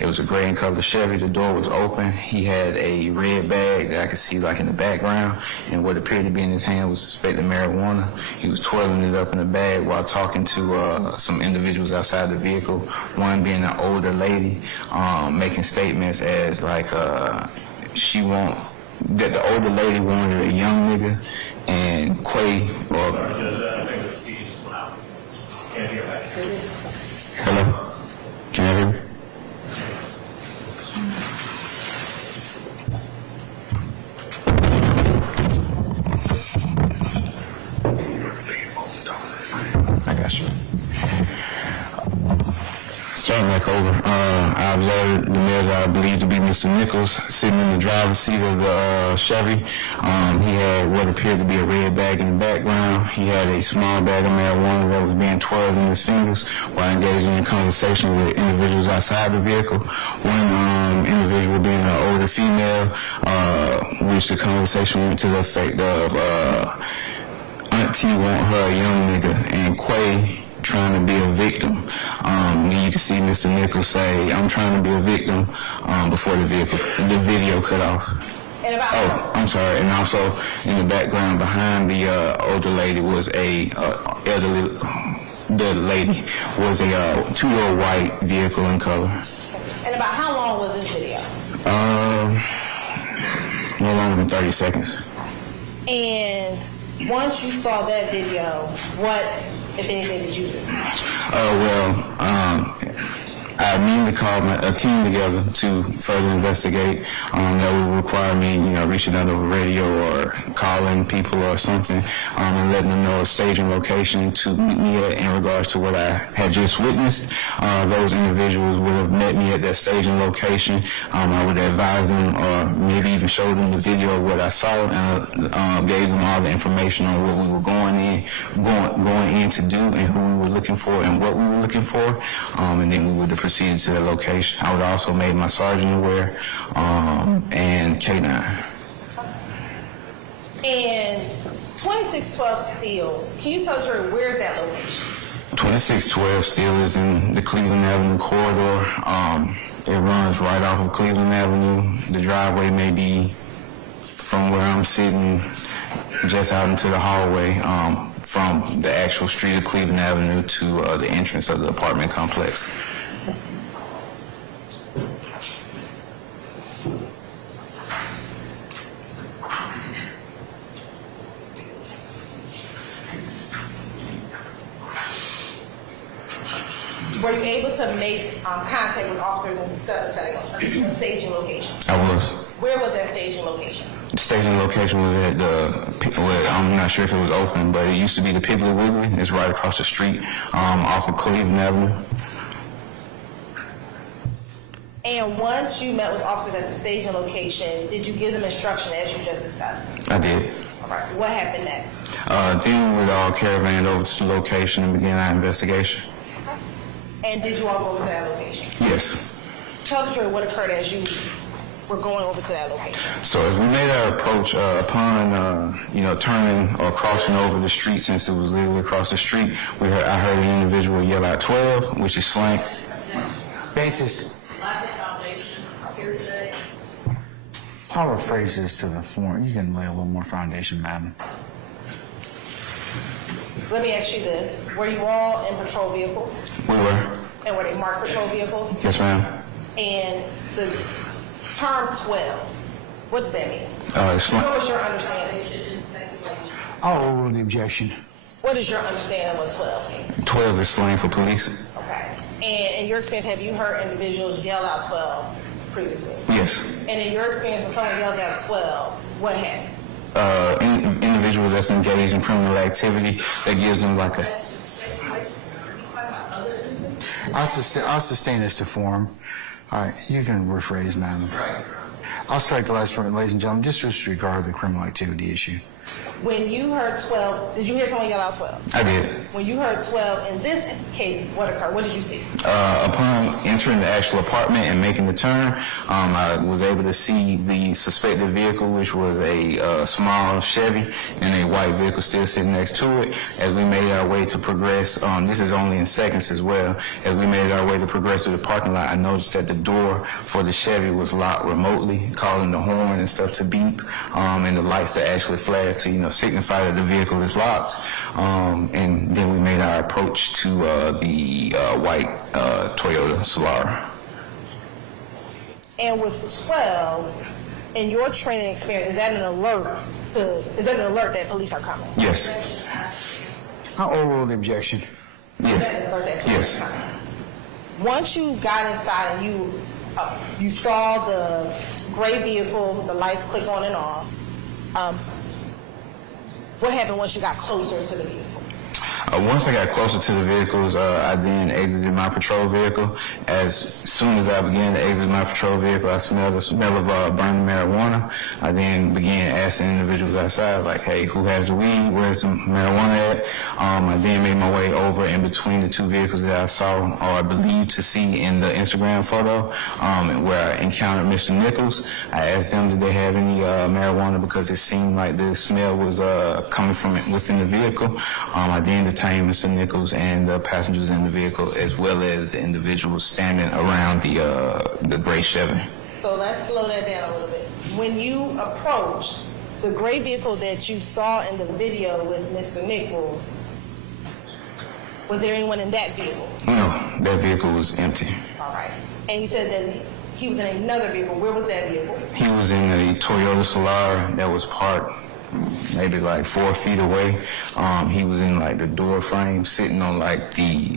It was a gray in color Chevy. The door was open. He had a red bag that I could see like in the background, and what appeared to be in his hand was suspected marijuana. He was twirling it up in the bag while talking to some individuals outside the vehicle, one being an older lady, making statements as like that the older lady wanted a young nigga, and Quay Hello? Can you hear me? I got you. Starting back over, I observed the male that I believe to be Mr. Nichols sitting in the driver's seat of the Chevy. He had what appeared to be a red bag in the background. He had a small bag of marijuana that was being twirled in his fingers while engaging in conversation with individuals outside the vehicle. One individual being an older female, which the conversation went to the effect of Auntie want her a young nigga, and Quay trying to be a victim. You can see Mr. Nichols say, "I'm trying to be a victim," before the video cut off. Oh, I'm sorry. And also in the background behind the older lady was the lady was a two-door white vehicle in color. And about how long was this video? No longer than 30 seconds. And once you saw that video, what, if anything, did you do? I immediately called a team together to further investigate. That would require me, reaching out over radio or calling people or something, and letting them know a staging location to meet me at in regards to what I had just witnessed. Those individuals would have met me at that staging location. I would advise them or maybe even show them the video of what I saw, and gave them all the information on what we were going in to do, and who we were looking for and what we were looking for, and then we would proceed to the location. I would also make my sergeant aware, and K9. And 2612 Steel, can you tell us where is that location? 2612 Steel is in the Cleveland Avenue corridor. It runs right off of Cleveland Avenue. The driveway may be from where I'm sitting just out into the hallway, from the actual street of Cleveland Avenue to the entrance of the apartment complex. Were you able to make contact with officers and set a staging location? I was. Where was that staging location? The staging location was at I'm not sure if it was open, but it used to be the Piggly Wiggly. It's right across the street, off of Cleveland Avenue. And once you met with officers at the staging location, did you give them instruction as you just discussed? I did. All right. What happened next? Then we would all caravan over to the location and begin our investigation. And did you all go over to that location? Yes. Tell the jury what occurred as you were going over to that location. So as we made our approach, upon turning or crossing over the street, since it was literally across the street, I heard an individual yell out 12, which is slang. Basis. I'll rephrase this to the form. You can lay a little more foundation, madam. Let me ask you this. Were you all in patrol vehicles? We were. And were they marked patrol vehicles? Yes, ma'am. And the term 12, what does that mean? What was your understanding? I'll overrule the objection. What is your understanding of what 12 means? 12 is slang for police. Okay. And in your experience, have you heard individuals yell out 12 previously? Yes. And in your experience, when someone yells out 12, what happens? Individual that's engaged in criminal activity, that gives them like a... I'll sustain this to form. All right, you can rephrase, madam. I'll strike the last point, ladies and gentlemen, just disregard the criminal activity issue. When you heard 12, did you hear someone yell out 12? I did. When you heard 12, in this case, what occurred? What did you see? Upon entering the actual apartment and making the turn, I was able to see the suspected vehicle, which was a small Chevy, and a white vehicle still sitting next to it. As we made our way to progress, this is only in seconds as well, as we made our way to progress to the parking lot, I noticed that the door for the Chevy was locked remotely, causing the horn and stuff to beep, and the lights that actually flash to, signify that the vehicle is locked. And then we made our approach to the white Toyota Solara. And with 12, in your training experience, is that an alert that police are coming? Yes. How overrule the objection? Is that an alert that police Yes. are coming? Once you got inside and you saw the gray vehicle, the lights click on and off, what happened once you got closer to the vehicle? Once I got closer to the vehicles, I then exited my patrol vehicle. As soon as I began to exit my patrol vehicle, I smelled the smell of burning marijuana. I then began asking individuals outside, like, hey, who has the weed? Where's the marijuana at? I then made my way over in between the two vehicles that I saw, or I believed to see in the Instagram photo, where I encountered Mr. Nichols. I asked them, did they have any marijuana, because it seemed like the smell was coming from within the vehicle. I then detained Mr. Nichols and the passengers in the vehicle, as well as the individuals standing around the gray Chevy. So let's slow that down a little bit. When you approached the gray vehicle that you saw in the video with Mr. Nichols, was there anyone in that vehicle? No, that vehicle was empty. All right. And you said that he was in another vehicle. Where was that vehicle? He was in a Toyota Solara that was parked maybe like 4 feet away. He was in like the door frame, sitting on like the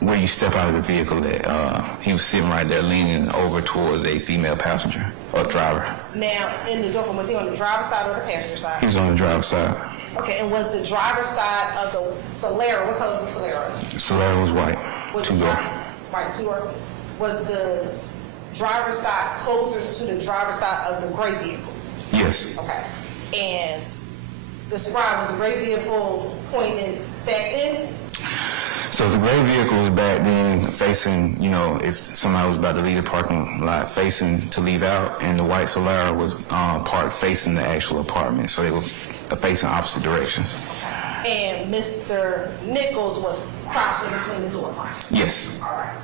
where you step out of the vehicle. He was sitting right there, leaning over towards a female passenger or driver. Now, in the door frame, was he on the driver's side or the passenger side? He was on the driver's side. Okay, and was the driver's side of the Solara, what color was the Solara? The Solara was white, two-door. White, two-door. Was the driver's side closer to the driver's side of the gray vehicle? Yes. Okay. And describe, was the gray vehicle pointed back in? So the gray vehicle was back then facing, if somebody was about to leave the parking lot, facing to leave out, and the white Solara was parked facing the actual apartment. So they were facing opposite directions. And Mr. Nichols was crouched in between the door frames? Yes. All right.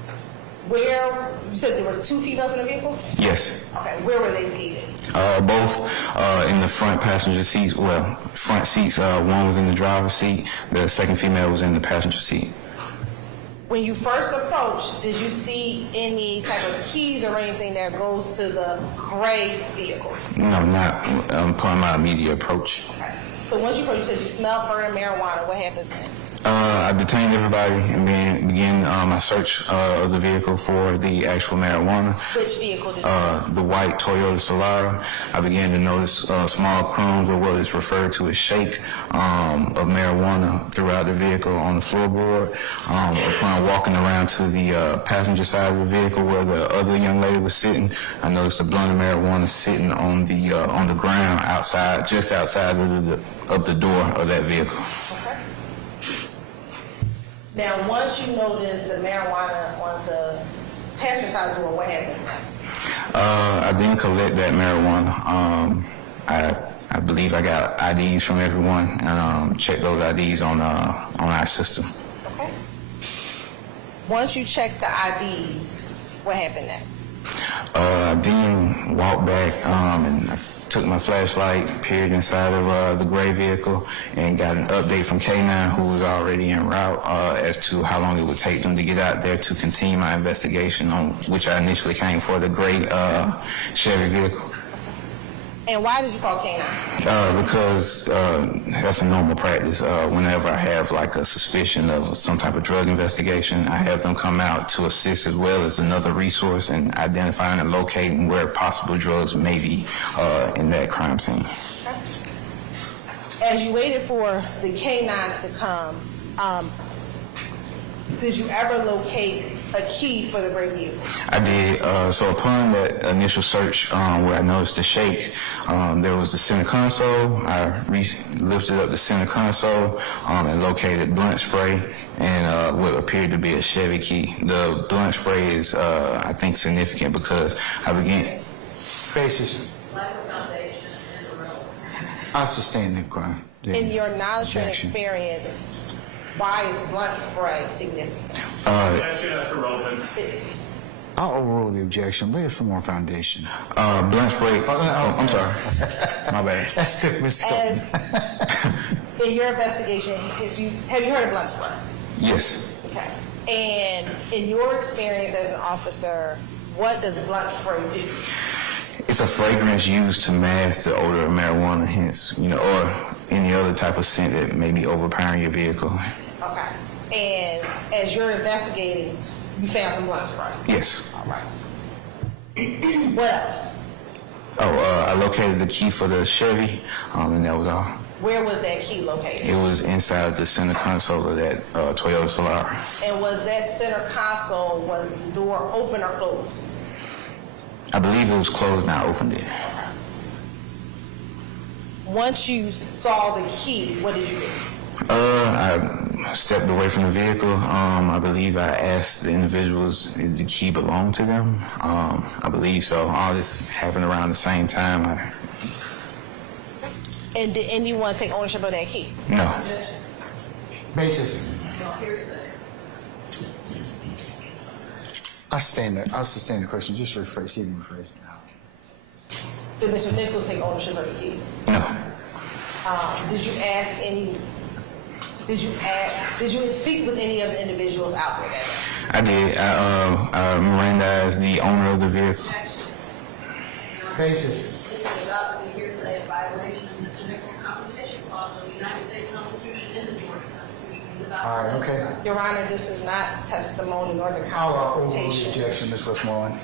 Where, you said there were two females in the vehicle? Yes. Okay, where were they seated? Both in the front passenger seats. Well, front seats. One was in the driver's seat. The second female was in the passenger seat. When you first approached, did you see any type of keys or anything that goes to the gray vehicle? No, not upon my immediate approach. Okay. So once you approached, you said you smelled burning marijuana. What happened next? I detained everybody and then began my search of the vehicle for the actual marijuana. Which vehicle did you The white Toyota Solara. I began to notice small crumbs, or what is referred to as shake, of marijuana throughout the vehicle on the floorboard. Upon walking around to the passenger side of the vehicle where the other young lady was sitting, I noticed a blunt of marijuana sitting on the ground outside, just outside of the door of that vehicle. Now, once you noticed the marijuana on the passenger side door, what happened next? I didn't collect that marijuana. I believe I got IDs from everyone and checked those IDs on our system. Okay. Once you checked the IDs, what happened next? I then walked back and I took my flashlight, peered inside of the gray vehicle, and got an update from K9, who was already en route, as to how long it would take them to get out there to continue my investigation, on which I initially came for the gray Chevy vehicle. And why did you call K9? Because that's a normal practice. Whenever I have like a suspicion of some type of drug investigation, I have them come out to assist, as well as another resource in identifying and locating where possible drugs may be in that crime scene. As you waited for the K9 to come, did you ever locate a key for the gray vehicle? I did. So upon that initial search, where I noticed the shake, there was the center console. I lifted up the center console and located blunt spray and what appeared to be a Chevy key. The blunt spray is, I think, significant because I began. Basis. Lack of foundation and irrelevant. I sustain the crime. In your knowledge and experience, why is blunt spray significant? Objection as to relevance. I'll overrule the objection. Lay some more foundation. Blunt spray. Oh, I'm sorry. My bad. That's good, Mr. Coleman. In your investigation, have you heard of blunt spray? Yes. Okay. And in your experience as an officer, what does blunt spray do? It's a fragrance used to mask the odor of marijuana, hence, or any other type of scent that may be overpowering your vehicle. Okay. And as you're investigating, you found some blunt spray? Yes. All right. What else? I located the key for the Chevy, and that was all. Where was that key located? It was inside the center console of that Toyota Solara. And was that center console, was the door open or closed? I believe it was closed and I opened it. Once you saw the key, what did you do? I stepped away from the vehicle. I believe I asked the individuals if the key belonged to them. I believe so. All this happened around the same time. And did anyone take ownership of that key? No. Basis. No hearsay. I'll sustain the question. Just rephrase. See if you rephrase it now. Did Mr. Nichols take ownership of the key? No. Did you speak with any of the individuals out there that day? I did. I Mirandized the owner of the vehicle. Basis. This is about to be hearsay in violation of Mr. Nichols' competition clause of the United States Constitution and the Georgia Constitution. He's about All right, to okay. Your Honor, this is not testimony nor the I'll overrule the confrontation. objection, Ms. Westmoreland.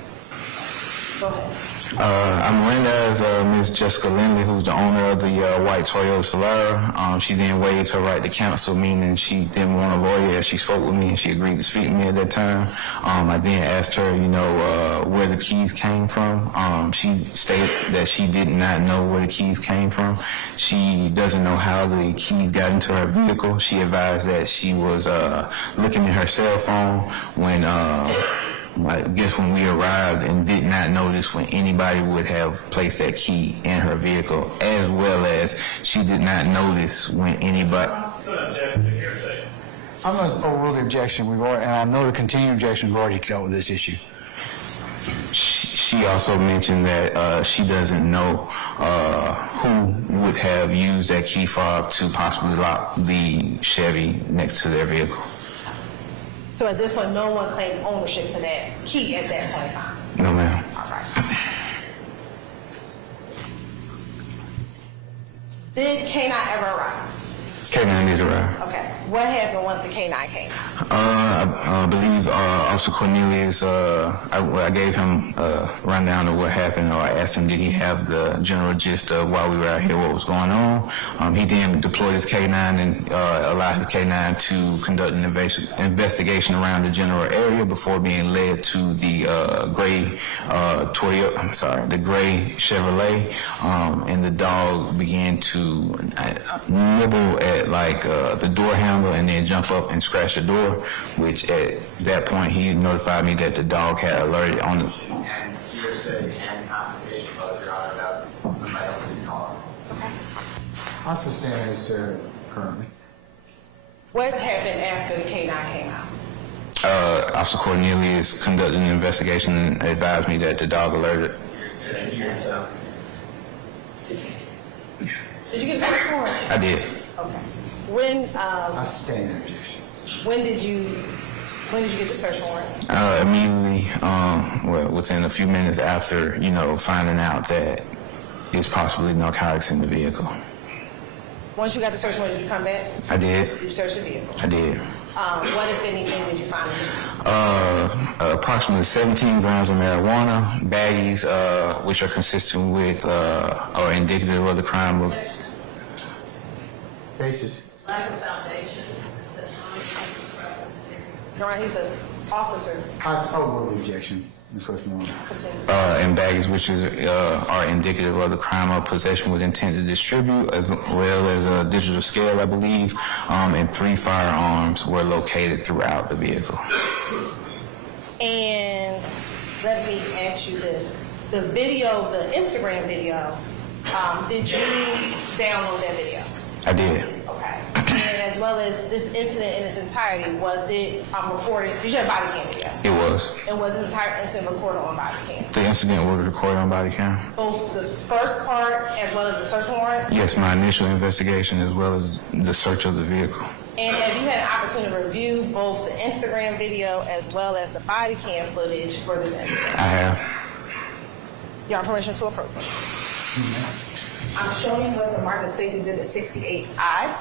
Go ahead. I Mirandized Ms. Jessica Lindley, who's the owner of the white Toyota Solara. She then waived her right to counsel, meaning she didn't want a lawyer. She spoke with me and she agreed to speak to me at that time. I then asked her, where the keys came from. She stated that she did not know where the keys came from. She doesn't know how the keys got into her vehicle. She advised that she was looking at her cell phone when I guess when we arrived and did not notice when anybody would have placed that key in her vehicle, as well as she did not notice when anybody. I'm going to overrule the objection. And I know the continuing objection, we've already dealt with this issue. She also mentioned that she doesn't know who would have used that key fob to possibly lock the Chevy next to their vehicle. So at this point, no one claimed ownership to that key at that point in time? No, ma'am. All right. Did K-9 ever arrive? K-9 did arrive. Okay. What happened once the K-9 came? I believe Officer Cornelius, I gave him a rundown of what happened, or I asked him did he have the general gist of while we were out here what was going on. He then deployed his K-9 and allowed his K-9 to conduct an investigation around the general area before being led to the gray the gray Chevrolet, and the dog began to nibble at the door handle and then jump up and scratch the door, which at that point he notified me that the dog had alerted on the. And hearsay and competition clause, Your Honor, about somebody else didn't call. I'll sustain it, sir, currently. What happened after the K-9 came out? Officer Cornelius conducted an investigation and advised me that the dog alerted. Did you get a search warrant? I did. Okay. When I sustain the objection. when did you get the search warrant? Immediately, within a few minutes after, finding out that there's possibly narcotics in the vehicle. Once you got the search warrant, did you come back? I did. Did you search the vehicle? I did. What, if anything, did you find? Approximately 17 grams of marijuana, baggies, which are consistent with or indicative of the crime of. Basis. Lack of foundation. Your Honor, he's an officer. I overrule the objection, Ms. Westmoreland. And baggage which are indicative of the crime of possession with intent to distribute, as well as a digital scale, I believe, and 3 firearms were located throughout the vehicle. And let me ask you this. The video, the Instagram video, did you download that video? I did. Okay. And as well as this incident in its entirety, was it recorded? Did you have body cam video? It was. And was this entire incident recorded on body cam? The incident was recorded on body cam. Both the first part as well as the search warrant? Yes, my initial investigation as well as the search of the vehicle. And have you had an opportunity to review both the Instagram video as well as the body cam footage for this incident? I have. You have permission to approach. I'm showing you what's been marked as State's Exhibit 68I.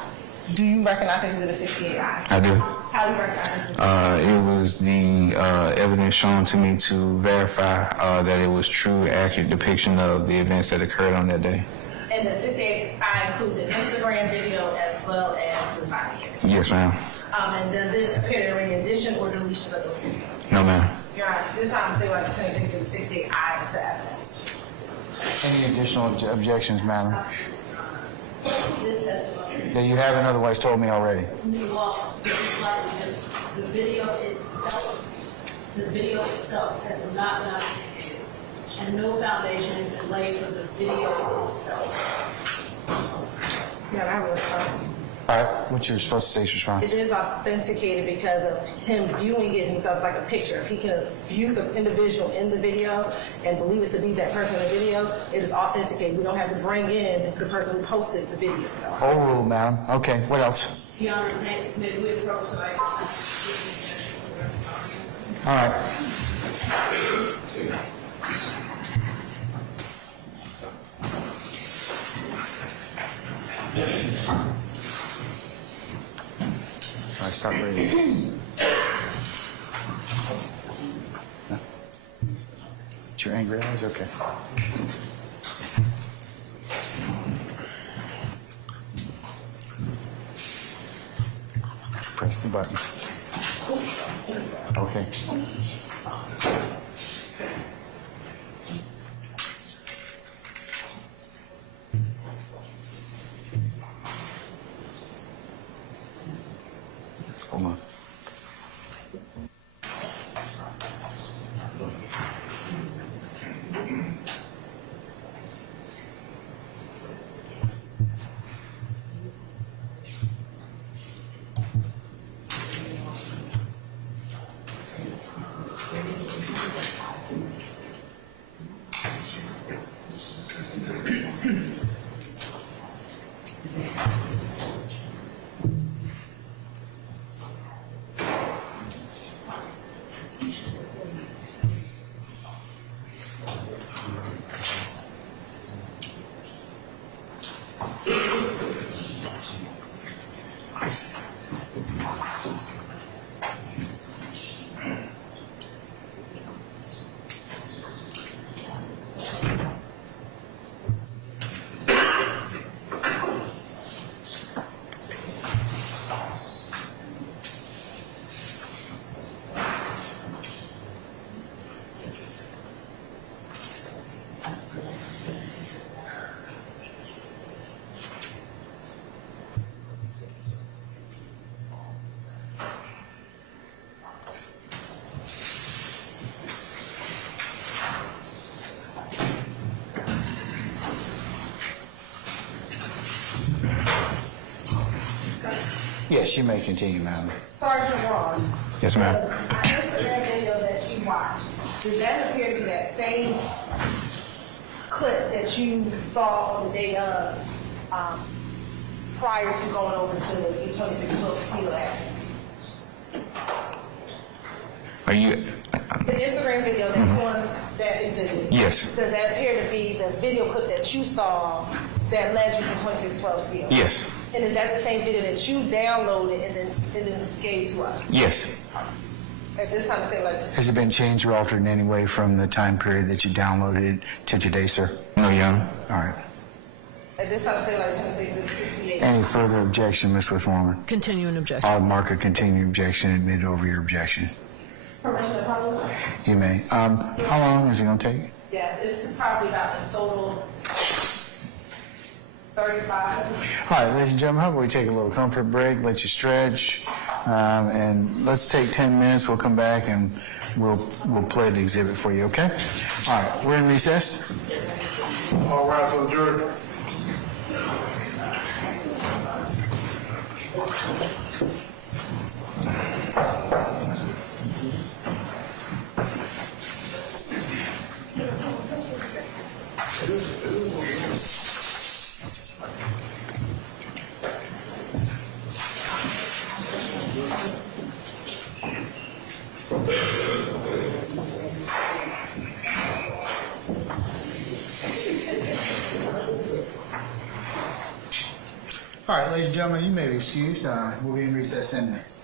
Do you recognize State's Exhibit 68I? I do. How do you recognize it? It was the evidence shown to me to verify that it was true, accurate depiction of the events that occurred on that day. And the 68I includes the Instagram video as well as the body cam? Yes, ma'am. And does it appear there were any addition or deletion of those videos? No, ma'am. Your Honor, this time State like the 26 to the 68I into evidence. Any additional objections, madam? This testimony. That you haven't otherwise told me already? Well, slightly different. The video itself has not been authenticated, and no foundation has been laid for the video itself. Yeah, I have a response. All right, what's your supposed to say response? It is authenticated because of him viewing it himself as like a picture. If he can view the individual in the video and believe it to be that person in the video, it is authenticated. We don't have to bring in the person who posted the video. Overruled, madam. Okay, what else? Your Honor, may we approach the right? All right. All right, stop reading. It's your angry eyes? Okay. Press the button. Okay. Hold on. Yes, you may continue, madam. Sergeant Ross. Yes, ma'am. The Instagram video that you watched, does that appear to be that same clip that you saw on the day of prior to going over to the 2612 Steel Avenue? Are you? The Instagram video that's on that exhibit. Yes. Does that appear to be the video clip that you saw that led you to 2612 Steel? Yes. And is that the same video that you downloaded and then gave to us? Yes. At this time, say like this. Has it been changed or altered in any way from the time period that you downloaded it to today, sir? No, Your Honor. All right. At this time, say like 68. Any further objection, Ms. Westmoreland? Continuing objection. I'll mark a continuing objection and admit over your objection. Permission to follow up? You may. How long is it going to take? Yes, it's probably about in total 35. All right, ladies and gentlemen, how about we take a little comfort break, let you stretch, and let's take 10 minutes. We'll come back and we'll play the exhibit for you, okay? All right, we're in recess. All rise for the jury. All right, ladies and gentlemen, you may be excused. We'll be in recess 10 minutes.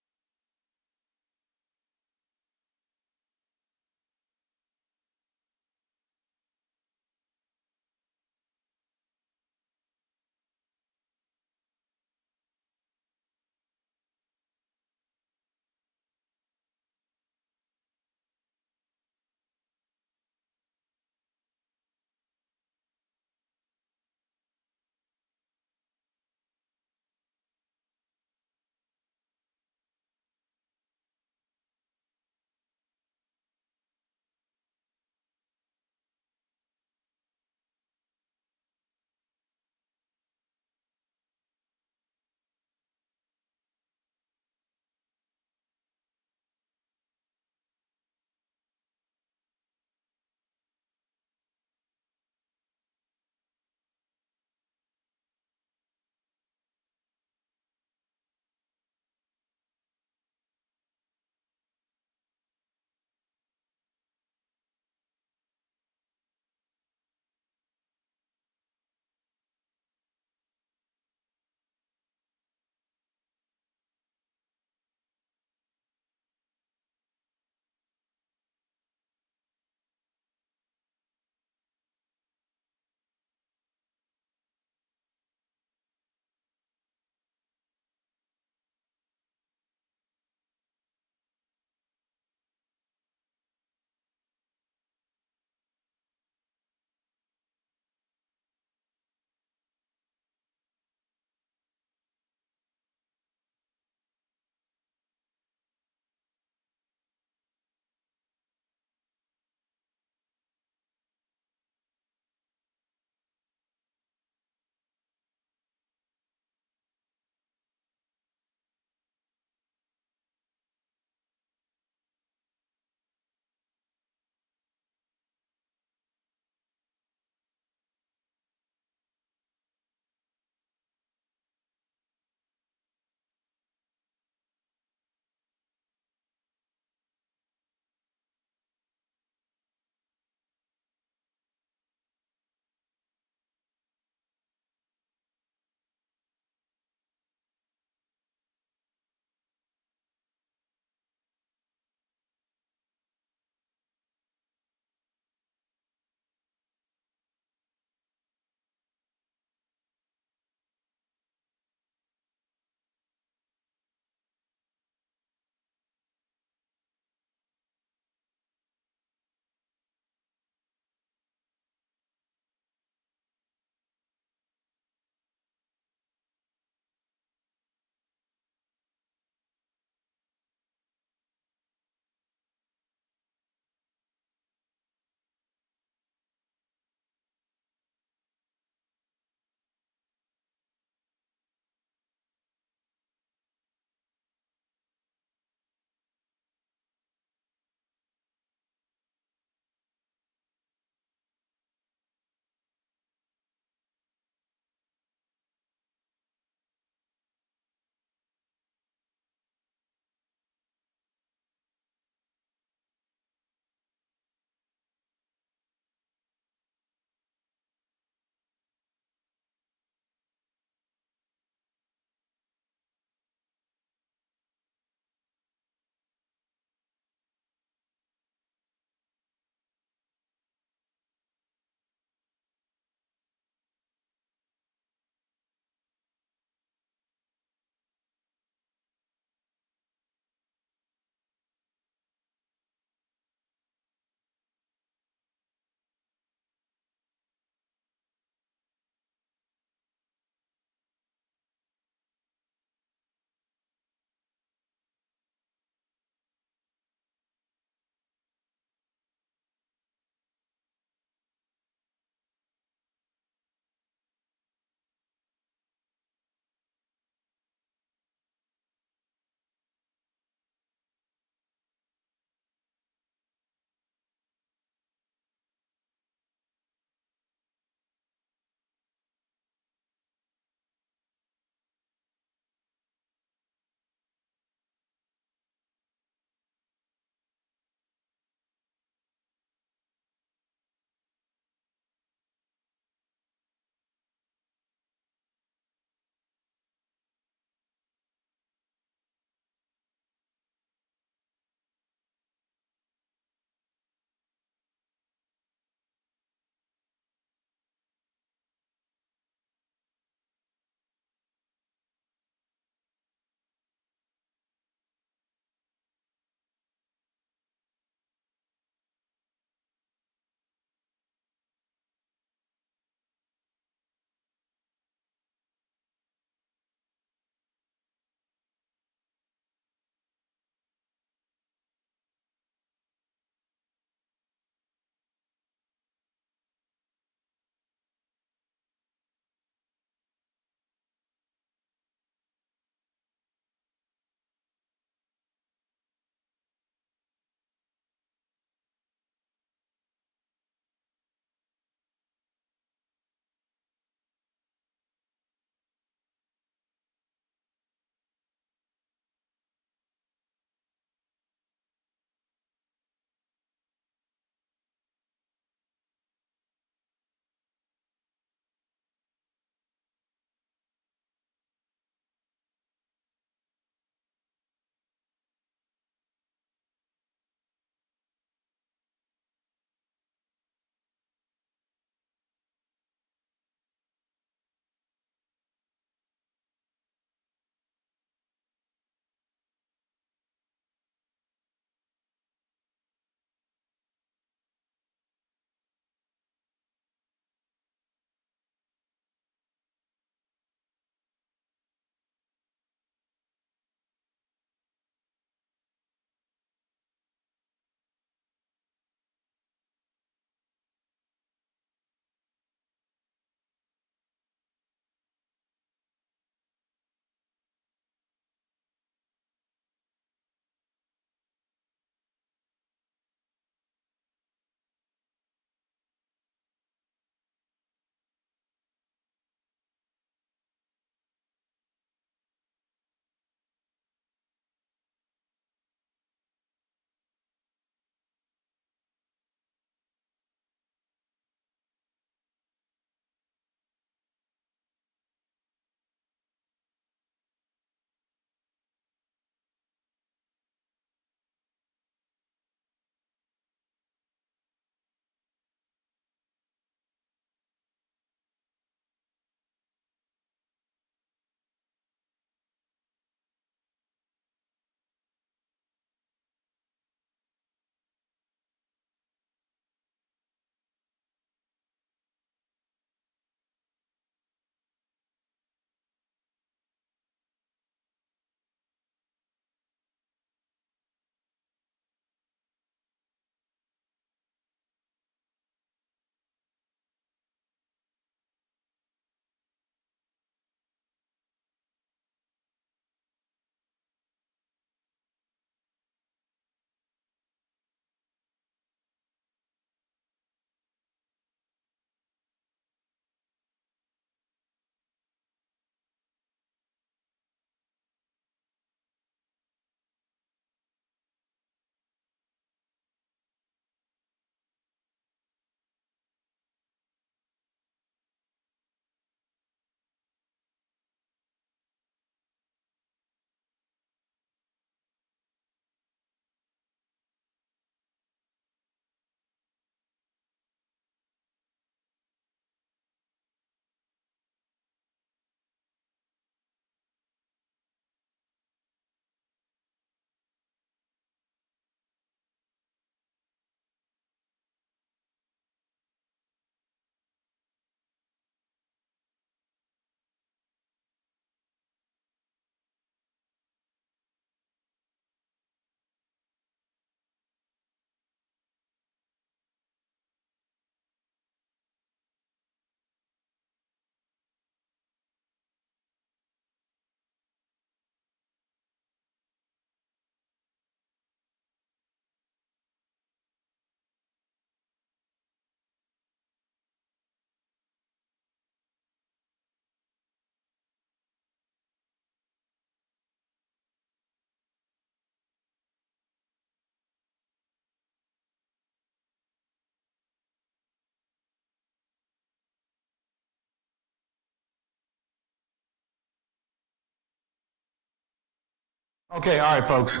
Okay, all right, folks.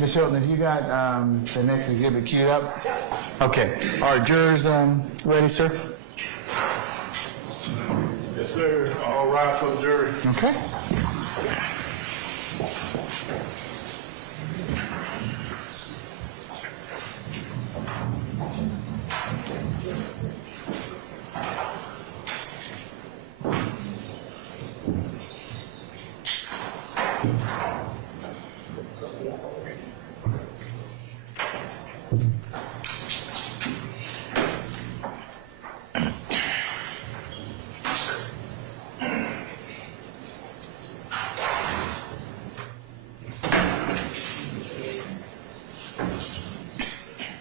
Ms. Hilton, have you got the next exhibit queued up? Okay. All right, jurors ready, sir? Yes, sir. All rise for the jury. Okay.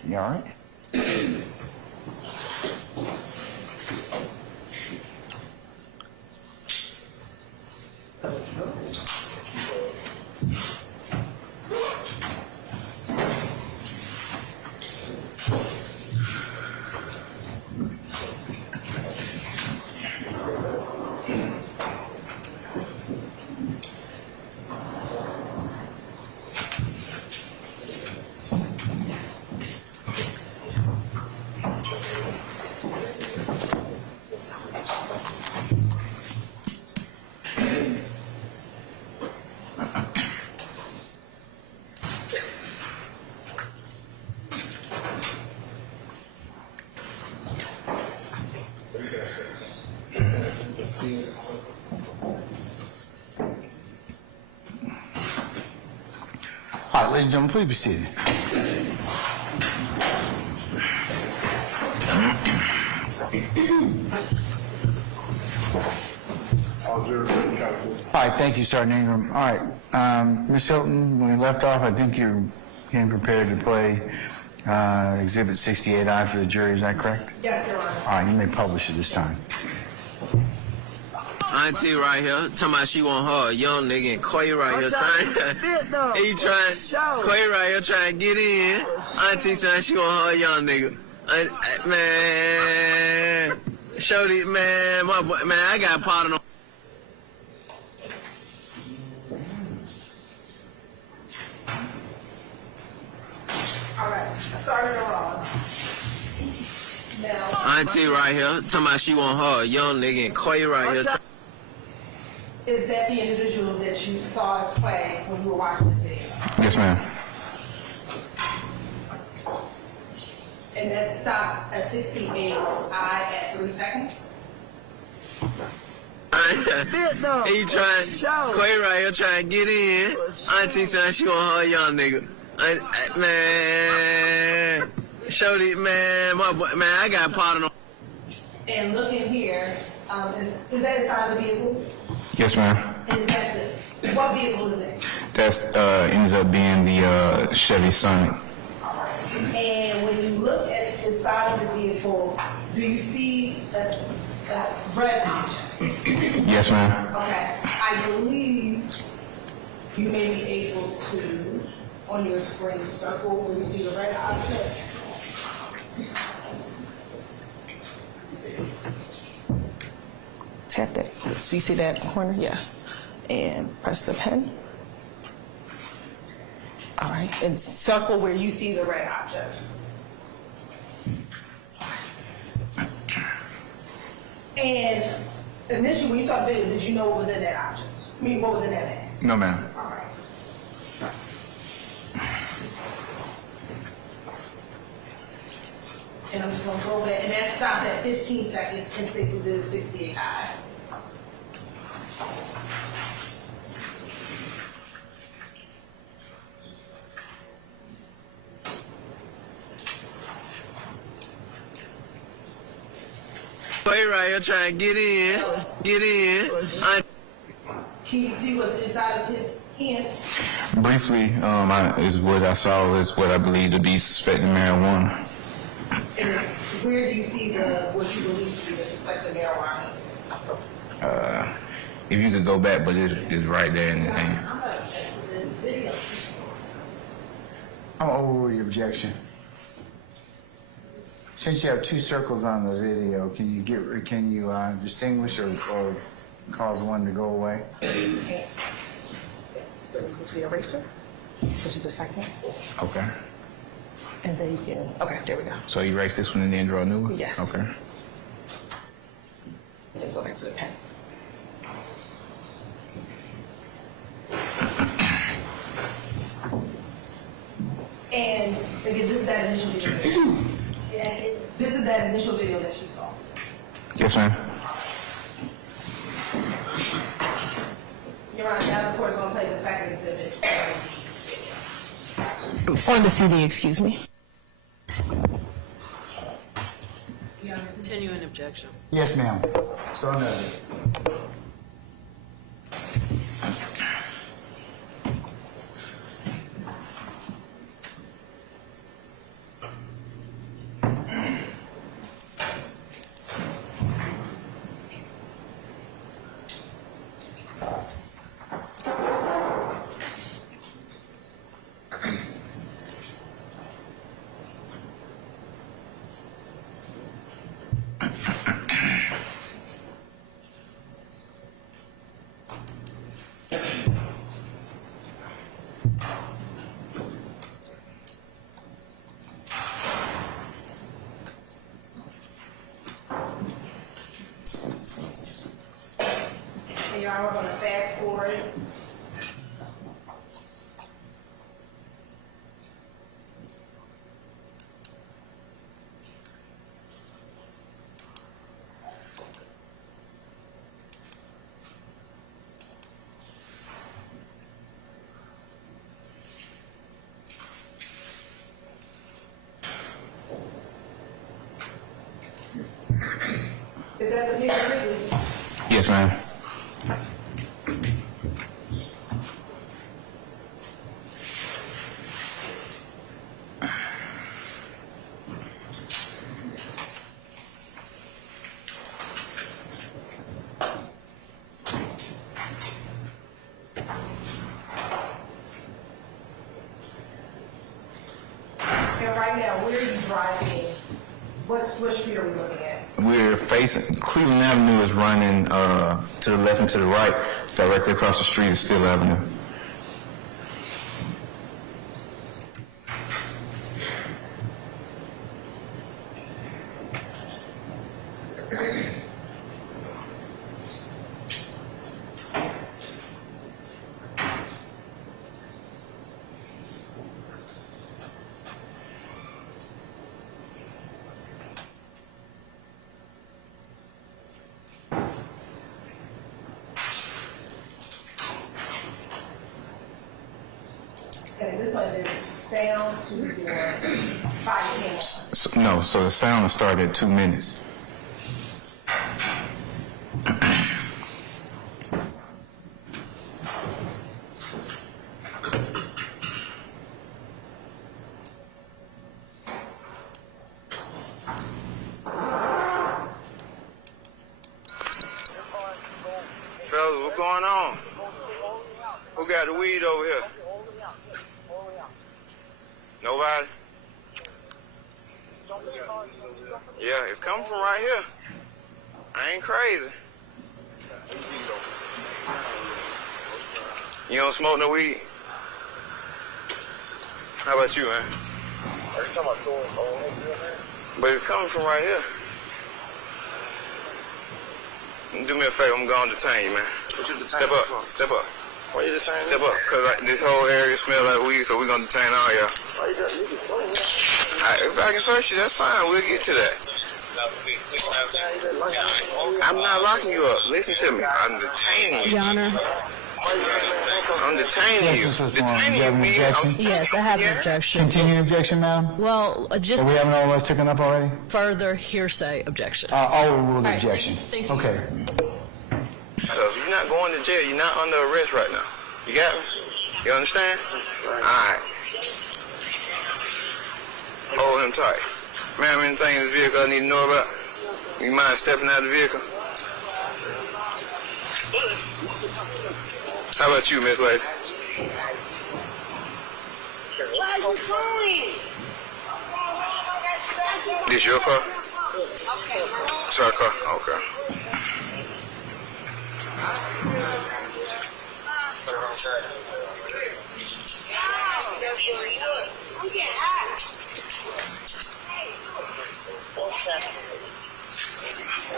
You all right? All right, ladies and gentlemen, please be seated. All right, thank you, Sergeant Ingram. All right, Ms. Hilton, when we left off, I think you're getting prepared to play Exhibit 68I for the jury. Is that correct? Yes, Your Honor. All right, you may publish it this time. Auntie right here, talking about she want her a young nigga, and Quay right here trying, he trying, Quay right here trying to get in. Auntie saying she want her a young nigga. Man, Shorty, man, my boy, man, I got a partner. All right, Sergeant Ross. Now, Auntie right here, talking about she want her a young nigga, and Quay right here. is that the individual that you saw us play when you were watching this video? Yes, ma'am. And that stopped at 68I at 3 seconds? He trying, Quay right here trying to get in. Auntie saying she want her a young nigga. Man, Shorty, man, my boy, man, I got a partner. And looking here, is that inside the vehicle? Yes, ma'am. And is that what vehicle is that? That's ended up being the Chevy Sonic. And when you look at the side of the vehicle, do you see a red object? Yes, ma'am. Okay. I believe you may be able to, on your screen, circle where you see the red object. Tap that. So you see that corner? Yeah. And press the pen. All right. And circle where you see the red object. And initially, when you saw the video, did you know what was in that object? I mean, what was in that bag? No, ma'am. All right. And I'm just going to go back, and that stopped at 15 seconds and 68I. Quay right here trying to get in. Can you see what's inside of his hand? Briefly, is what I saw is what I believe to be suspected marijuana. And where do you see what you believe to be the suspected marijuana? If you could go back, but it's right there in the hand. I'm going to answer this video. I'm over your objection. Since you have two circles on the video, can you distinguish or cause one to go away? Okay. So we go to the eraser, which is the second. Okay. And then you can, okay, there we go. So you erase this one and then draw a new one? Yes. Okay. And then go back to the pen. And again, this is that initial video. This is that initial video that you saw. Yes, ma'am. Your Honor, now the court's gonna play the second exhibit. On the CD, excuse me. Continuing objection. Yes, ma'am. So noted. And Your Honor, we're gonna fast forward. Is that the picture? Yes, ma'am. And right now, where are you driving? What street are we looking at? We're facing, Cleveland Avenue is running to the left and to the right. Directly across the street is Steele Avenue. Okay, this one is sound to your body camera. So the sound will start at 2 minutes. Fellas, what's going on? Who got the weed over here? Nobody? Yeah, it's coming from right here. I ain't crazy. You don't smoke no weed? How about you, man? But it's coming from right here. Do me a favor, I'm going to detain you, man. Step up, step up. Why you detain me? Step up, because this whole area smells like weed, so we're going to detain all y'all. Why you got, you can search me. If I can search you, that's fine. We'll get to that. I'm not locking you up. Listen to me. I'm detaining you. Your Honor. I'm detaining you. Detaining you have an objection? Yes, I have an objection. Continuing objection, ma'am? Well, just Or we haven't all of us taken up already? further hearsay objection. Overruled right. objection. Thank you. Okay. Because you're not going to jail. You're not under arrest right now. You got me? You understand? All right. Hold him tight. Ma'am, anything in this vehicle I need to know about? You mind stepping out of the vehicle? How about you, Miss Lady? Why are you going? This your car? It's our car? Okay.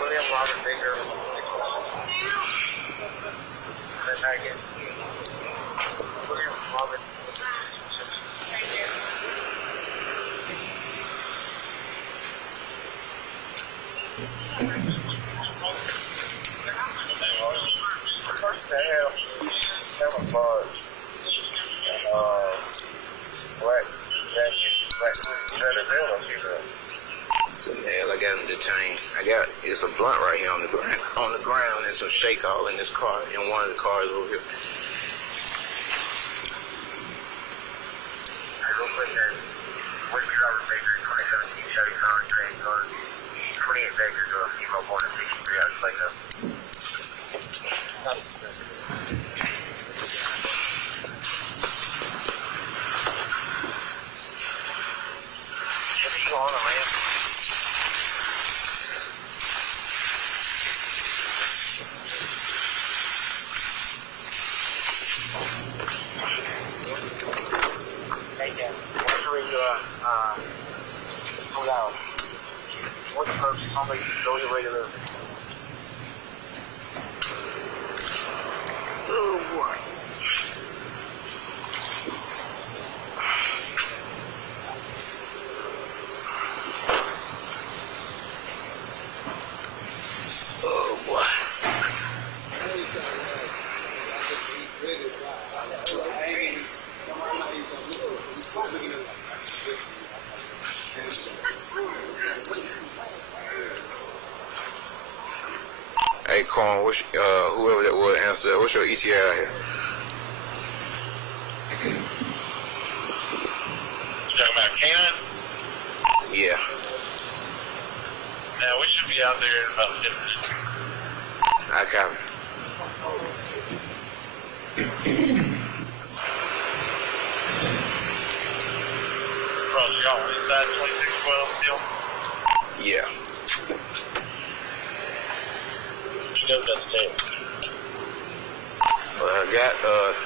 William Robert Baker. William Robert. Hell, I got him detained. It's a blunt right here on the ground, and some shake all in this car, in one of the cars over here. Real quick, Whitney Robert Baker, 2017 Chevy Collins Train, 28 Baker, to a female born in 63. I was like, Jimmy, you on the ramp? Hold out. What's the purpose? How many those are regular? Oh boy. Oh boy. Hey, Corn, whoever that was, answer that. What's your ETA out here? You talking about Canaan? Yeah. Now, we should be out there in about 10 minutes. I copy. Ross, y'all inside 2612 still? Yeah. You know that's the table. Well, I got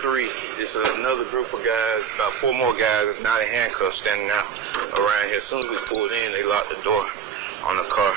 3. It's another group of guys, about 4 more guys that's not in handcuffs standing out around here. As soon as we pulled in, they locked the door on the car.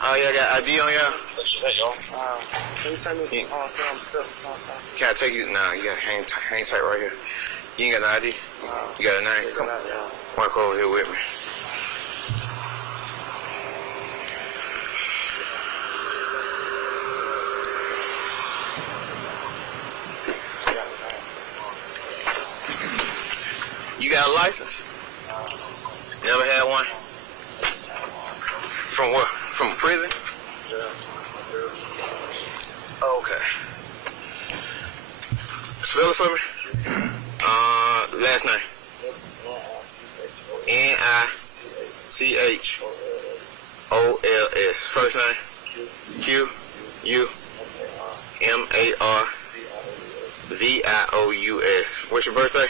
Oh, y'all got ID on y'all? Can I take you? Nah, you got hang tight right here. You ain't got no ID? You got a name? Come on. Walk over here with me. You got a license? Never had one? From what? From prison? Yeah. Okay. Spell it for me. Last name. Nichholls. First name. QUMARVIOUS. What's your birthday?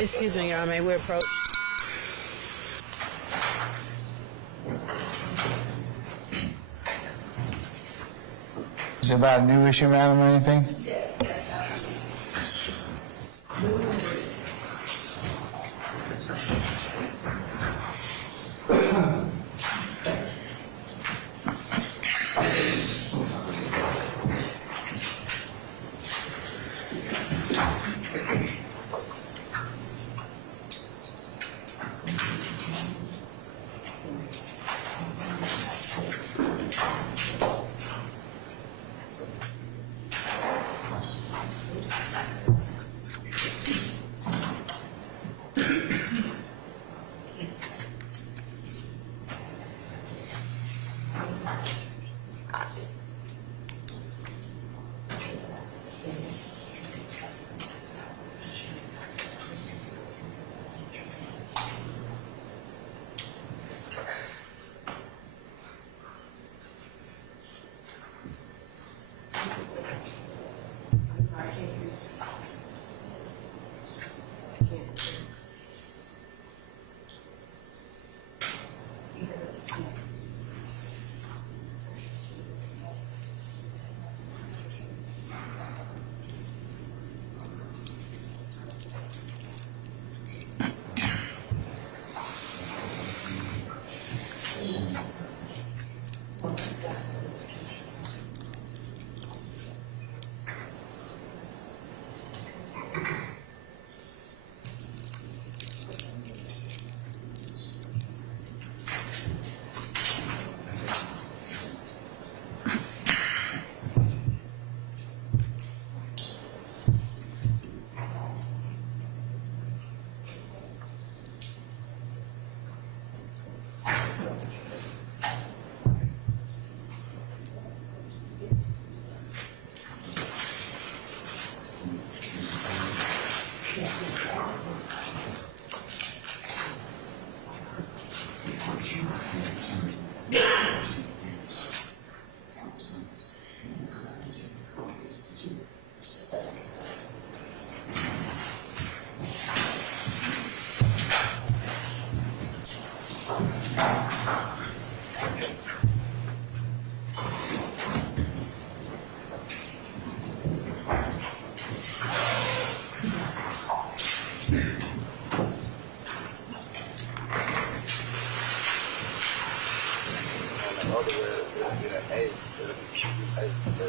Excuse me, Your Honor, may we approach? Is it about a new issue, madam, or anything?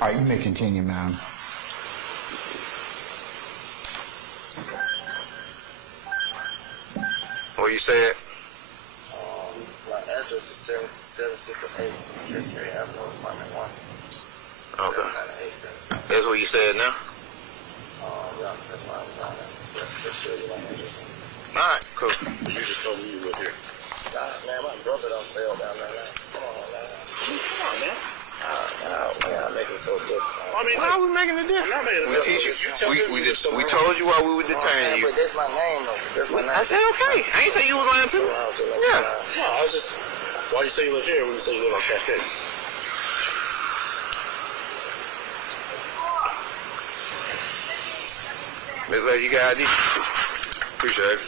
All right, you may continue, madam. What you said? My address is 7768 Kingsbury Avenue, apartment 1. Okay. 7987. That's what you said now? Yeah, that's my that's sure you my address. Alright, cool. You just told me you live here. Nah, man, my brother don't stay down there, man. Come on, man. Come on, man. Man, I'm making so good. I mean, why are we making a difference? We teach you. We told you why we would detain you. But that's my name, though. That's my name. I said okay. I ain't say you were lying to me. Yeah. No, I was just. Why you say you live here when you say you live on Cascade? Looks like you got ID. Appreciate it.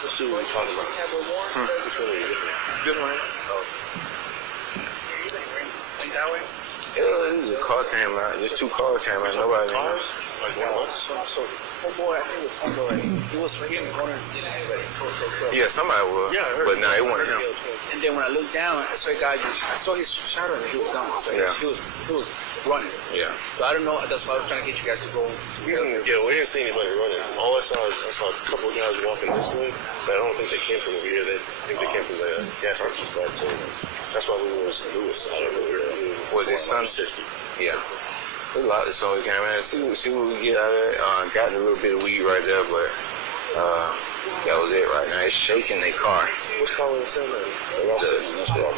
Let's see what we're talking about. Which one are you looking at? This one. Oh. see that way? Yeah, this is a car came out. Just 2 cars came out. Nobody. Cars? Like what? So, homeboy, I think it was homeboy. He was in the corner. Yeah, somebody was. Yeah, I heard. But no, it wasn't him. And then when I looked down, I saw a guy I saw his shadow and he was gone. So Yeah. he was running. Yeah. So I don't know. That's why I was trying to get you guys to go. We didn't see anybody running. All I saw a couple of guys walking this way, but I don't think they came from over here. I think they came from the gas station side. So that's why we were silent over here. Was it Sun? Yeah. There's a lot of songs came out. See what we get out of it. Got a little bit of weed right there, but that was it right now. It's shaking their car. What's calling the cell man? That's what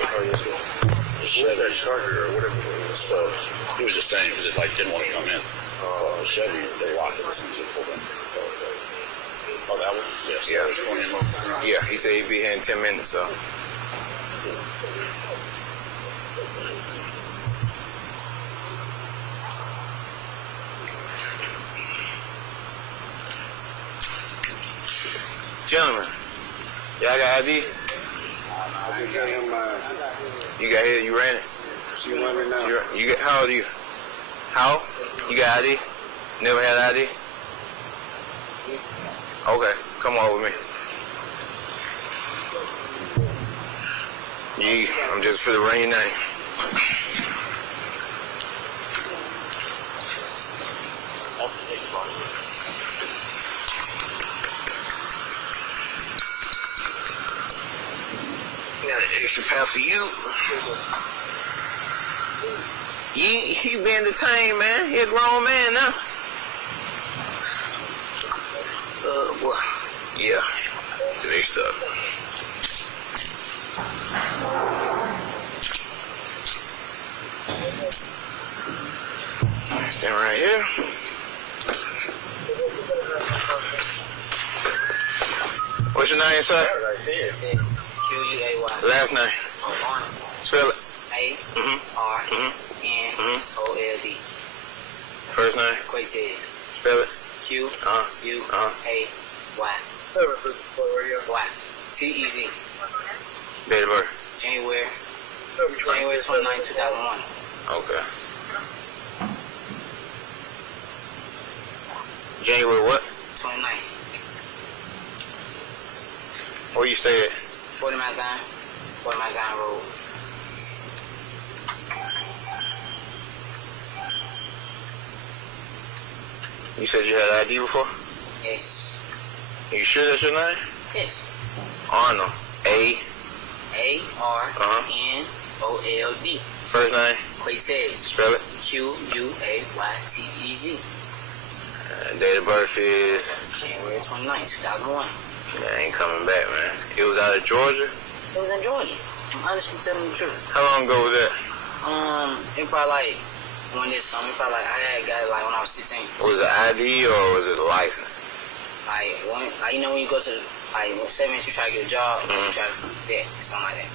was that Charger or whatever it was? So he was just saying because it like didn't want to come in. Chevy, they locked it as soon as you pulled in. Oh, that one? Yes. Yeah. It's going in. Yeah, he said he'd be here in 10 minutes, so. Gentlemen, y'all got ID? You got here, you ran it? You got, how old are you? How? You got ID? Never had ID? Okay, come on with me. I'm just for the rain night. Got an extra pound for you. He been detained, man. He a grown man now. Boy. Yeah. They stuck. Stand right here. What's your name, sir? Q-U-A-Y. Last name. Spell it. A-R-N-O-L-D. First name. Quaytez. Spell it. Q-U-A-Y. Y. T-E-Z. Date of birth. January 29, 2001. Okay. January what? 29. Where you stay at? 40 Mile Zion Road. You said you had ID before? Yes. You sure that's your name? Yes. Arnold. A-R-N-O-L-D. First name? Quaytez. Spell it. Q-U-A-Y-T-E-Z. Date of birth is? January 29, 2001. That ain't coming back, man. It was out of Georgia? It was in Georgia. I'm honestly telling you the truth. How long ago was that? It probably like when this summer, probably like I had got it like when I was 16. Was it ID or was it a license? Like you know when you go to like 7 months you try to get a job, you try to something like that.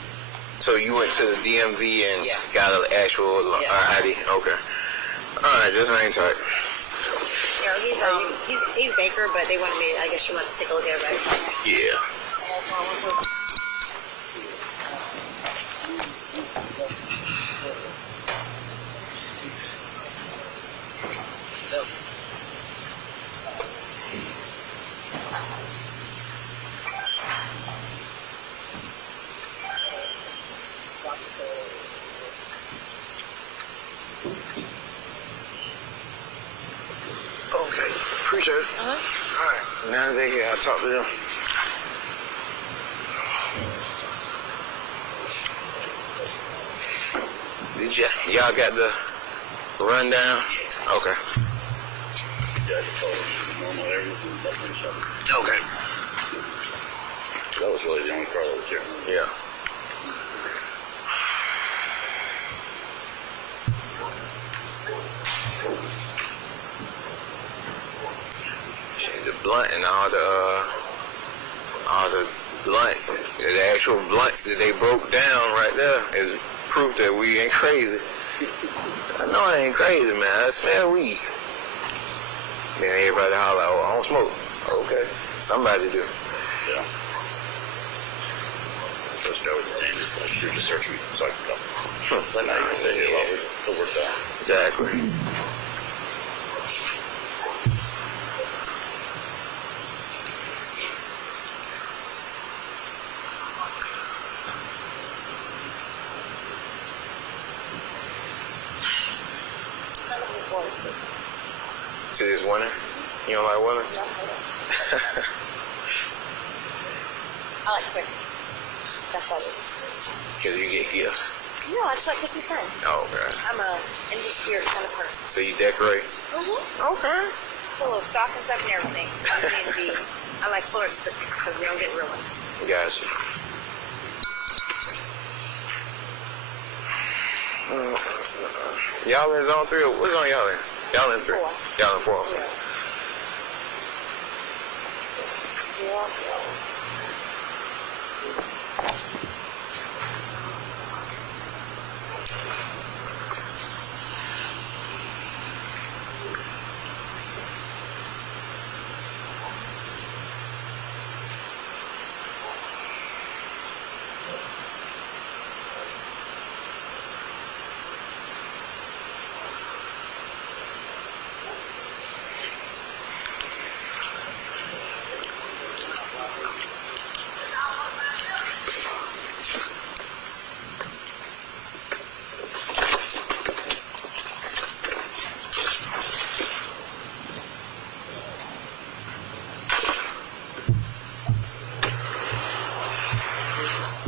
So you went to the DMV and got an actual ID? Okay. Alright, just hang tight. He's Baker, but they wanted me. I guess she wants to take a look at it. Yeah. Okay, appreciate it. All right, now that they're here, I'll talk to them. Did y'all got the rundown? Okay. Yeah, I just told him normal areas and stuff in the shop. Okay. That was really the only car that was here. Yeah. The blunt and all the blunt, the actual blunts that they broke down right there is proof that we ain't crazy. I know I ain't crazy, man. I smell weed. Then everybody holler, oh, I don't smoke. Okay. Somebody do. Yeah. So just go and just like shoot a search me so I can come. Then now you can say, well, it worked out. Exactly. See this winter? You don't like winter? I like Christmas. That's all it is. Because you get gifts. No, I just like Christmas time. Oh, okay. I'm a in the spirit kind of person. So you decorate? Mm-hmm. Okay. Full of stockings up and everything. I like Florida's Christmas because we don't get real ones. Gotcha. Y'all in zone 3 or what's on y'all in? Y'all in 3? 4. Y'all in 4. Yeah.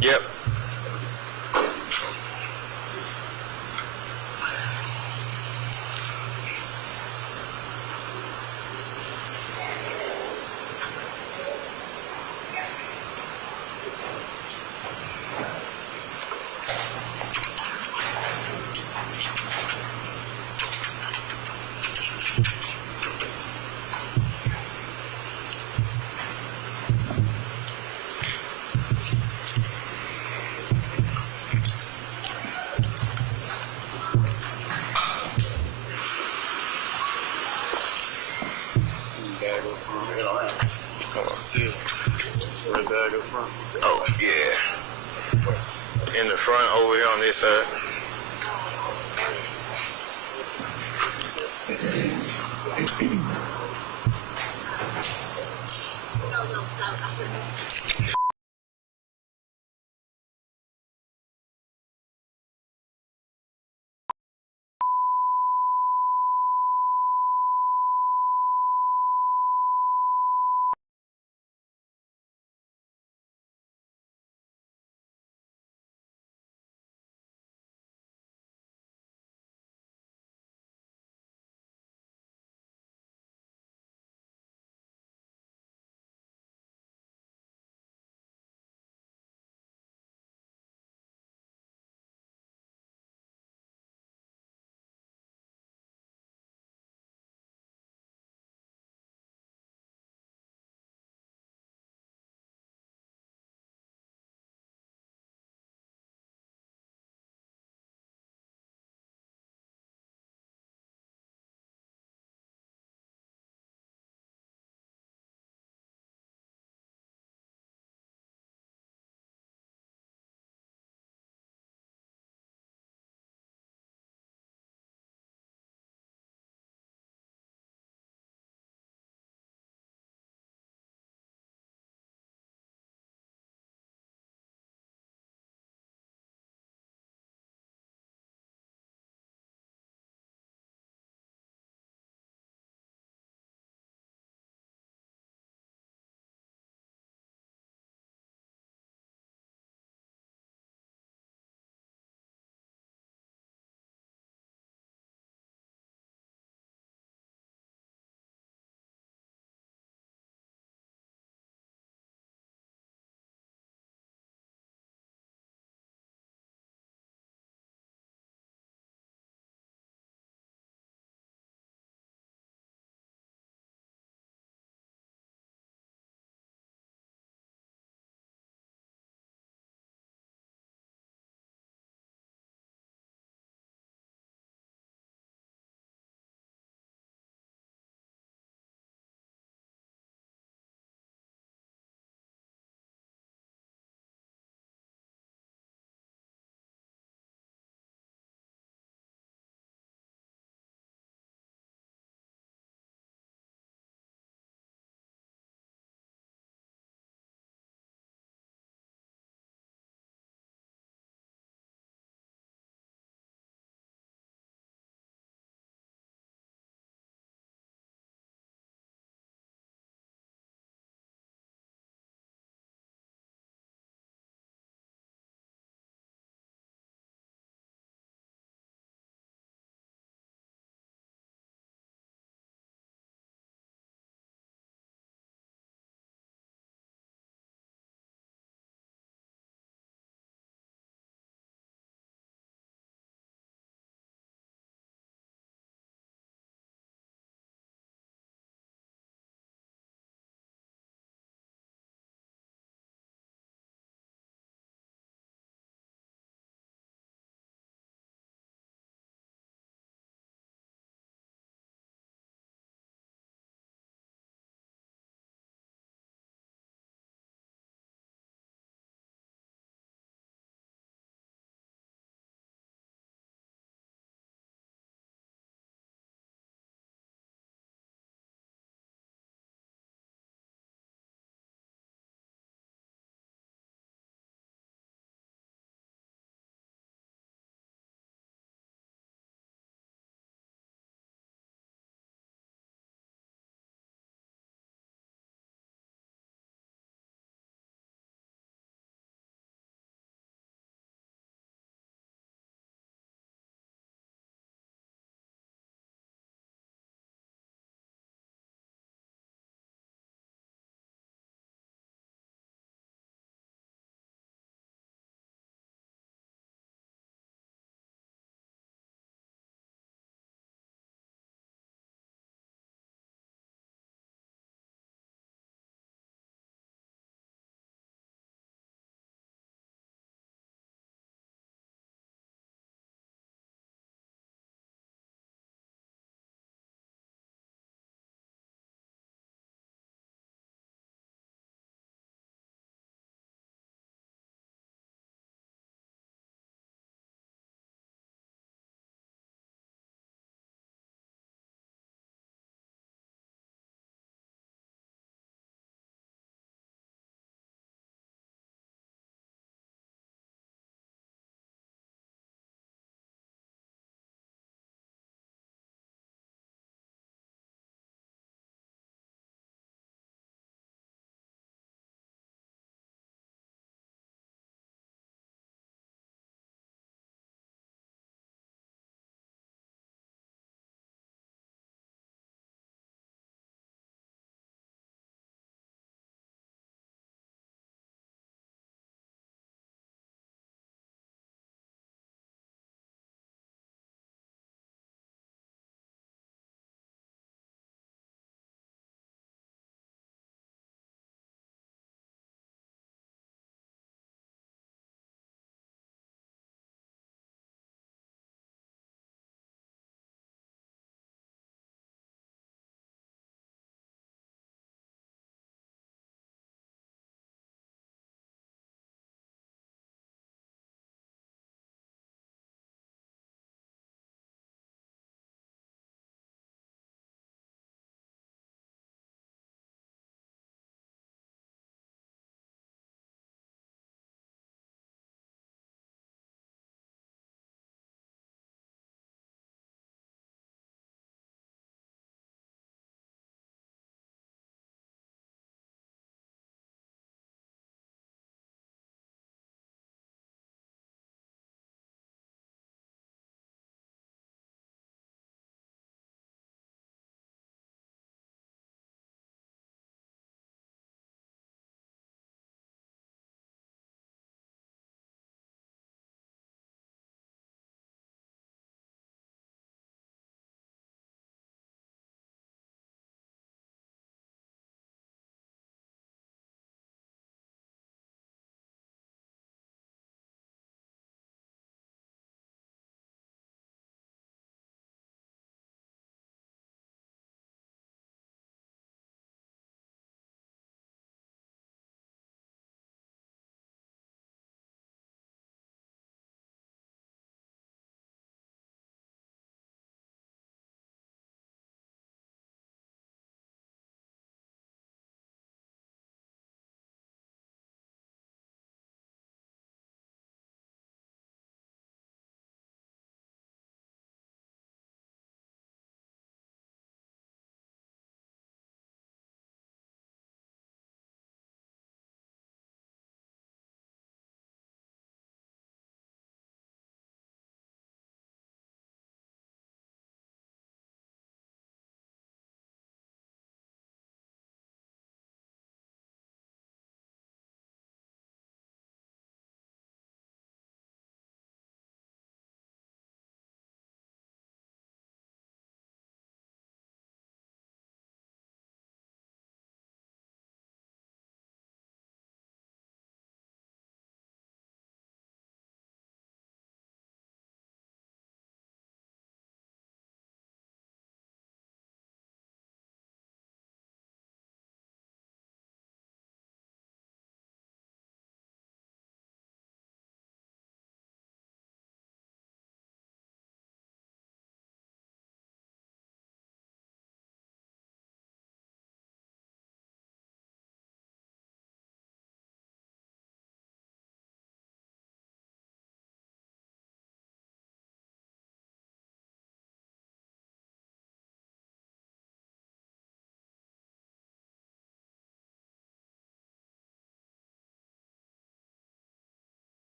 Yep. See, where the bag up front? Oh, yeah. In the front over here on this side.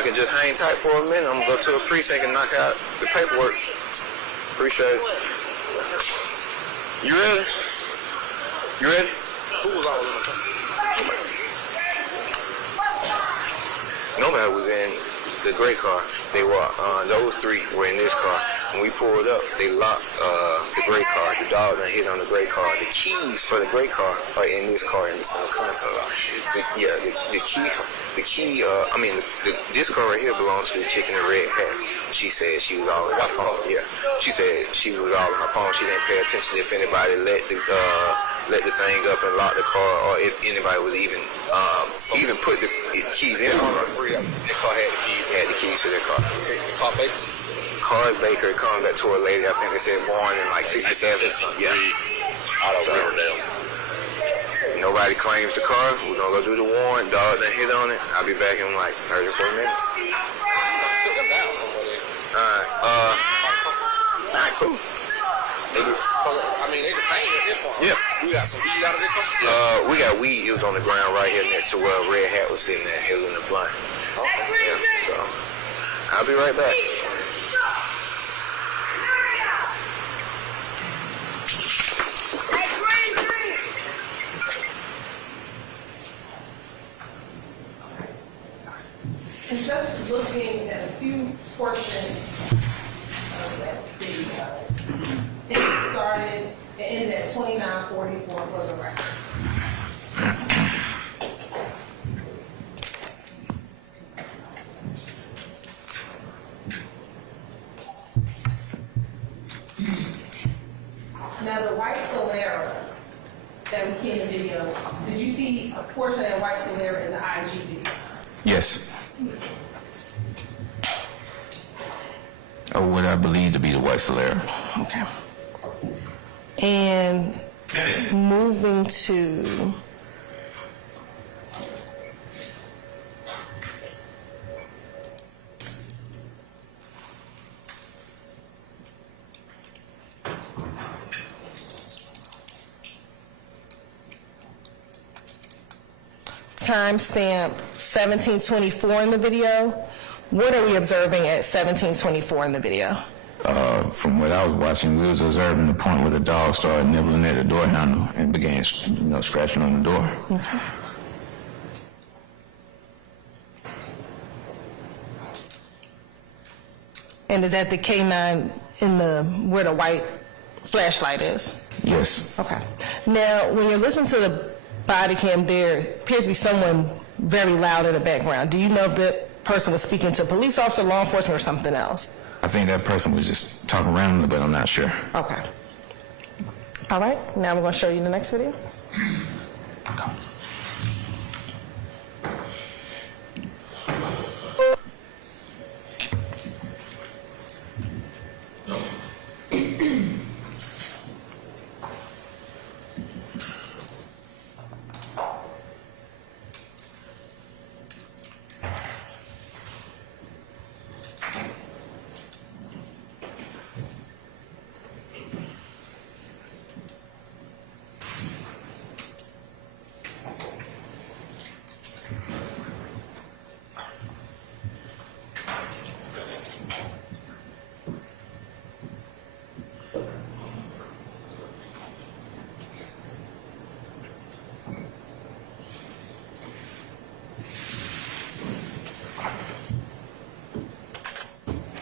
y'all can just hang tight for a minute, I'm gonna go to a precinct and knock out the paperwork. Appreciate it. You ready? You ready? Who was all in the car? Nobody was in the gray car. They were, those three were in this car. When we pulled up, they locked the gray car. The dog done hit on the gray car. The keys for the gray car are in this car in the center console. This car right here belongs to the chick in the red hat. She said she was all in her phone. Yeah, she said she was all in her phone. She didn't pay attention if anybody let the thing up and lock the car, or if anybody was even put the keys in. The car had the keys to their car. Car Baker. Car Baker coming back to a lady. I think they said born in like 67. Yeah. So, nobody claims the car. We're gonna go do the warrant. Dog done hit on it. I'll be back in like 30 or 40 minutes. Sit them down somewhere. Alright, cool. They detained at this point. Yeah. We got some weed out of this one? We got weed. It was on the ground right here next to where Red Hat was sitting there. It was in the blunt. Yeah, so I'll be right back. And just looking at a few portions of that video, it ended at 29:44 for the record. Now the white Solera that we see in the video, did you see a portion of that white Solera in the IG video? Yes. Or what I believe to be the white Solera. Okay. And moving to timestamp 1724 in the video. What are we observing at 1724 in the video? From what I was watching, we was observing the point where the dog started nibbling at the door handle and began, scratching on the door. Okay. And is that the K9 in where the white flashlight is? Yes. Okay. Now, when you're listening to the body cam, there appears to be someone very loud in the background. Do you know if that person was speaking to a police officer, law enforcement, or something else? I think that person was just talking randomly, but I'm not sure. Okay. All right. Now I'm going to show you the next video.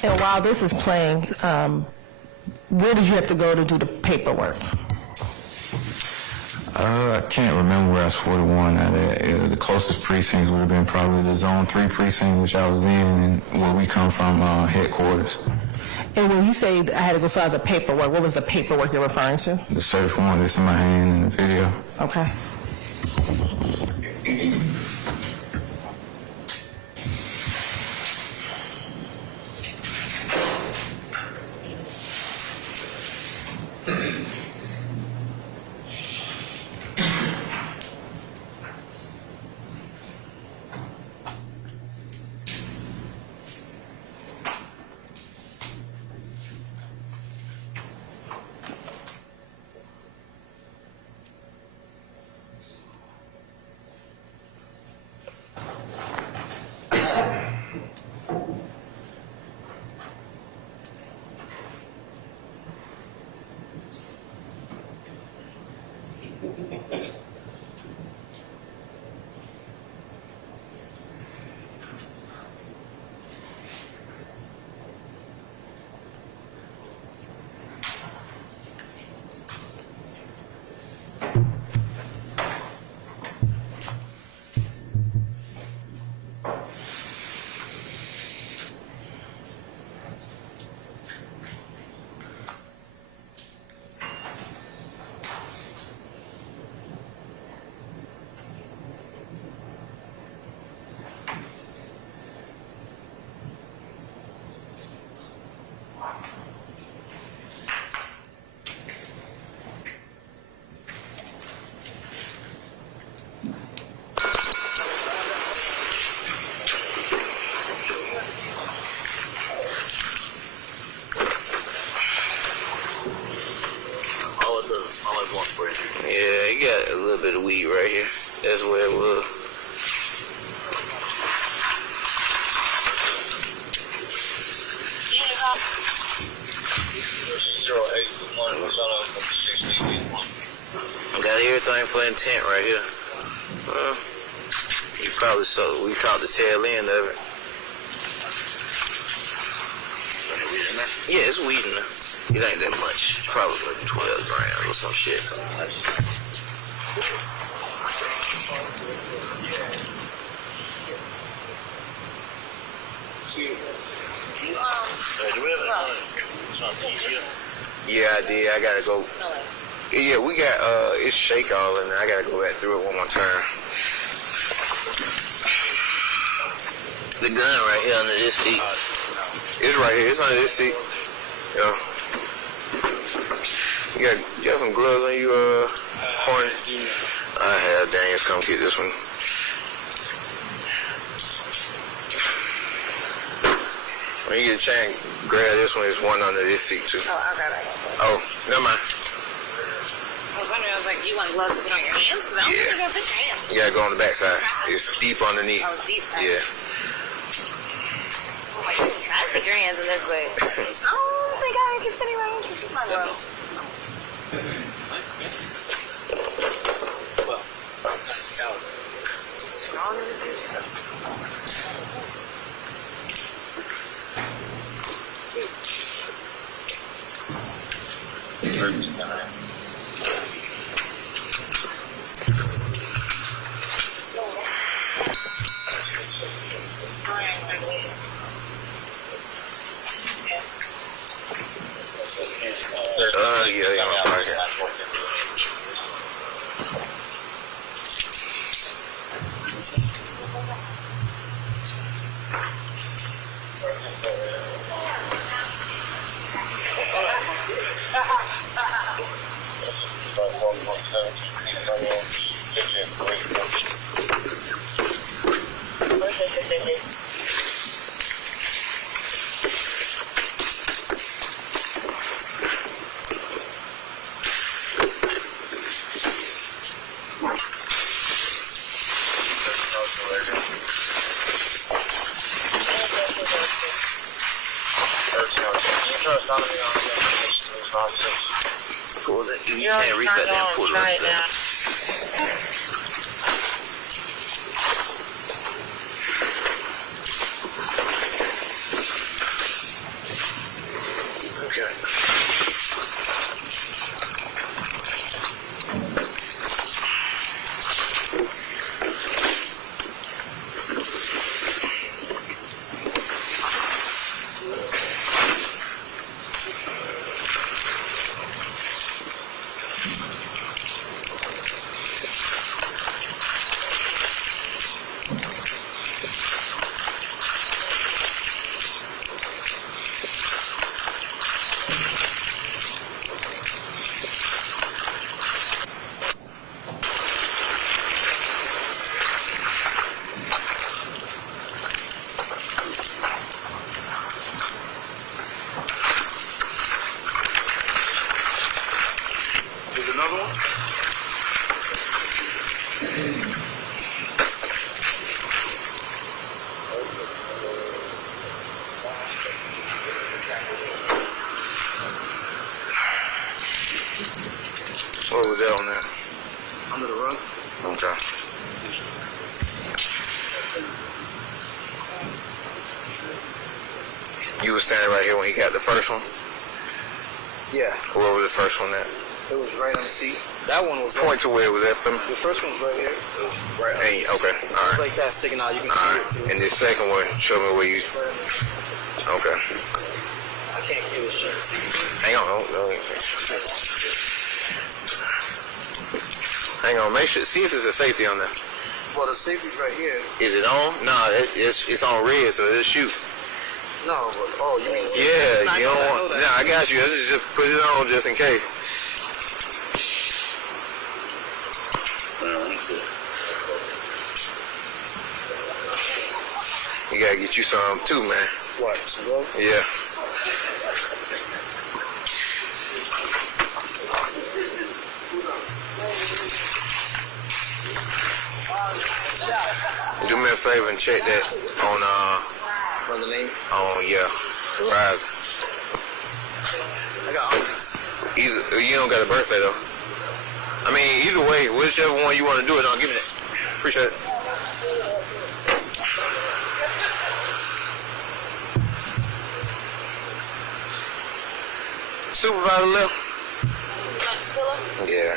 And while this is playing, where did you have to go to do the paperwork? I can't remember where I swore the warrant at. The closest precincts would have been probably the Zone 3 precinct, which I was in, and where we come from, headquarters. And when you say I had to go fill out the paperwork, what was the paperwork you're referring to? The search warrant that's in my hand in the video. Okay. Yeah, you got a little bit of weed right here. That's where it was. Got everything for intent right here. You probably saw, we caught the tail end of it. Yeah, it's weed in there. It ain't that much. Probably like 12 grams or some shit. Yeah, I did. I gotta go. Yeah, we got, it's shake all in there. I gotta go back through it one more time. The gun right here under this seat. It's right here. It's under this seat. Yeah. You got some gloves on you, Horn? I have. Daniels come get this one. When you get a chance, grab this one. There's one under this seat, too. Oh, I'll grab it. Oh, never mind. I was wondering, I was like, do you want gloves to put on your hands? Because I don't think you're going to fit your hands. You gotta go on the back side. It's deep underneath. Oh, it's deep. Right? Yeah. Oh my goodness, I stick your hands in this way. I don't think I can fit in my hands. My bro. Strong in the yeah, I'm sorry. You can't read that damn pull right now. What was that on there? Under the rug. Okay. You was standing right here when he got the first one? Yeah. Where was the first one at? It was right on the seat. That one was Point to where it was at for me. The first one's right here. It was right on Hey, the seat. okay, all right. It's like that sticking out. You can All see right. it. And this second one, show me where you. Okay. I can't get this shit. Hang on. Hang on. Make sure. See if there's a safety on there. Well, the safety's right here. Is it on? Nah, it's on red, so it'll shoot. No, but you mean? Yeah, you don't want. Nah, I got you. Just put it on just in case. You gotta get you some too, man. What? Some glove? Yeah. Do me a favor and check that on Run the name? on Verizon. I got Onyx. Either you don't got a birthday though. I mean, either way, whichever one you want to do it on, give me that. Appreciate it. Supervisor left. Yeah.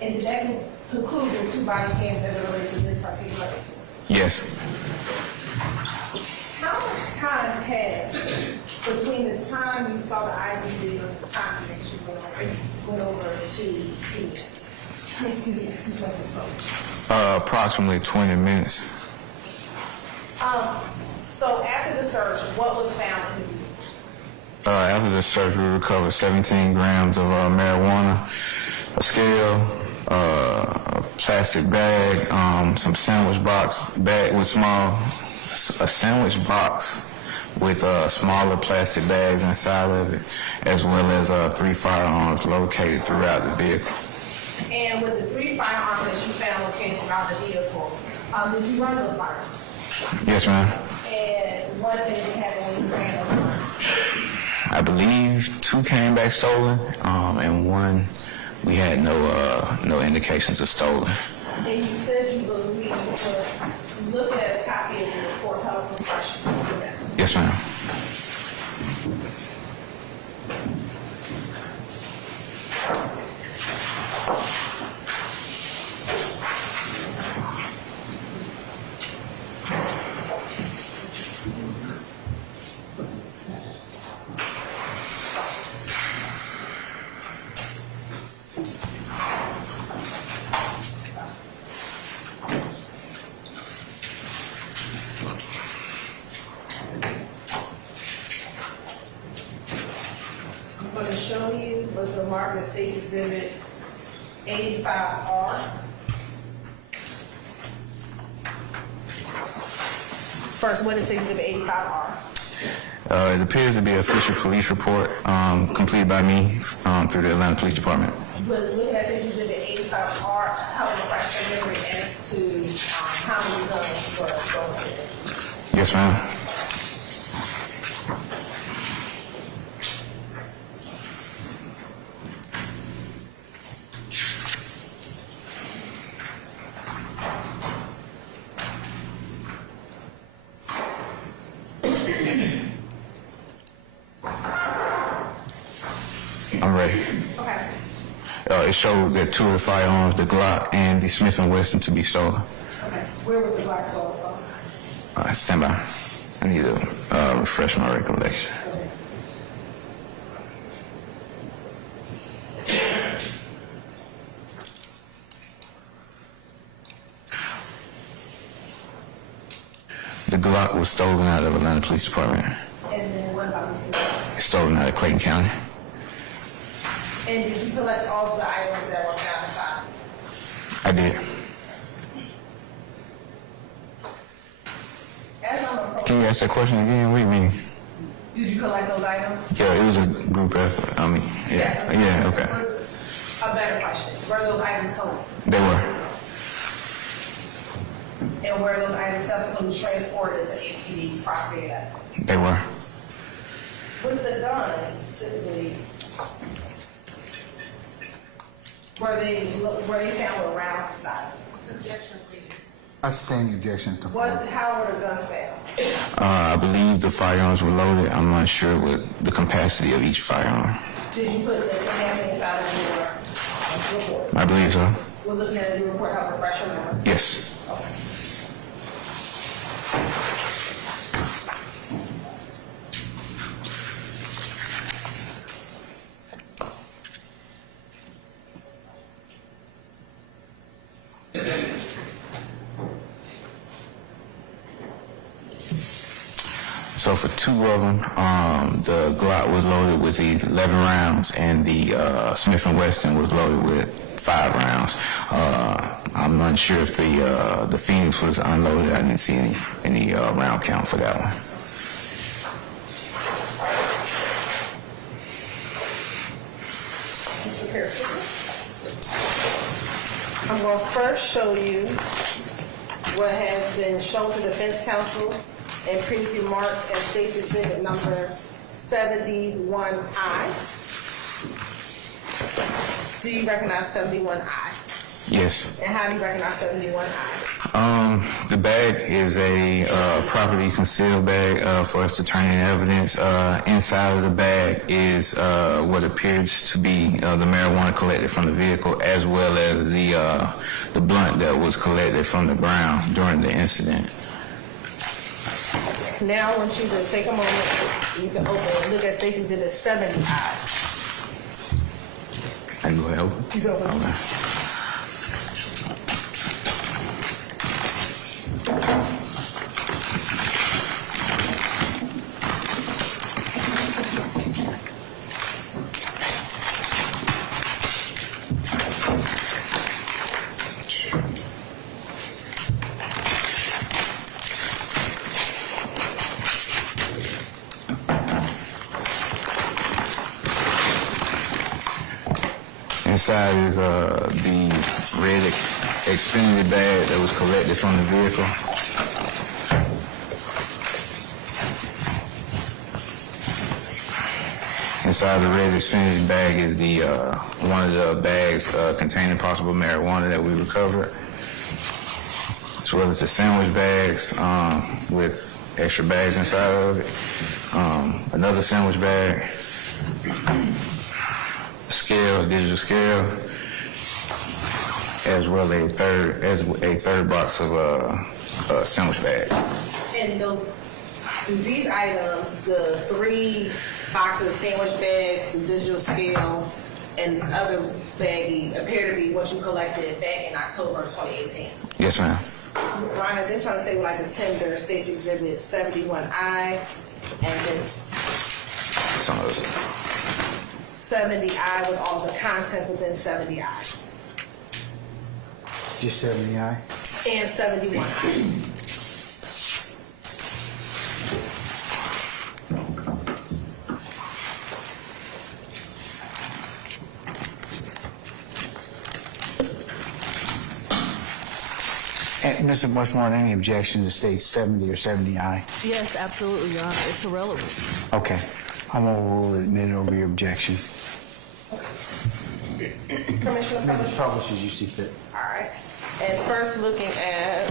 And did that conclude your 2 body cams as it relates to this particular incident? Yes. How much time passed between the time you saw the ID video and the time that you went over to see it? Excuse me, 226. Approximately 20 minutes. So after the search, what was found in the vehicle? After the search, we recovered 17 grams of marijuana, a scale, a plastic bag, some sandwich box bag with a sandwich box with smaller plastic bags inside of it, as well as 3 firearms located throughout the vehicle. And with the 3 firearms that you found located throughout the vehicle, did you run those firearms? Yes, ma'am. And what did it happen when you ran those firearms? I believe 2 came back stolen, and 1 we had no indications of stolen. And you said you believe you would look at a copy of the report health impression. Yes, ma'am. I'm going to show you what's the market States Exhibit 85R. First, what is Exhibit 85R? It appears to be an official police report completed by me through the Atlanta Police Department. But looking at this Exhibit 85R, how would refresh your memory as to how many guns were stolen? Yes, ma'am. I'm ready. Okay. It showed that 2 of the firearms, the Glock and the Smith & Wesson, to be stolen. Okay. Where was the Glock stolen from? Stand by. I need to refresh my recollection. The Glock was stolen out of Atlanta Police Department. And then what about this? It's stolen out of Clayton County. And did you collect all of the items that were found inside? I did. As I'm approaching, Can you ask that question again? What do you mean? did you collect those items? Yeah, it was a group effort. I mean, yeah, okay. A better question. Were those items collected? They were. And were those items subsequently transported to APD property They were. With the guns specifically, were they found with rounds inside? Objection, please. I sustain the objection to How were the guns found? I believe the firearms were loaded. I'm not sure with the capacity of each firearm. Did you put the enhancement inside of your report? I believe so. We're looking at your report, how refresh your memory. Yes. So for two of them, the Glock was loaded with 11 rounds, and the Smith & Wesson was loaded with 5 rounds. I'm not sure if the Phoenix was unloaded. I didn't see any round count for that one. I'm going to first show you what has been shown to defense counsel and previously marked as State's Exhibit number 71I. Do you recognize 71I? Yes. And how do you recognize 71I? The bag is a properly concealed bag for us to turn in evidence. Inside of the bag is what appears to be the marijuana collected from the vehicle, as well as the blunt that was collected from the ground during the incident. Now I want you to take a moment. You can open and look at State's Exhibit 70I. I can go ahead. You can open it. Inside is the red Xfinity bag that was collected from the vehicle. Inside the red Xfinity bag is the one of the bags containing possible marijuana that we recovered, as well as the sandwich bags with extra bags inside of it. Another sandwich bag. Scale, digital scale, as well as a third box of sandwich bag. And do these items, the 3 boxes of sandwich bags, the digital scale, and this other baggie, appear to be what you collected back in October 2018? Yes, ma'am. Rhonda, this time say we'd like to tender State's Exhibit 71I, and then Some of those. 70I with all the content within 70I. Just 70I? And 71I. And Mr. Westmoreland, any objection to state 70 or 70I? Yes, absolutely, Your Honor. It's irrelevant. Okay. I'm going to rule it admitted over your objection. Commissioner Publisher? Publish as you see fit. All right. And first looking at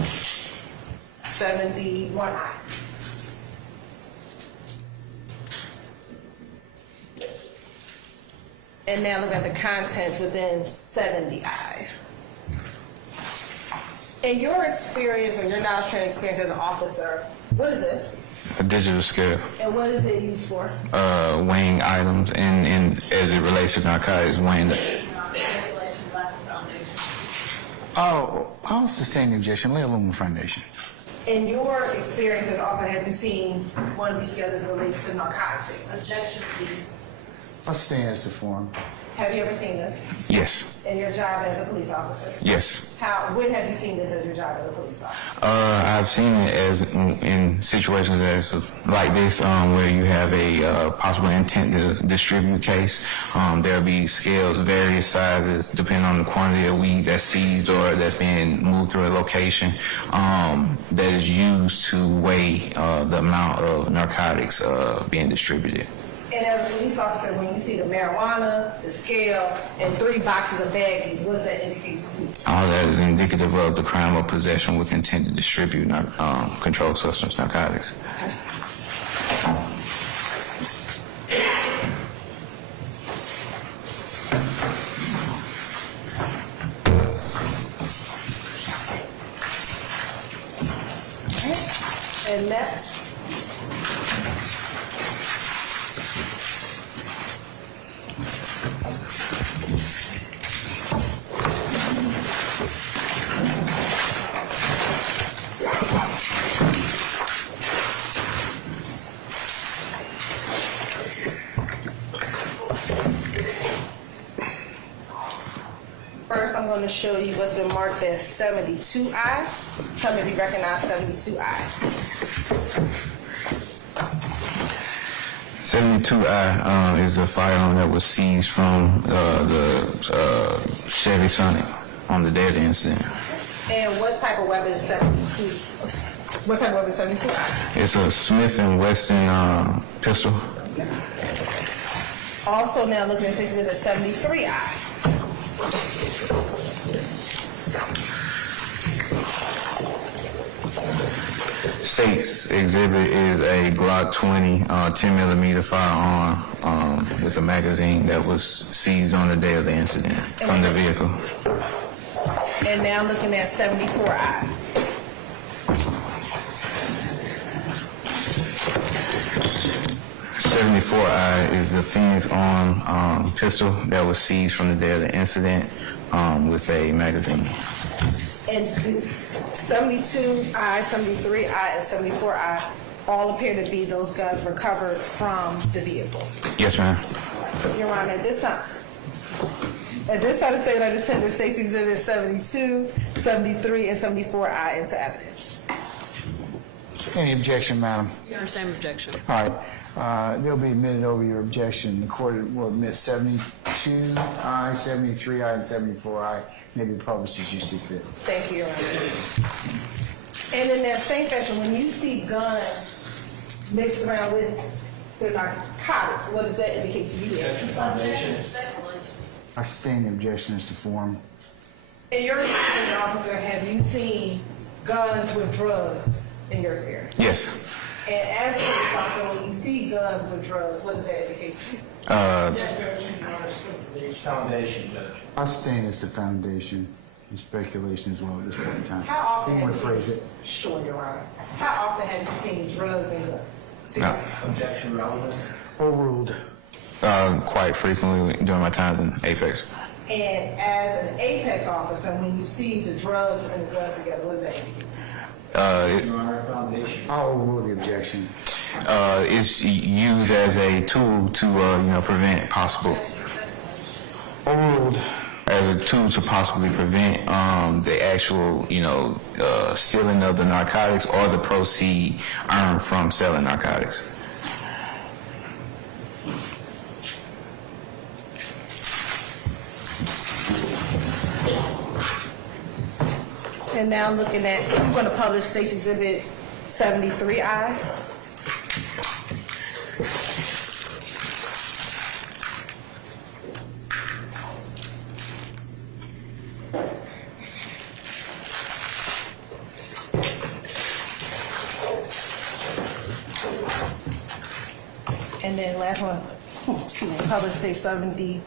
71I. And now looking at the contents within 70I. In your experience or your knowledge and experience as an officer, what is this? A digital scale. And what is it used for? Weighing items, and as it relates to narcotics, weighing the... Oh, I'll sustain the objection. Lay a little more foundation. In your experiences also, have you seen one of these scales as it relates to narcotics? Objection, please. I'll sustain as the form. Have you ever seen this Yes. in your job as a police officer? Yes. When have you seen this as your job as a police officer? I've seen it as in situations as like this, where you have a possible intent to distribute case. There'll be scales, various sizes, depending on the quantity of weed that's seized or that's being moved through a location, that is used to weigh the amount of narcotics being distributed. And as a police officer, when you see the marijuana, the scale, and 3 boxes of baggies, what does that indicate to you? All that is indicative of the crime of possession with intent to distribute controlled substance narcotics. And next. First, I'm going to show you what's been marked as 72I. Tell me if you recognize 72I. 72I is a firearm that was seized from the Chevy Sonic on the day of the incident. And what type of weapon is 72? What type of weapon is 72I? It's a Smith & Wesson pistol. Also, now looking at 73I. State's exhibit is a Glock 20 10 millimeter firearm with a magazine that was seized on the day of the incident from the vehicle. And now looking at 74I. .74I is the Phoenix arm pistol that was seized from the day of the incident with a magazine. And 72I, 73I, and 74I all appear to be those guns recovered from the vehicle. Yes, ma'am. Your Honor, at this time, the state legislature tendered State's Exhibit 72, 73, and 74I into evidence. Any objection, madam? Your same objection. All right. They'll be admitted over your objection. The court will admit 72I, 73I, and 74I. May be published as you see fit. Thank you, Your Honor. And in that same fashion, when you see guns mixed around with the narcotics, what does that indicate to you? I sustain the objection as to form. In your experience, officer, have you seen guns with drugs in your experience? Yes. And as a police officer, when you see guns with drugs, what does that indicate to you? Foundation, Judge. I sustain as the foundation and speculation as well at this point in time. How often You want to have you phrase it? Sure, Your Honor. How often have you seen drugs and guns? No. Objection relevance. Overruled. Quite frequently during my times in Apex. And as an Apex officer, when you see the drugs and the guns together, what does that indicate to you? Your Honor, foundation. I'll overrule the objection. It's used as a tool to prevent possible. Overruled. As a tool to possibly prevent the actual stealing of the narcotics or the proceed earned from selling narcotics. And now looking at, I'm going to publish State's Exhibit 73I. And then last one, publish State 74I.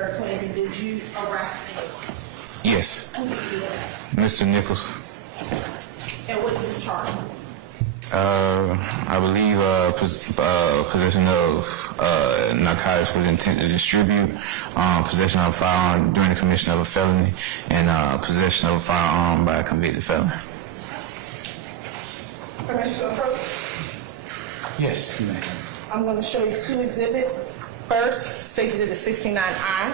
23rd, 2018, did you arrest anyone? Yes, Who did you do that? Mr. Nichols. And what did you charge him? I believe possession of narcotics with intent to distribute, possession of a firearm during the commission of a felony, and possession of a firearm by a convicted felon. Permission to approach? Yes, you may. I'm going to show you two exhibits. First, Stacy did the 69I.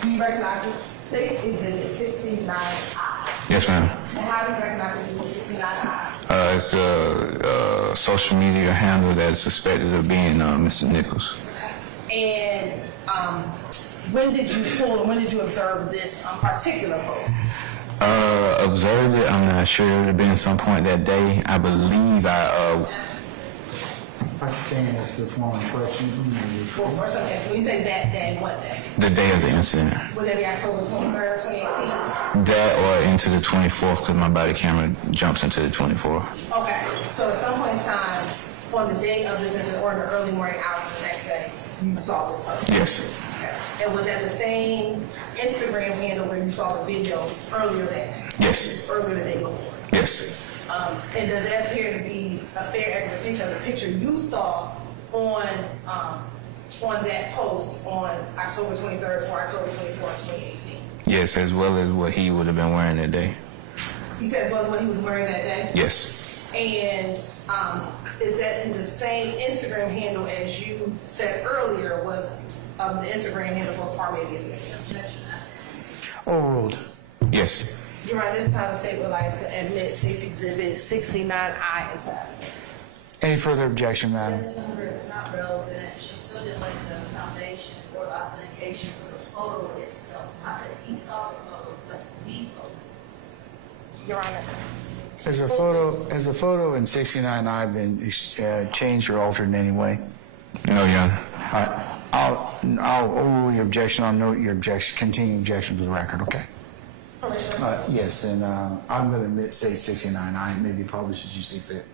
Do you recognize this? Stacy exhibit 69I. Yes, ma'am. And how do you recognize this 69I? It's a social media handle that is suspected of being Mr. Nichols. And when did you pull or when did you observe this particular post? Observed it. I'm not sure. It would have been some point that day. I believe I understand this is the following question. Well, first I'm asking, when you say that day, what day? the day of the incident. Would that be October 23rd, 2018? That or into the 24th because my body camera jumps into the 24th. Okay, so at some point in time, on the day of this incident or in the early morning hours of the next day, you saw this post? Yes. Okay. And was that the same Instagram handle where you saw the video earlier that day? Yes. Earlier the day before? Yes. And does that appear to be a fair representation of the picture you saw on that post on October 23rd or October 24th, 2018? Yes, as well as what he would have been wearing that day. He says was what he was wearing that day? Yes. And is that in the same Instagram handle as you said earlier was the Instagram handle for Parmenas? Overruled. Yes. Your Honor, this time the state would like to admit Stacy Exhibit 69I into Any further objection, madam? It's not relevant. She still did like the foundation or the authentication for the photo itself. Not that he saw the photo, but the photo. Your Honor. Has a photo in 69I been changed or altered in any way? No, Your Honor. I'll overrule your objection. I'll note your objection, continuing objection for the record, okay? Yes, and I'm going to admit, say 69I, maybe publish as you see fit.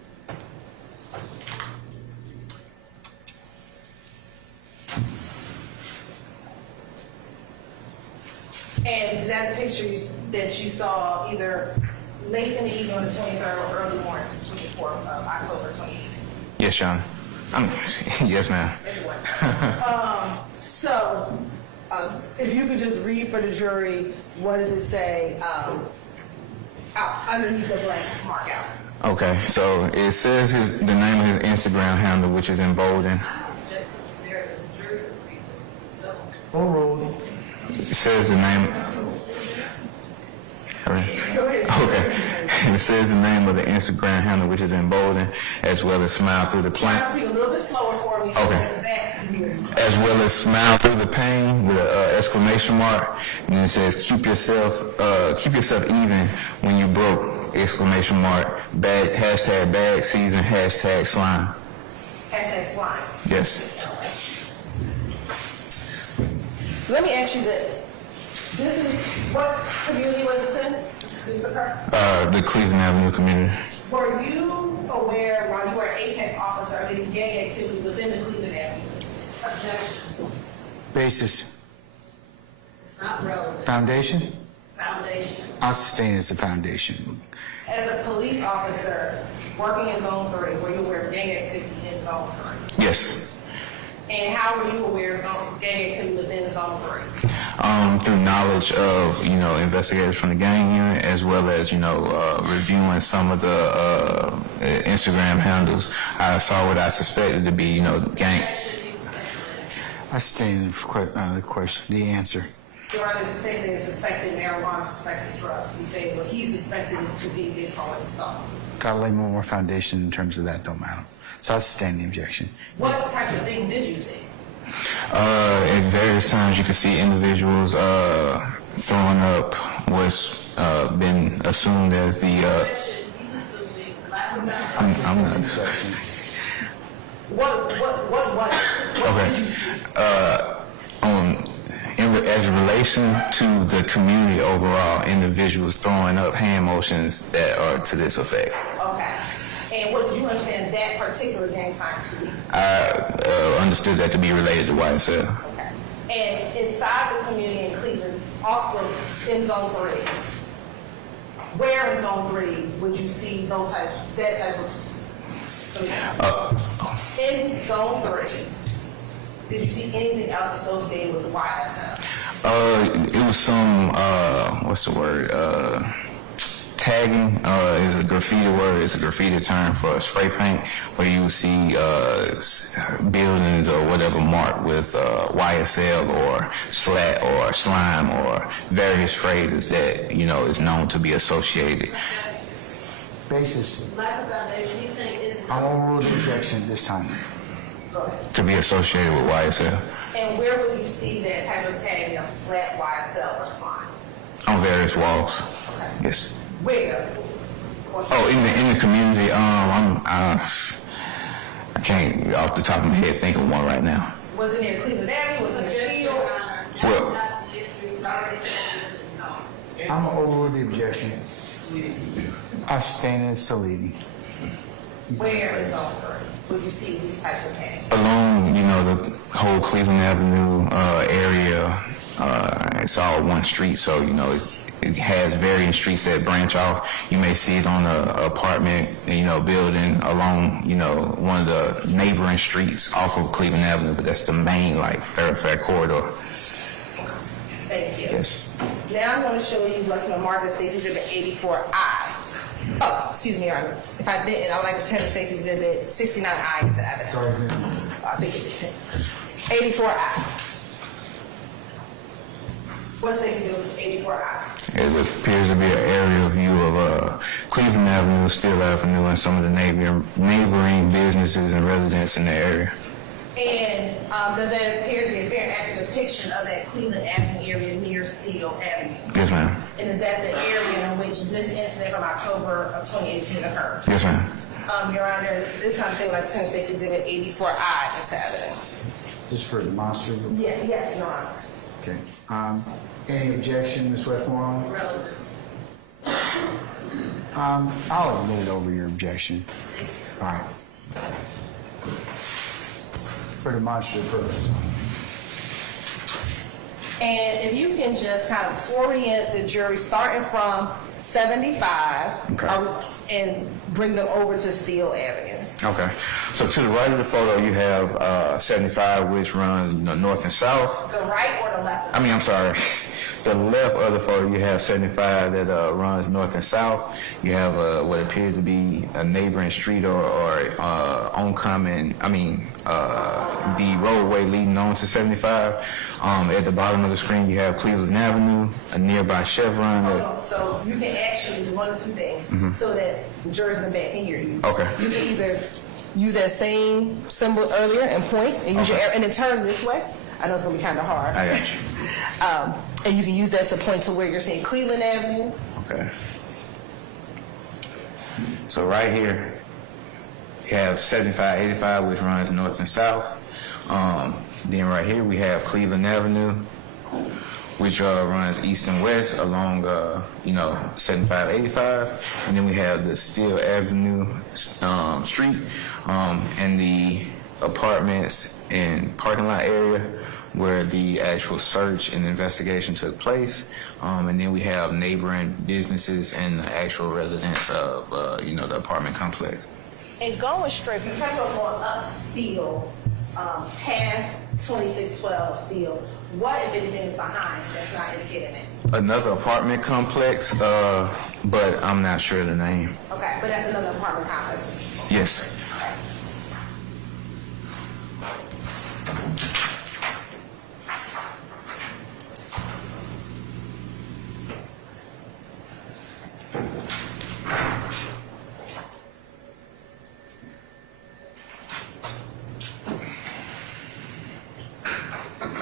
And is that the picture that you saw either late in the evening on the 23rd or early morning, the 24th of October 2018? Yes, Your Honor. Yes, ma'am. So, if you could just read for the jury, what does it say underneath the blank mark out? Okay, so it says the name of his Instagram handle, which is in bolded. Overruled. It says the name. Okay. It says the name of the Instagram handle, which is in bolded, as well as smile through the Try to pain. speak a little bit slower for me. So Okay. As well as smile through the pain with an exclamation mark, and then it says keep yourself even when you broke, exclamation mark, bad season, slime. Hashtag slime. Yes. Let me ask you this. This is, what community was this in? This occurred? The Cleveland Avenue community. Were you aware while you were an Apex officer of any gang activity within the Cleveland Avenue? Objection. Basis. It's not relevant. Foundation? Foundation. I'll sustain as the foundation. As a police officer working in Zone 3, were you aware of gang activity in Zone 3? Yes. And how were you aware of gang activity within Zone 3? Through knowledge of, investigators from the gang unit, as well as, reviewing some of the Instagram handles. I saw what I suspected to be, gang. I sustain the question, the answer. Your Honor, is saying that it's suspected marijuana, suspected drugs. He said what he's suspected it to be based on what he saw. Gotta lay more foundation in terms of that, though, madam. So I sustain the objection. What type of things did you see? At various times, you can see individuals throwing up what's been assumed as the. I'm not. What was it? Okay. As a relation to the community overall, individuals throwing up hand motions that are to this effect. Okay. And what did you understand that particular gang sign to be? I understood that to be related to YSL. Okay. And inside the community in Cleveland, off of in Zone 3, where in Zone 3 would you see that type of? In Zone 3, did you see anything else associated with the YSL? It was some, what's the word? Tagging is a graffiti word. It's a graffiti term for spray paint, where you see buildings or whatever marked with YSL or slat or slime or various phrases that, you know, is known to be associated. Basis. Lack of foundation, he's saying it is. I'm overruled the objection at this time. To be associated with YSL. And where would you see that type of tagging of slat, YSL, or slime? On various walls. Okay. Yes. Where? Oh, in the community. I can't off the top of my head think of one right now. Was it near Cleveland Avenue? Was it near Steel? Well, I'm going to overrule the objection. I stand as Salidi. Where in Zone 3 would you see these types of tags? along, you know, the whole Cleveland Avenue area, it's all one street, so, you know, it has varying streets that branch off. You may see it on an apartment, you know, building along, you know, one of the neighboring streets off of Cleveland Avenue, but that's the main, like, thoroughfare corridor. Thank you. Yes. Now I'm going to show you what's been marked as State's Exhibit 84I. Oh, excuse me, Your Honor. If I didn't, I would like to send State's Exhibit 69I into evidence. Sorry, I think it did. 84I. What's State's Exhibit 84I? It appears to be an aerial view of Cleveland Avenue, Steel Avenue, and some of the neighboring businesses and residents in the area. And does that appear to be a very accurate depiction of that Cleveland Avenue area near Steel Avenue? Yes, ma'am. And is that the area in which this incident from October of 2018 occurred? Yes, ma'am. Your Honor, this time say when I turn State's Exhibit 84I into evidence. Just for demonstrative? Yeah, yes, Your Honor. Okay. Any objection, Ms. Westmoreland? I'll admit over your objection. All right. For demonstrative purposes. And if you can just kind of orient the jury starting from 75 and bring them over to Steel Avenue. Okay. So to the right of the photo, you have 75, which runs, you know, north and south. The right or the left? I mean, I'm sorry. The left of the photo, you have 75 that runs north and south. You have what appears to be a neighboring street or oncoming, the roadway leading on to 75. At the bottom of the screen, you have Cleveland Avenue, a nearby Chevron. So you can actually do one of two things so that the jurors in the back can hear you. Okay. You can either use that same symbol earlier and point and use your arrow and then turn this way. I know it's going to be kind of hard. I got you. And you can use that to point to where you're seeing Cleveland Avenue. Okay. So right here, you have 75, 85, which runs north and south. Then right here, we have Cleveland Avenue, which runs east and west along, 75, 85. And then we have the Steel Avenue street and the apartments and parking lot area where the actual search and investigation took place. And then we have neighboring businesses and the actual residents of, the apartment complex. And going straight, you try to go going up Steel, past 2612 Steel, what, if anything, is behind that's not indicated in it? Another apartment complex, but I'm not sure the name. Okay, but that's another apartment complex. Yes.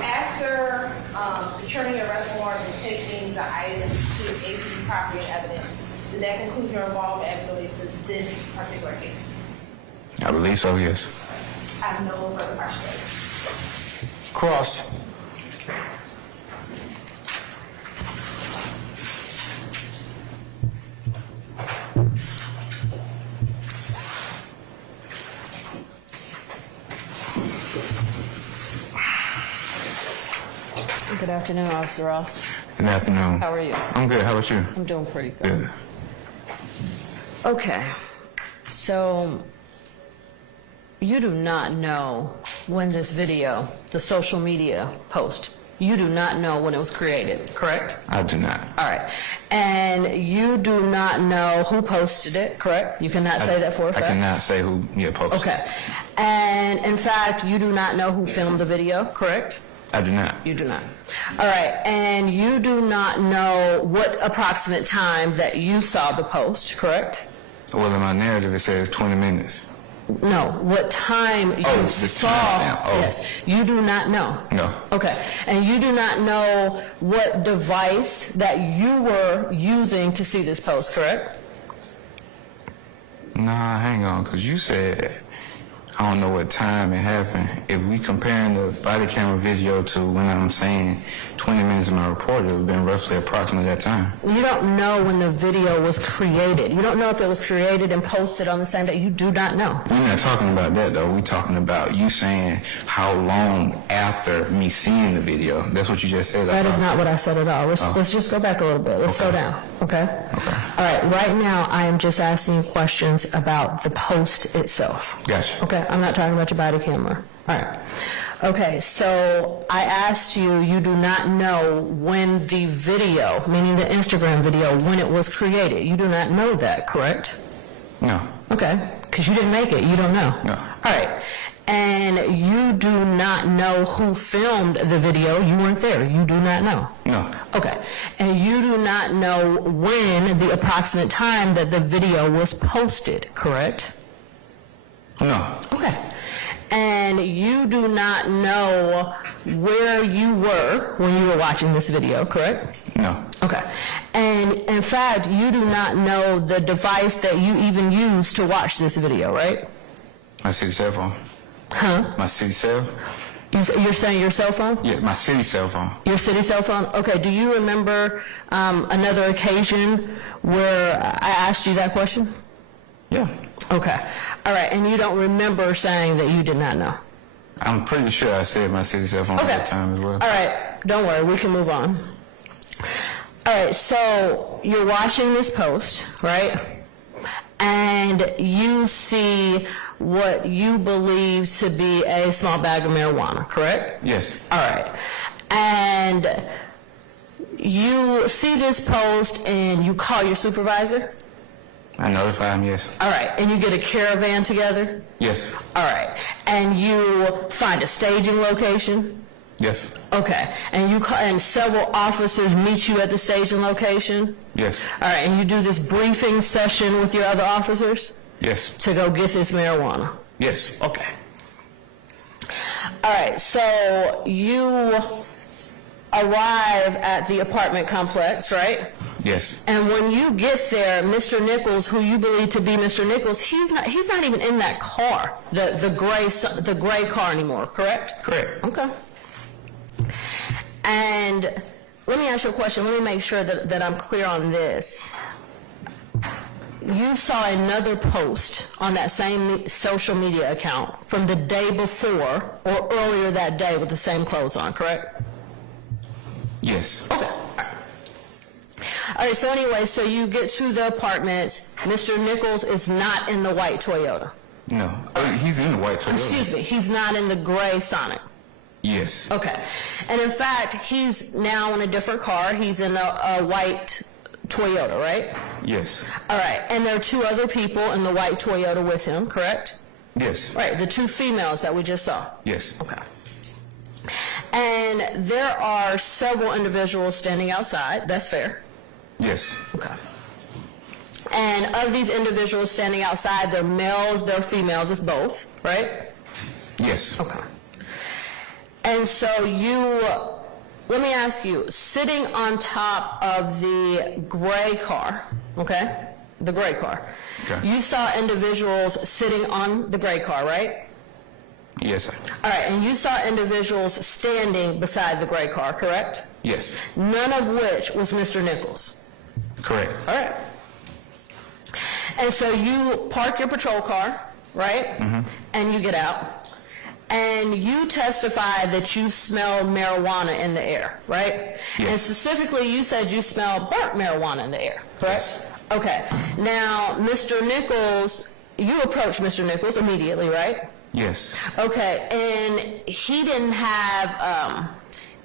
After securing your arrest warrant and taking the items to APD property and evidence, did that conclude your involvement as it relates to this particular case? I believe so, yes. I have no further questions. Cross. Good afternoon, Officer Ross. Good afternoon. How are you? I'm good. How about you? I'm doing pretty good. Good. Okay, so you do not know when this video, the social media post, you do not know when it was created, correct? I do not. All right. And you do not know who posted it, correct? You cannot say that for a fact? I cannot say who posted. Okay. And in fact, you do not know who filmed the video, correct? I do not. You do not. All right. And you do not know what approximate time that you saw the post, correct? Well, in my narrative, it says 20 minutes. No, what time you saw. Yes, you do not know. No. Okay, and you do not know what device that you were using to see this post, correct? Nah, hang on, because you said, I don't know what time it happened. If we comparing the body camera video to when I'm saying 20 minutes of my report, it would have been roughly approximately that time. You don't know when the video was created. You don't know if it was created and posted on the same day. You do not know. We're not talking about that, though. We're talking about you saying how long after me seeing the video. That's what you just said. That is not what I said at all. Let's just go back a little bit. Let's slow down, okay? Okay. All right, right now I am just asking questions about the post itself. Gotcha. Okay, I'm not talking about your body camera. All right. Okay, so I asked you, you do not know when the video, meaning the Instagram video, when it was created. You do not know that, correct? No. Okay, because you didn't make it. You don't know. No. All right. And you do not know who filmed the video. You weren't there. You do not know. No. Okay. And you do not know when the approximate time that the video was posted, correct? No. Okay. And you do not know where you were when you were watching this video, correct? No. Okay. And in fact, you do not know the device that you even used to watch this video, right? My city cell phone. Huh? My city cell? You're saying your cell phone? Yeah, my city cell phone. Your city cell phone? Okay. Do you remember another occasion where I asked you that question? Yeah. Okay. All right. And you don't remember saying that you did not know? I'm pretty sure I said my city cell phone at the time as well. All right. Don't worry. We can move on. All right. So you're watching this post, right? And you see what you believe to be a small bag of marijuana, correct? Yes. All right. And you see this post and you call your supervisor? I notify him, yes. All right. And you get a caravan together? Yes. All right. And you find a staging location? Yes. Okay. And and several officers meet you at the staging location? Yes. All right. And you do this briefing session with your other officers? Yes. To go get this marijuana? Yes. Okay. All right. So you arrive at the apartment complex, right? Yes. And when you get there, Mr. Nichols, who you believe to be Mr. Nichols, he's not even in that car, the gray car anymore, correct? Correct. Okay. And let me ask you a question. Let me make sure that I'm clear on this. You saw another post on that same social media account from the day before or earlier that day with the same clothes on, correct? Yes. Okay. All right, so anyway, so you get to the apartment. Mr. Nichols is not in the white Toyota. No. He's in the white Toyota. Excuse me, he's not in the gray Sonic. Yes. Okay. And in fact, he's now in a different car. He's in a white Toyota, right? Yes. All right. And there are two other people in the white Toyota with him, correct? Yes. Right, the two females that we just saw. Yes. Okay. And there are several individuals standing outside. That's fair. Yes. Okay. And of these individuals standing outside, they're males, they're females, it's both, right? Yes. Okay. And so let me ask you, sitting on top of the gray car, okay? The gray car. Okay. You saw individuals sitting on the gray car, right? Yes, sir. All right, and you saw individuals standing beside the gray car, correct? Yes. None of which was Mr. Nichols. Correct. All right. And so you park your patrol car, right? Mm-hmm. And you get out. And you testified that you smelled marijuana in the air, right? Yes. And specifically, you said you smelled burnt marijuana in the air, correct? Yes. Okay. Now, Mr. Nichols, you approached Mr. Nichols immediately, right? Yes. Okay, and he didn't have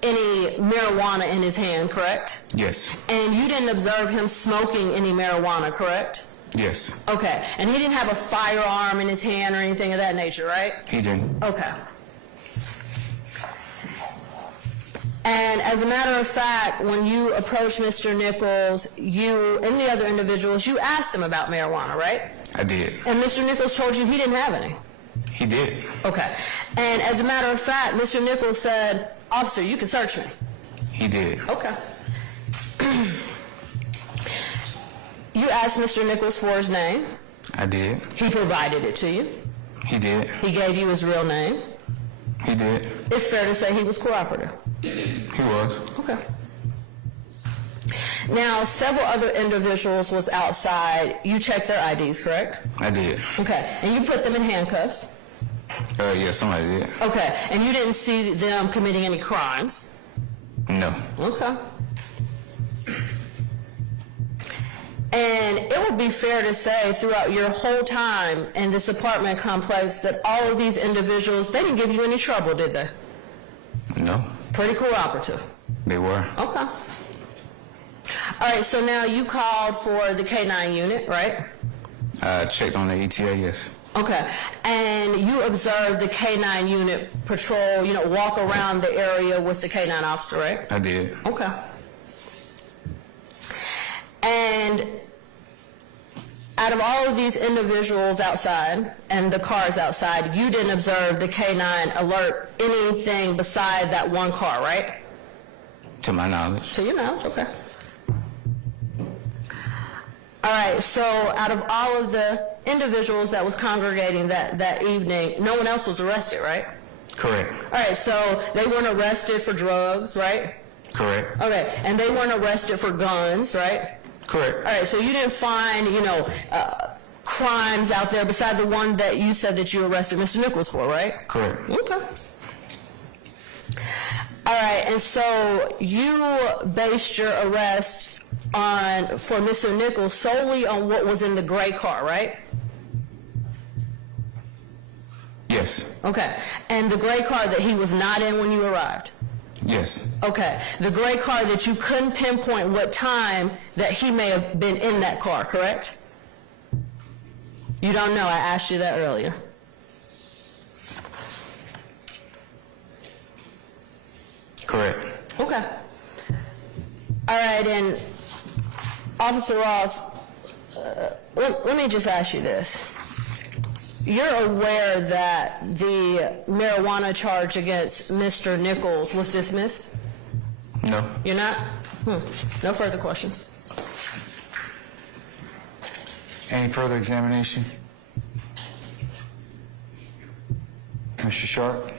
any marijuana in his hand, correct? Yes. And you didn't observe him smoking any marijuana, correct? Yes. Okay, and he didn't have a firearm in his hand or anything of that nature, right? He didn't. Okay. And as a matter of fact, when you approached Mr. Nichols, you and the other individuals, you asked them about marijuana, right? I did. And Mr. Nichols told you he didn't have any? He did. Okay. And as a matter of fact, Mr. Nichols said, "Officer, you can search me." He did. Okay. You asked Mr. Nichols for his name. I did. He provided it to you. He did. He gave you his real name. He did. It's fair to say he was cooperative. He was. Okay. Now, several other individuals was outside. You checked their IDs, correct? I did. Okay. And you put them in handcuffs? Yeah, somebody did. Okay. And you didn't see them committing any crimes? No. Okay. And it would be fair to say throughout your whole time in this apartment complex that all of these individuals, they didn't give you any trouble, did they? No. Pretty cooperative. They were. Okay. All right, so now you called for the K-9 unit, right? I checked on the ETA, yes. Okay. And you observed the K-9 unit patrol, walk around the area with the K-9 officer, right? I did. Okay. And out of all of these individuals outside and the cars outside, you didn't observe the K-9 alert anything beside that one car, right? To my knowledge. To your knowledge, okay. All right, so out of all of the individuals that was congregating that evening, no one else was arrested, right? Correct. All right, so they weren't arrested for drugs, right? Correct. Okay, and they weren't arrested for guns, right? Correct. All right, so you didn't find, crimes out there beside the one that you said that you arrested Mr. Nichols for, right? Correct. Okay. All right, and so you based your arrest for Mr. Nichols solely on what was in the gray car, right? Yes. Okay, and the gray car that he was not in when you arrived? Yes. Okay, the gray car that you couldn't pinpoint what time that he may have been in that car, correct? You don't know, I asked you that earlier. Correct. Okay. All right, and Officer Ross, let me just ask you this. You're aware that the marijuana charge against Mr. Nichols was dismissed? No. You're not? No further questions. Any further examination? Mr. Sharp?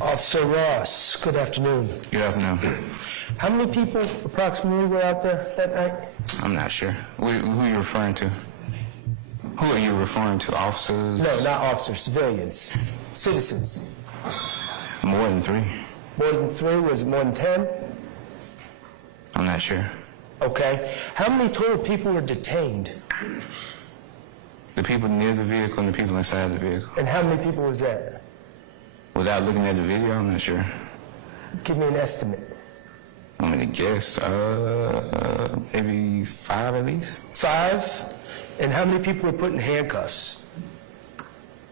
Officer Ross, good afternoon. Good afternoon. How many people approximately were out there that night? I'm not sure. Who are you referring to? Who are you referring to? Officers? No, not officers, civilians, citizens. More than 3. More than 3? Was it more than 10? I'm not sure. Okay. How many total people were detained? The people near the vehicle and the people inside the vehicle. And how many people was that? Without looking at the video, I'm not sure. Give me an estimate. I'm gonna guess, maybe 5 at least. 5? And how many people were put in handcuffs?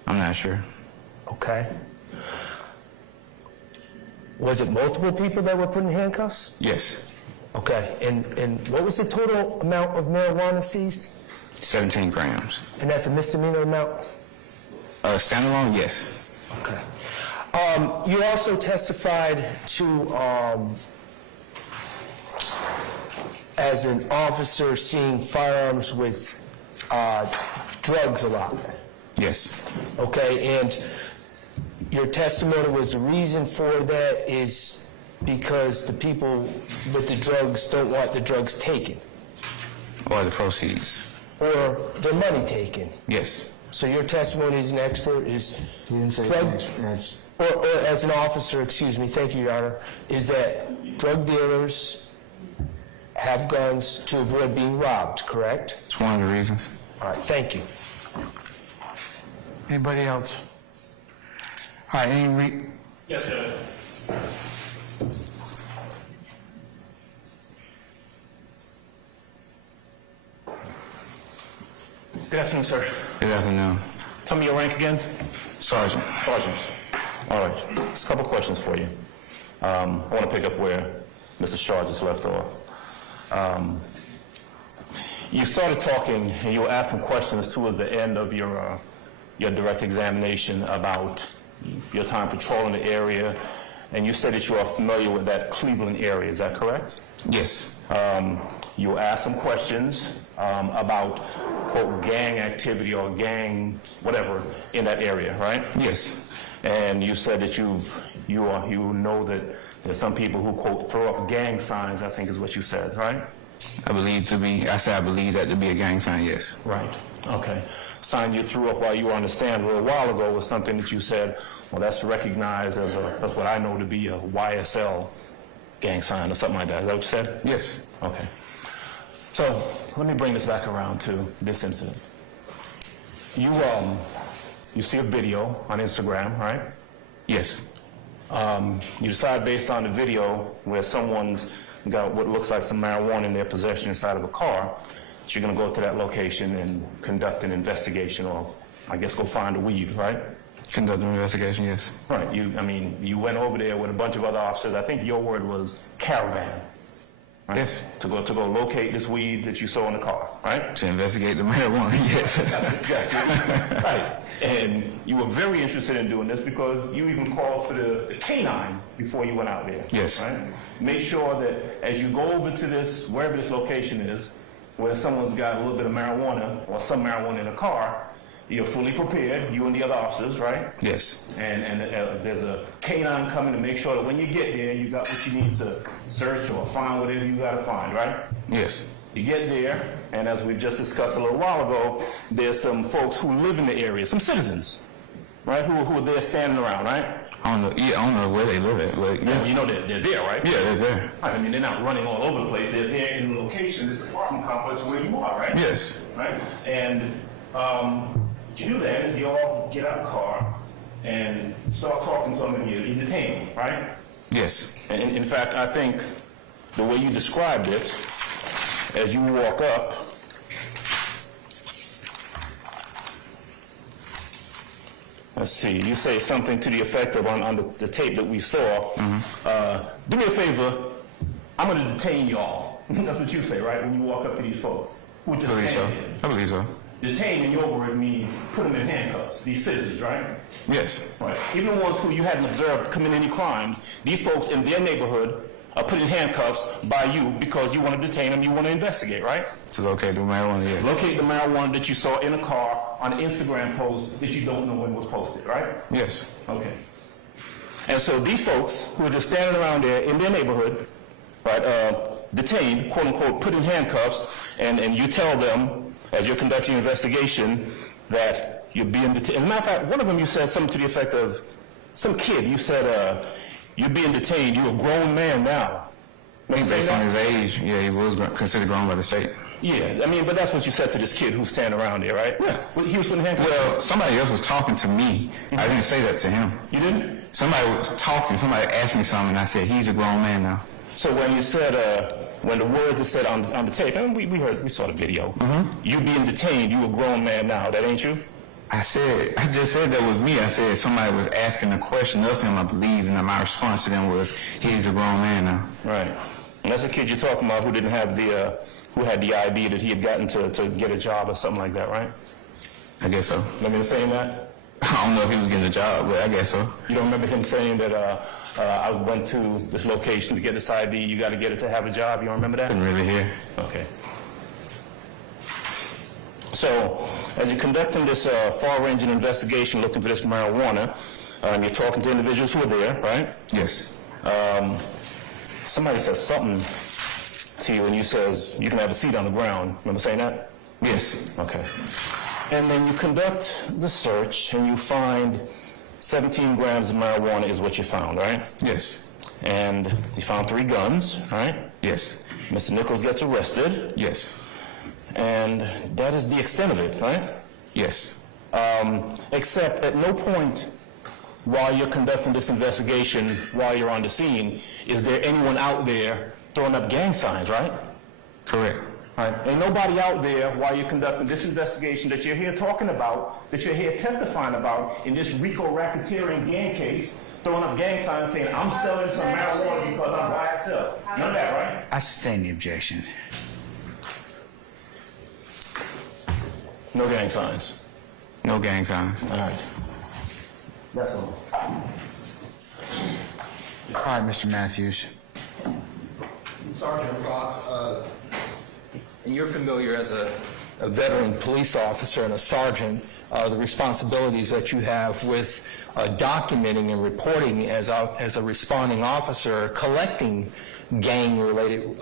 I'm not sure. Okay. Was it multiple people that were put in handcuffs? Yes. Okay. And what was the total amount of marijuana seized? 17 grams. And that's a misdemeanor amount? Standalone, yes. Okay. You also testified to, as an officer, seeing firearms with drugs a lot. Yes. Okay, and your testimony was the reason for that is because the people with the drugs don't want the drugs taken. Or the proceeds. Or their money taken. Yes. So your testimony as an expert is He didn't say drug, that's or as an officer, excuse me, thank you, Your Honor, is that drug dealers have guns to avoid being robbed, correct? It's one of the reasons. All right, thank you. Anybody else? All right, Yes, Judge. Good afternoon, sir. Good afternoon. Tell me your rank again. Sergeant. Sergeant. All right. Just a couple questions for you. I want to pick up where Mr. Shaw just left off. You started talking and you were asking questions toward the end of your direct examination about your time patrolling the area, and you said that you are familiar with that Cleveland area. Is that correct? Yes. You asked some questions about, quote, gang activity or gang whatever in that area, right? Yes. And you said that you know that there's some people who, quote, throw up gang signs, I think is what you said, right? I believe that to be a gang sign, yes. Right. Okay. Sign you threw up while you were on the stand a little while ago was something that you said, well, that's recognized as that's what I know to be a YSL gang sign or something like that. Is that what you said? Yes. Okay. So let me bring this back around to this incident. You see a video on Instagram, right? Yes. You decide based on the video where someone's got what looks like some marijuana in their possession inside of a car, that you're going to go to that location and conduct an investigation, or I guess go find a weed, right? Conduct an investigation, yes. Right. You went over there with a bunch of other officers. I think your word was caravan. Right? Yes. To go locate this weed that you saw in the car, right? To investigate the marijuana, yes. Gotcha. Right. And you were very interested in doing this because you even called for the canine before you went out there. Yes. Right? Make sure that as you go over to this, wherever this location is, where someone's got a little bit of marijuana or some marijuana in a car, you're fully prepared, you and the other officers, right? Yes. And there's a canine coming to make sure that when you get there, you got what you need to search or find whatever you got to find, right? Yes. You get there, and as we've just discussed a little while ago, there's some folks who live in the area, some citizens, right, who are there standing around, right? I don't know where they live at. But, yeah. You know they're there, right? Yeah, they're there. I mean, they're not running all over the place. They're there in the location, this apartment complex where you are, right? Yes. Right? And what you do then is you all get out of the car and start talking to them, and you detain them, right? Yes. And in fact, I think the way you described it, as you walk up, let's see, you say something to the effect of on the tape that we saw, do me a favor, I'm going to detain y'all. That's what you say, right, when you walk up to these folks who are just standing there. I believe so. Detain in your word means put them in handcuffs, these citizens, right? Yes. Right. Even the ones who you hadn't observed committing any crimes, these folks in their neighborhood are put in handcuffs by you because you want to detain them, you want to investigate, right? To locate the marijuana, yes. Locate the marijuana that you saw in a car on an Instagram post that you don't know when was posted, right? Yes. Okay. And so these folks who are just standing around there in their neighborhood, right, detained, quote unquote, put in handcuffs, and you tell them, as you're conducting an investigation, that you're being detained. As a matter of fact, one of them you said something to the effect of, some kid, you said, you're being detained, you're a grown man now. Based on his age, yeah, he was considered grown by the state. Yeah, I mean, but that's what you said to this kid who's standing around there, right? Yeah. Well, he was putting handcuffs. Well, somebody else was talking to me. I didn't say that to him. You didn't? Somebody was talking, somebody asked me something, and I said, he's a grown man now. So when you said, when the words are said on the tape, and we saw the video, you being detained, you a grown man now, that ain't you? I just said that was me. I said somebody was asking a question of him, I believe, and my response to them was, he's a grown man now. Right. And that's the kid you're talking about who didn't have who had the ID that he had gotten to get a job or something like that, right? I guess so. Remember him saying that? I don't know if he was getting a job, but I guess so. You don't remember him saying that I went to this location to get this ID, you got to get it to have a job? You don't remember that? Didn't really hear. Okay. So, as you're conducting this far-ranging investigation looking for this marijuana, you're talking to individuals who are there, right? Yes. somebody says something to you and you says, you can have a seat on the ground. Remember saying that? Yes. Okay. And then you conduct the search and you find 17 grams of marijuana is what you found, right? Yes. And you found 3 guns, right? Yes. Mr. Nichols gets arrested. Yes. And that is the extent of it, right? Yes. Except at no point while you're conducting this investigation, while you're on the scene, is there anyone out there throwing up gang signs, right? Correct. Right. Ain't nobody out there while you're conducting this investigation that you're here talking about, that you're here testifying about in this RICO racketeering gang case, throwing up gang signs saying, I'm selling some marijuana because I'm by itself. None of that, right? I sustain the objection. No gang signs. No gang signs. All right. That's all. All right, Mr. Matthews. Sergeant Ross, and you're familiar as a veteran police officer and a sergeant, the responsibilities that you have with documenting and reporting as a responding officer, collecting gang-related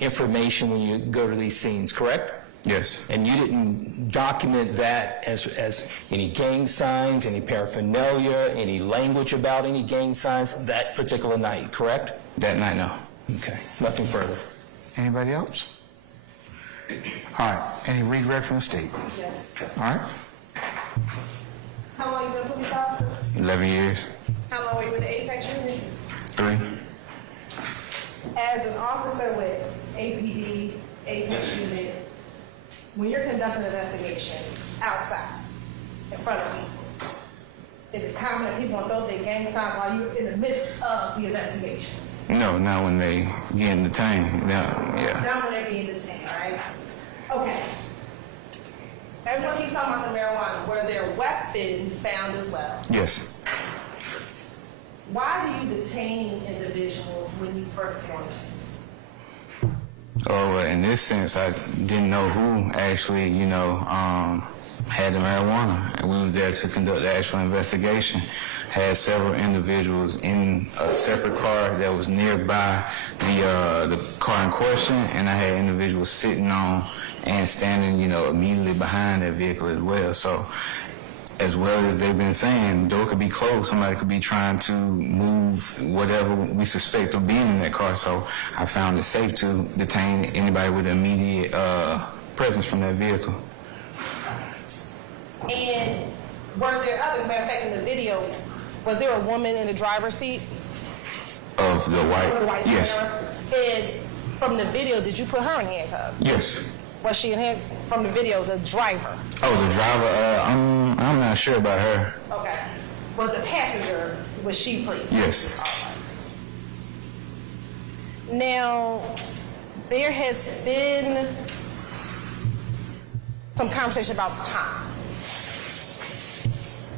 information when you go to these scenes, correct? Yes. And you didn't document that as any gang signs, any paraphernalia, any language about any gang signs that particular night, correct? That night, no. Okay, nothing further. Anybody else? All right, any redirect from the state? Yes. All right. How long you been a police officer? 11 years. How long were you with the Apex unit? 3. As an officer with APD, Apex unit, when you're conducting an investigation outside, in front of people, is it common that people don't throw their gang signs while you're in the midst of the investigation? No, not when they get detained. No, yeah. Not when they're being detained, all right? Okay. And when he's talking about the marijuana, were there weapons found as well? Yes. Why do you detain individuals when you first get on the scene? Oh, well, in this sense, I didn't know who actually, had the marijuana. And we were there to conduct the actual investigation. Had several individuals in a separate car that was nearby the car in question, and I had individuals sitting on and standing, immediately behind that vehicle as well. So, as well as they've been saying, the door could be closed. Somebody could be trying to move whatever we suspect of being in that car. So I found it safe to detain anybody with immediate presence from that vehicle. And were there others? Matter of fact, in the video, was there a woman in the driver's seat? Of the white? Yes. And from the video, did you put her in handcuffs? Yes. Was she in handcuffs? From the video, the driver? Oh, the driver, I'm not sure about her. Okay. Was the passenger, was she please? Yes. Now, there has been some conversation about time.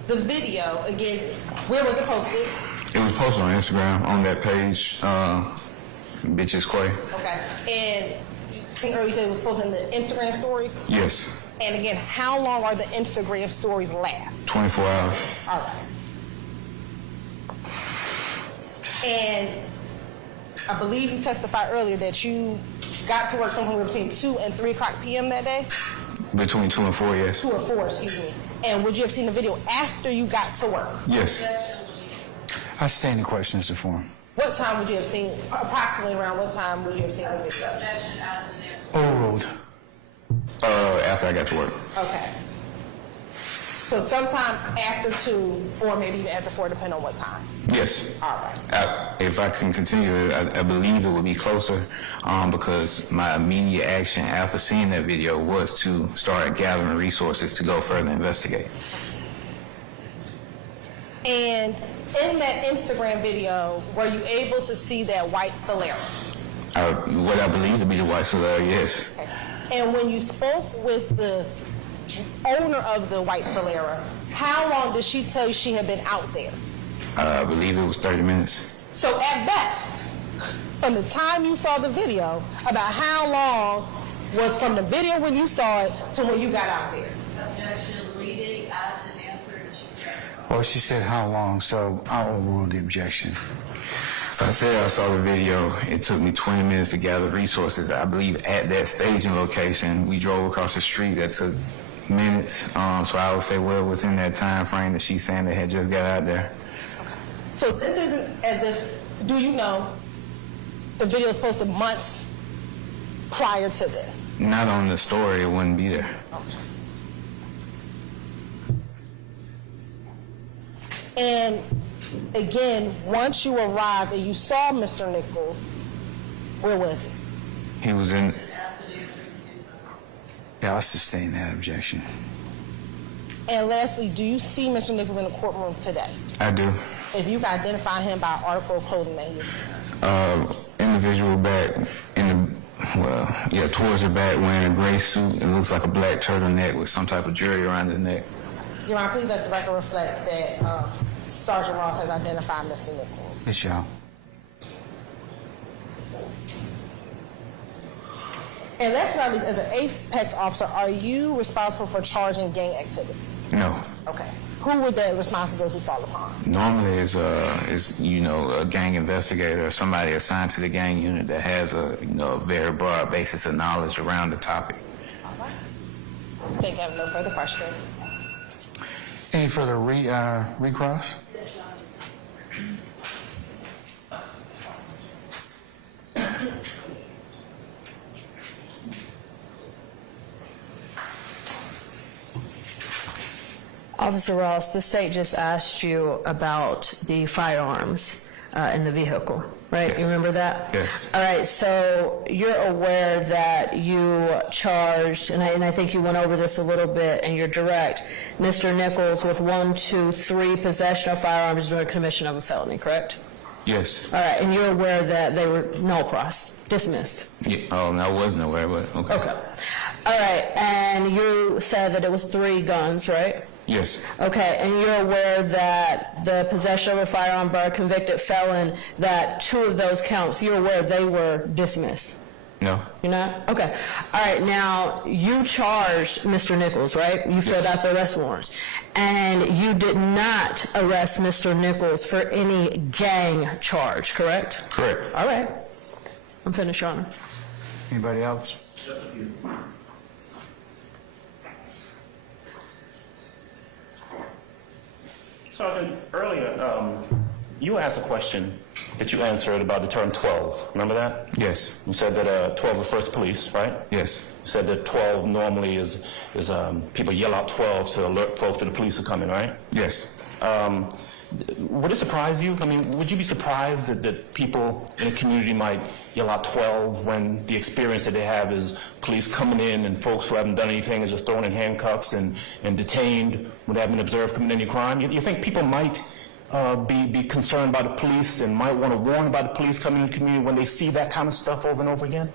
The video, again, where was it posted? It was posted on Instagram, on that page, Bitches Quay. Okay. And I think earlier you said it was posted in the Instagram stories? Yes. And again, how long are the Instagram stories last? 24 hours. All right. And I believe you testified earlier that you got to work somewhere between 2 and 3 o'clock p.m. that day? Between 2 and 4, yes. 2 and 4, excuse me. And would you have seen the video after you got to work? Yes. I stand the question as a form. What time would you have seen, approximately around what time would you have seen the video? Objection as an answer. Overruled. After I got to work. Okay. So sometime after 2, or maybe even after 4, depending on what time? Yes. All right. If I can continue, I believe it would be closer because my immediate action after seeing that video was to start gathering resources to go further investigate. And in that Instagram video, were you able to see that white Solera? What I believe to be the white Solera, yes. Okay. And when you spoke with the owner of the white Solera, how long did she tell you she had been out there? I believe it was 30 minutes. So at best, from the time you saw the video, about how long was from the video when you saw it to when you got out there? Objection, reading as an answer, and she's checking. Well, she said how long, so I'll overrule the objection. If I said I saw the video, it took me 20 minutes to gather resources. I believe at that staging location, we drove across the street. That took minutes. So I would say, well, within that time frame that she's saying they had just got out there. So this isn't as if, do you know, the video was posted months prior to this? Not on the story, it wouldn't be there. And again, once you arrived and you saw Mr. Nichols, where was he? He was in. Yeah, I'll sustain that objection. And lastly, do you see Mr. Nichols in the courtroom today? I do. If you can identify him by article of clothing that he is. Individual back in the, towards the back wearing a gray suit. It looks like a black turtleneck with some type of jewelry around his neck. Your Honor, please let the record reflect that Sergeant Ross has identified Mr. Nichols. Yes, y'all. And last but not least, as an Apex officer, are you responsible for charging gang activity? No. Okay. Who would that responsibility fall upon? Normally, it's a gang investigator or somebody assigned to the gang unit that has a very broad basis of knowledge around the topic. All right. I think I have no further questions. Any further recross? Officer Ross, the state just asked you about the firearms in the vehicle, right? Yes. You remember that? Yes. All right, so you're aware that you charged, and I think you went over this a little bit, and you're direct, Mr. Nichols with 1, 2, 3 possession of firearms during commission of a felony, correct? Yes. All right, and you're aware that they were null pros, dismissed? Yeah, I wasn't aware, but okay. Okay. All right, and you said that it was 3 guns, right? Yes. Okay, and you're aware that the possession of a firearm by a convicted felon, that 2 of those counts, you're aware they were dismissed? No. You're not? Okay. All right, now, you charged Mr. Nichols, right? You filled out the arrest warrants. And you did not arrest Mr. Nichols for any gang charge, correct? Correct. All right. I'm finished, Your Honor. Anybody else? Sergeant, earlier, you asked a question that you answered about the term 12. Remember that? Yes. You said that 12 refers to police, right? Yes. You said that 12 normally is people yell out 12 to alert folks that the police are coming, right? Yes. Would it surprise you? I mean, would you be surprised that people in a community might yell out 12 when the experience that they have is police coming in and folks who haven't done anything is just thrown in handcuffs and detained when they haven't been observed committing any crime? You think people might be concerned by the police and might want to warn about the police coming in the community when they see that kind of stuff over and over again?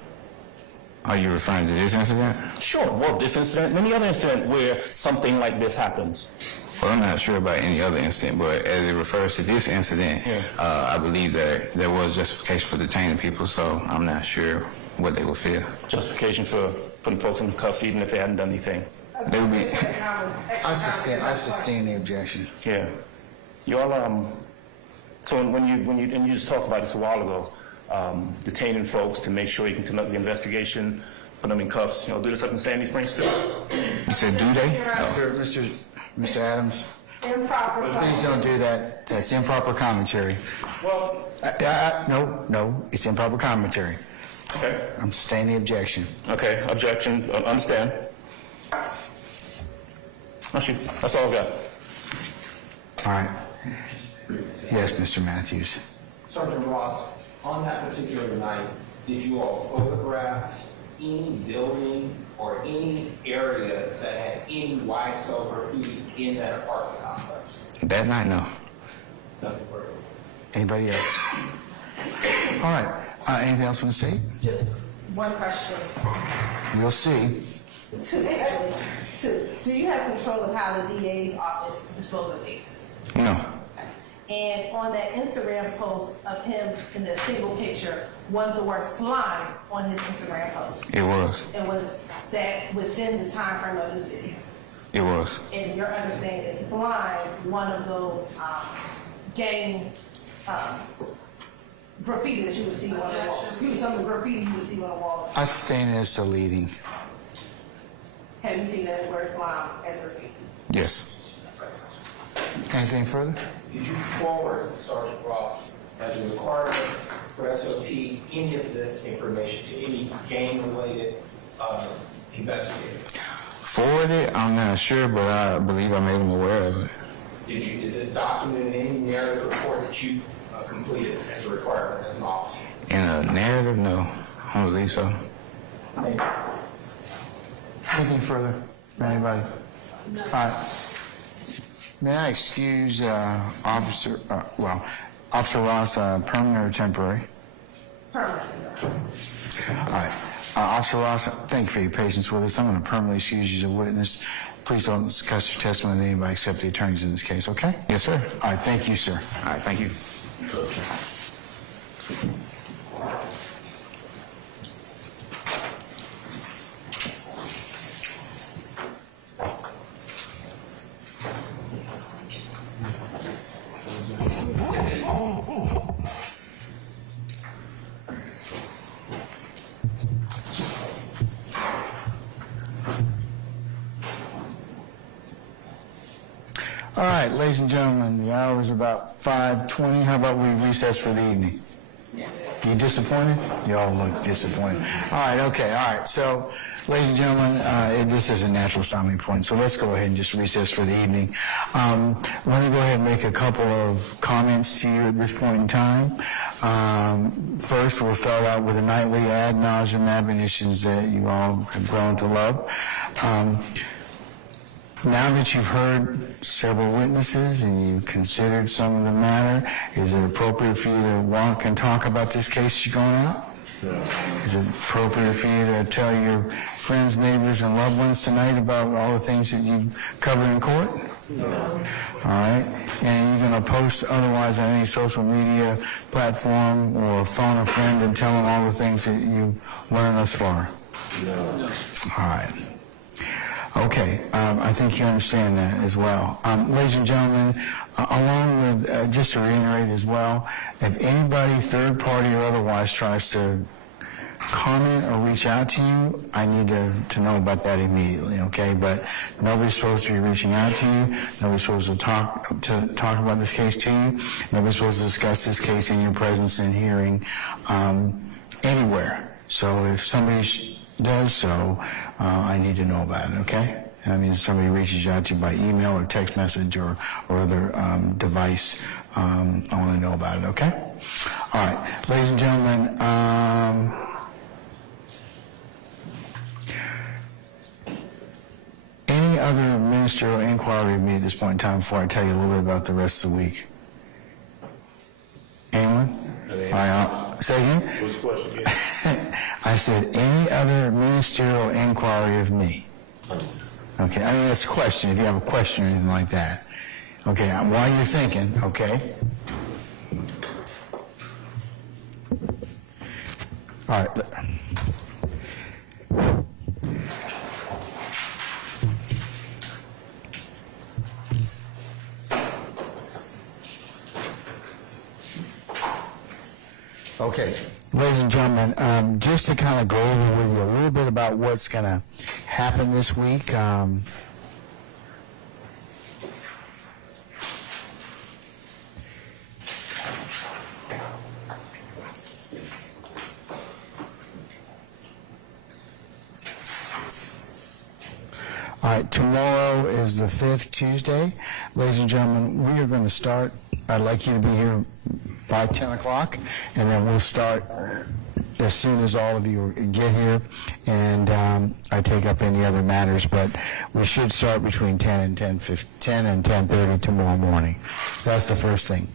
Are you referring to this incident? Sure. Well, this incident and any other incident where something like this happens. Well, I'm not sure about any other incident, but as it refers to this incident, I believe that there was justification for detaining people, so I'm not sure what they would feel. Justification for putting folks in cuffs even if they hadn't done anything? They would be. I sustain the objection. Yeah. You all, so when you just talked about this a while ago, detaining folks to make sure you can conduct the investigation, put them in cuffs, do this up in Sandy Springs too? You said do they? Mr. Adams, Improper. please don't do that. That's improper commentary. Well, no, it's improper commentary. okay. I'm sustaining the objection. Okay, objection, understand. That's all I've got. All right. Yes, Mr. Matthews. Sergeant Ross, on that particular night, did you all photograph any building or any area that had any YSL graffiti in that apartment complex? That night, no. Nothing further. Anybody else? All right. Anything else from the state? Just one question. We'll see. Do you have control of how the DA's office disposes of cases? No. And on that Instagram post of him in the single picture, was the word slime on his Instagram post? It was. And was that within the time frame of his videos? It was. And your understanding is slime one of those gang graffiti that you would see on the wall? Excuse me, some of the graffiti you would see on the walls. I sustain it as deleting. Have you seen that word slime as graffiti? Yes. Anything further? Did you forward Sergeant Ross as a requirement for SOP any of the information to any gang-related investigator? Forward it, I'm not sure, but I believe I made him aware of it. Is it documented in any narrative report that you completed as a requirement as an officer? In a narrative, no. I don't believe so. Anything further? Anybody? No. All right. May I excuse Officer Ross, permanent or temporary? Permanent. All right. Officer Ross, thank you for your patience with us. I'm going to permanently excuse you as a witness. Please don't discuss your testimony with anybody except the attorneys in this case, okay? Yes, sir. All right, thank you, sir. All right, thank you. All right, ladies and gentlemen, the hour is about 5:20. How about we recess for the evening? Yes. You disappointed? You all look disappointed. All right, okay, all right. So, ladies and gentlemen, this is a natural stopping point, so let's go ahead and just recess for the evening. Let me go ahead and make a couple of comments to you at this point in time. First, we'll start out with the nightly ad nauseum admonitions that you all have grown to love. Now that you've heard several witnesses and you've considered some of the matter, is it appropriate for you to walk and talk about this case you're going out? No. Is it appropriate for you to tell your friends, neighbors, and loved ones tonight about all the things that you covered in court? No. All right. And you're going to post otherwise on any social media platform or phone a friend and tell them all the things that you learned thus far? No. All right. Okay, I think you understand that as well. Ladies and gentlemen, along with, just to reiterate as well, if anybody, third party or otherwise, tries to comment or reach out to you, I need to know about that immediately, okay? But nobody's supposed to be reaching out to you. Nobody's supposed to talk about this case to you. Nobody's supposed to discuss this case in your presence and hearing anywhere. So if somebody does so, I need to know about it, okay? I mean, if somebody reaches out to you by email or text message or other device, I want to know about it, okay? All right, ladies and gentlemen, any other ministerial inquiry of me at this point in time before I tell you a little bit about the rest of the week? Anyone? All right, say again? What's the question again? I said, any other ministerial inquiry of me? Okay, I mean, that's a question, if you have a question or anything like that. Okay, while you're thinking, okay? All right. Okay, ladies and gentlemen, just to kind of go over with you a little bit about what's going to happen this week. All right, tomorrow is the 5th Tuesday. Ladies and gentlemen, we are going to start. I'd like you to be here by 10 o'clock, and then we'll start as soon as all of you get here, and I take up any other matters, but we should start between 10 and 10:30 tomorrow morning. That's the first thing.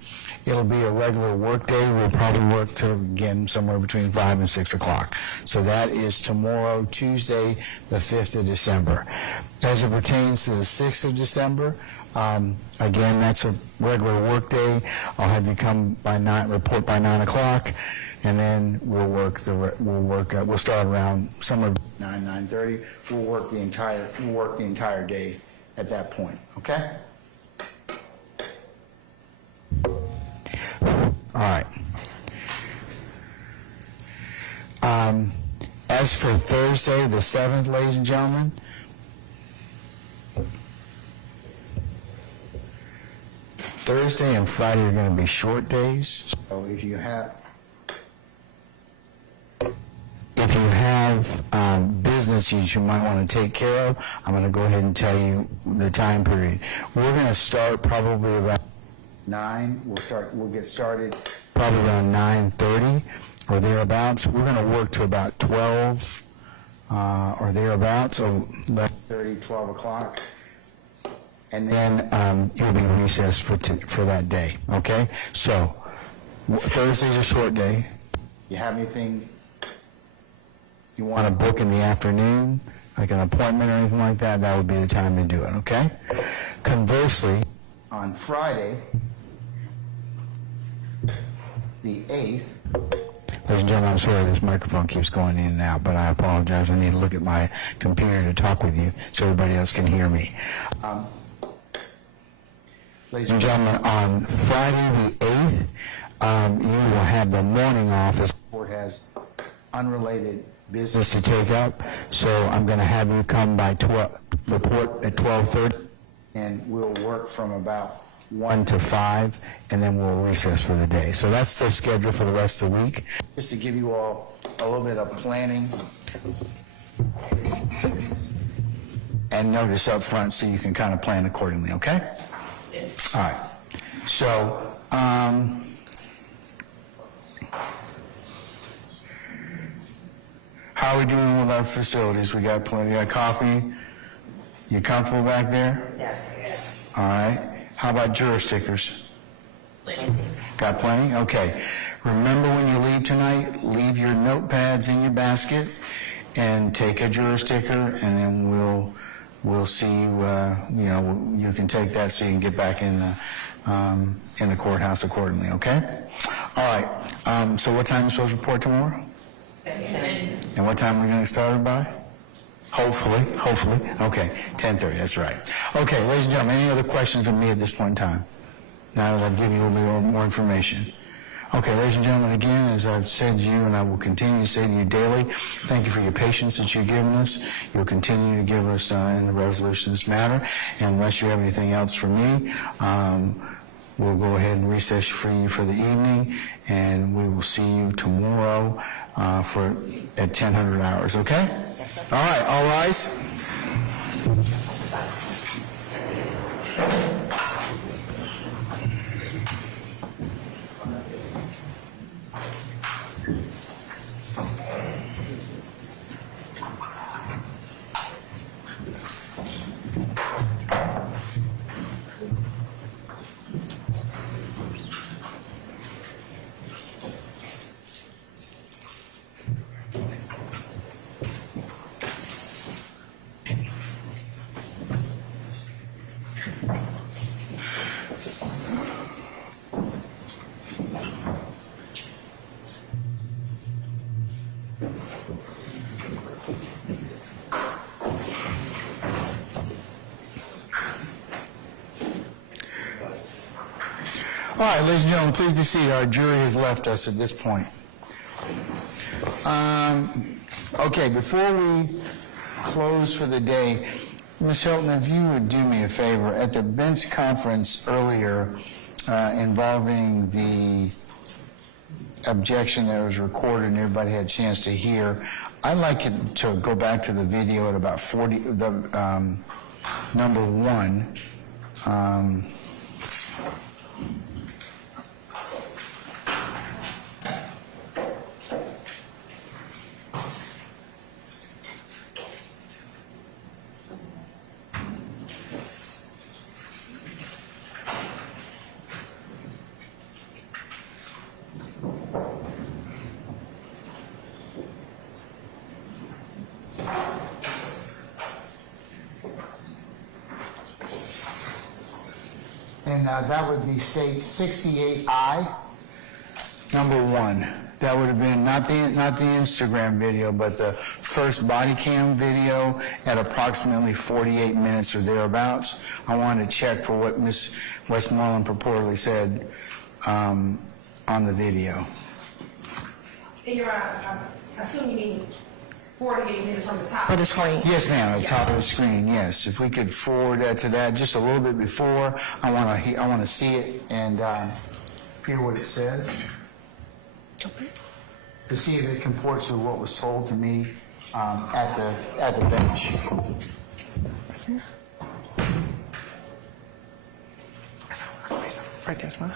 It'll be a regular work day. We'll probably work to, again, somewhere between 5 and 6 o'clock. So that is tomorrow, Tuesday, the 5th of December. As it pertains to the 6th of December, again, that's a regular work day. I'll have you come by report by 9 o'clock, and then we'll start around somewhere 9:30. We'll work the entire day at that point. Okay? All right. As for Thursday, the 7th, ladies and gentlemen, Thursday and Friday are going to be short days. So if you have business you might want to take care of, I'm going to go ahead and tell you the time period. We're going to start probably about 9. We'll get started probably around 9:30 or thereabouts. We're going to work to about 12 or thereabouts, so 11:30, 12 o'clock. And then you'll be recessed for that day, okay? So Thursday's a short day. You have anything you want to book in the afternoon, like an appointment or anything like that, that would be the time to do it, okay? Conversely, on Friday, the 8th, ladies and gentlemen, I'm sorry this microphone keeps going in and out, but I apologize. I need to look at my computer to talk with you so everybody else can hear me. Ladies and gentlemen, on Friday the 8th, you will have the morning off as the court has unrelated business to take up. So I'm going to have you come by report at 12:30, and we'll work from about 1 to 5, and then we'll recess for the day. So that's the schedule for the rest of the week. Just to give you all a little bit of planning and notice up front so you can kind of plan accordingly, okay? Yes. All right. So, how are we doing with our facilities? We got plenty. We got coffee. You comfortable back there? Yes. All right. How about juror stickers? Plenty. Got plenty? Okay. Remember when you leave tonight, leave your notepads in your basket and take a juror sticker, and then we'll see you. You can take that so you can get back in the courthouse accordingly. Okay. All right. So what time are you supposed to report tomorrow? 10. And what time are we going to get started by? Hopefully. Okay, 10:30, that's right. Okay, ladies and gentlemen, any other questions of me at this point in time? Now that I've given you a little bit more information. Okay, ladies and gentlemen, again, as I've said to you, and I will continue to say to you daily, thank you for your patience that you've given us. You'll continue to give us in the resolution of this matter. And unless you have anything else for me, we'll go ahead and recess for you for the evening, and we will see you tomorrow at 10:00 hours, okay? All right, all rise. All right, ladies and gentlemen, please be seated. Our jury has left us at this point. Okay, before we close for the day, Ms. Hilton, if you would do me a favor, at the bench conference earlier involving the objection that was recorded and everybody had a chance to hear, I'd like it to go back to the video at about 40, number 1. And that would be state 68I, number 1. That would have been not the Instagram video, but the first body cam video at approximately 48 minutes or thereabouts. I wanted to check for what Ms. Westmoreland purportedly said on the video. Your Honor, I assume you mean 48 minutes from the top. Of the screen. Yes, ma'am, at the top of the screen, yes. If we could forward that to that just a little bit before, I want to see it and hear what it says. To see if it comports with what was told to me at the bench. Right, that's mine.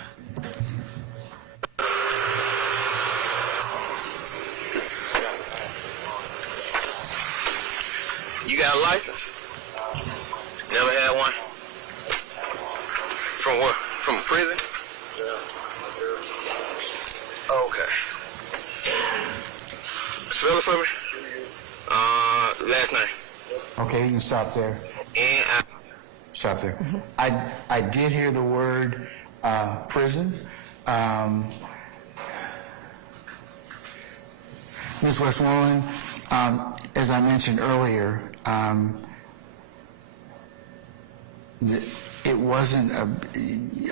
You got a license? Never had one? From what? From prison? Okay. Spell it for me. Last name. Okay, you can stop there. Stop there. I did hear the word prison. Ms. Westmoreland, as I mentioned earlier, it wasn't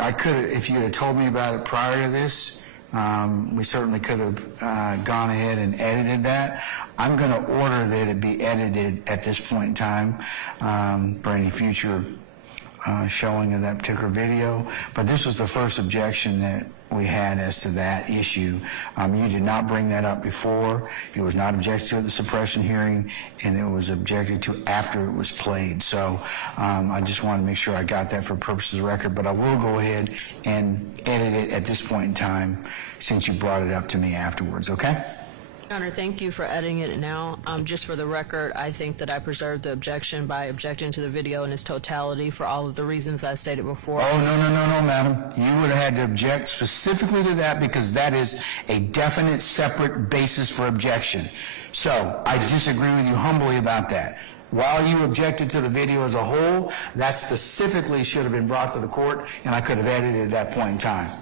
I could have, if you had told me about it prior to this, we certainly could have gone ahead and edited that. I'm going to order that it be edited at this point in time for any future showing of that particular video. But this was the first objection that we had as to that issue. You did not bring that up before. It was not objected to at the suppression hearing, and it was objected to after it was played. So I just want to make sure I got that for purposes of record, but I will go ahead and edit it at this point in time since you brought it up to me afterwards, okay? Your Honor, thank you for editing it now. Just for the record, I think that I preserved the objection by objecting to the video in its totality for all of the reasons I stated before. Oh, no, madam. You would have had to object specifically to that because that is a definite separate basis for objection. So I disagree with you humbly about that. While you objected to the video as a whole, that specifically should have been brought to the court, and I could have edited at that point in time.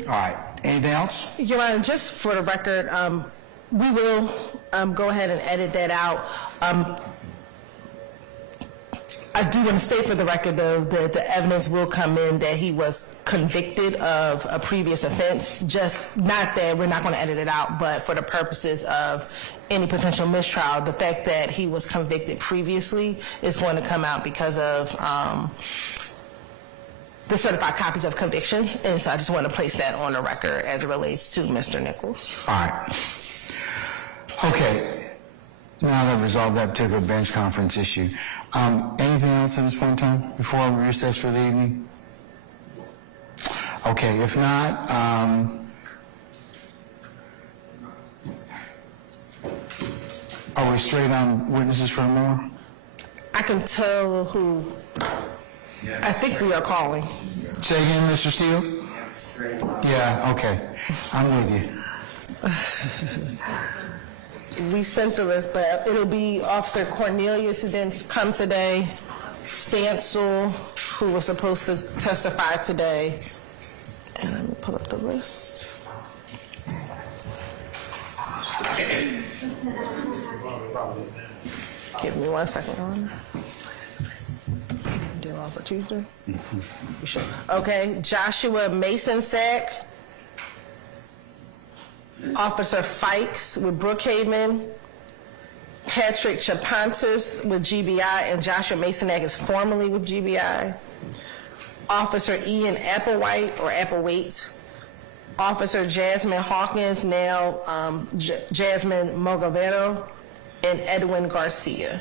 All right. Anything else? Your Honor, just for the record, we will go ahead and edit that out. I do want to state for the record, though, that the evidence will come in that he was convicted of a previous offense. Just not that we're not going to edit it out, but for the purposes of any potential mistrial, the fact that he was convicted previously is going to come out because of the certified copies of conviction, and so I just want to place that on the record as it relates to Mr. Nichols. All right. Okay. Now that we've resolved that particular bench conference issue, anything else at this point in time before we recess for the evening? Okay, if not, are we straight on witnesses for more? I can tell who I think we are calling. Say again, Mr. Steele? Yeah, okay. I'm with you. We sent the list, but it'll be Officer Cornelius, who didn't come today, Stancil, who was supposed to testify today. And let me pull up the list. Give me 1 second, Ron. Deal on for Tuesday? You sure? Okay, Joshua Mason-Sack, Officer Fikes with Brookhaven, Patrick Chapontis with GBI, and Joshua Mason-Sack is formerly with GBI, Officer Ian Applewhite, Officer Jasmine Hawkins, now Jasmine Mogavero, and Edwin Garcia.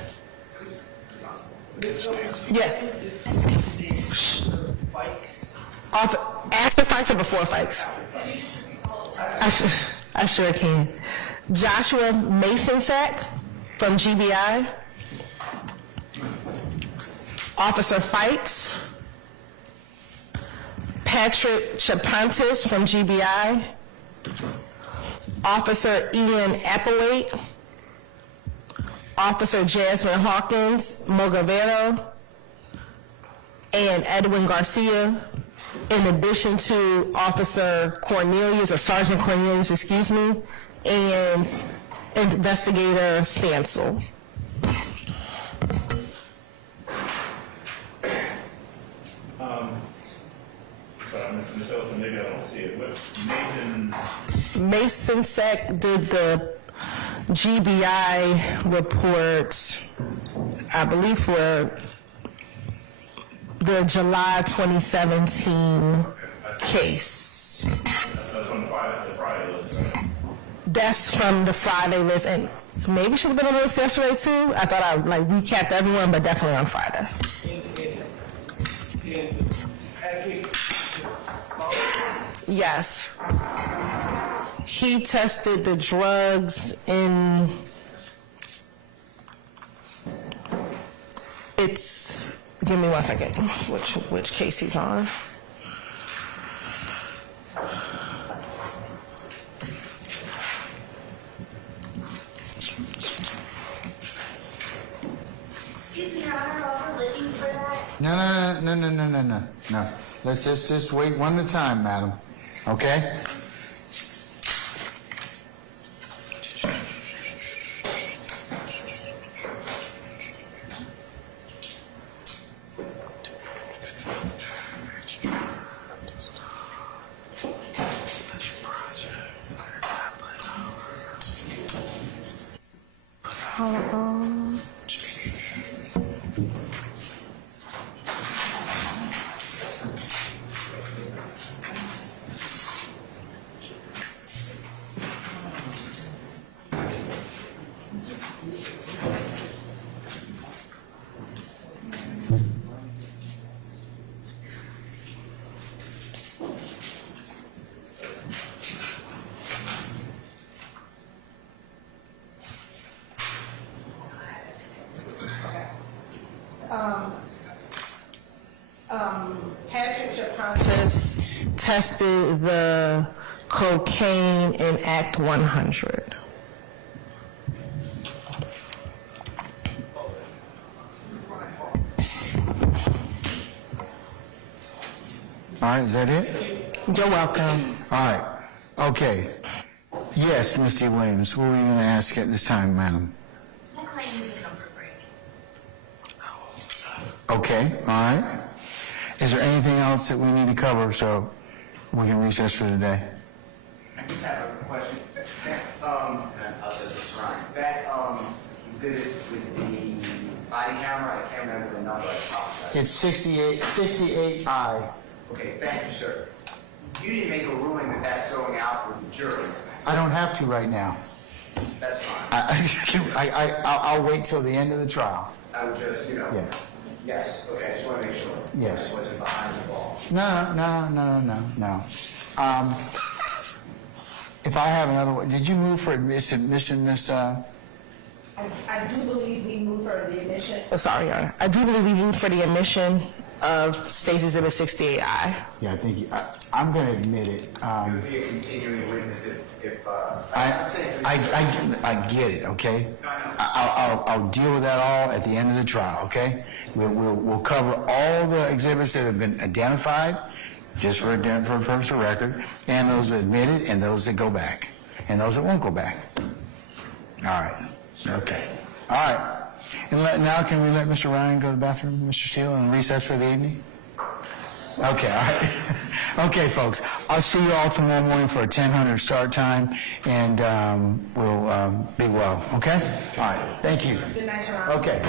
Yeah. After Fikes or before Fikes? I sure can. Joshua Mason-Sack from GBI. Officer Fikes. Patrick Chapontis from GBI. Officer Ian Applewhite. Officer Jasmine Hawkins, Mogavero, and Edwin Garcia, in addition to Officer Cornelius, or Sergeant Cornelius, excuse me, and Investigator Stancil. Ms. Hilton, maybe I don't see it, but Nathan Mason Sec did the GBI report, I believe, for the July 2017 case. That's from the Friday list, and maybe should have been on the list yesterday too. I thought I recapped everyone, but definitely on Friday. Yes. He tested the drugs in, give me 1 second, which case he's on. Excuse me, Your Honor, while we're looking for that. No. Let's just wait one at a time, madam. Okay? Patrick Chapontis tested the cocaine in Act 100. All right, is that it? You're welcome. All right. Okay. Yes, Mr. Williams, what were you going to ask at this time, madam? My client needs a comfort break. Okay, all right. Is there anything else that we need to cover so we can recess for today? I just have a question. That exhibit with the body camera, I can't remember the number. I apologize. It's 68I. Okay, thank you, sir. You didn't make a ruling that that's going out with the jury. I don't have to right now. That's fine. I'll wait till the end of the trial. I would just, Yeah. Yes, okay, I just want to make sure. Yes. I wasn't behind the ball. No. If I have another one, did you move for admission, Miss? I do believe we moved for the admission. Oh, sorry, Your Honor. I do believe we moved for the admission of Stacy Exhibit 68I. Yeah, I think I'm going to admit it. You would be a continuing witness if I get it. Okay. I'll deal with that all at the end of the trial. Okay. We'll cover all the exhibits that have been identified, just for purpose of record, and those admitted, and those that go back, and those that won't go back. All right. Okay. All right. And now can we let Mr. Ryan go to the bathroom, Mr. Steele, and recess for the evening? Okay, all right. Okay, folks. I'll see you all tomorrow morning for a 10:00 start time, and we'll be well, okay? All right. Thank you. Good night, Your Honor. Okay.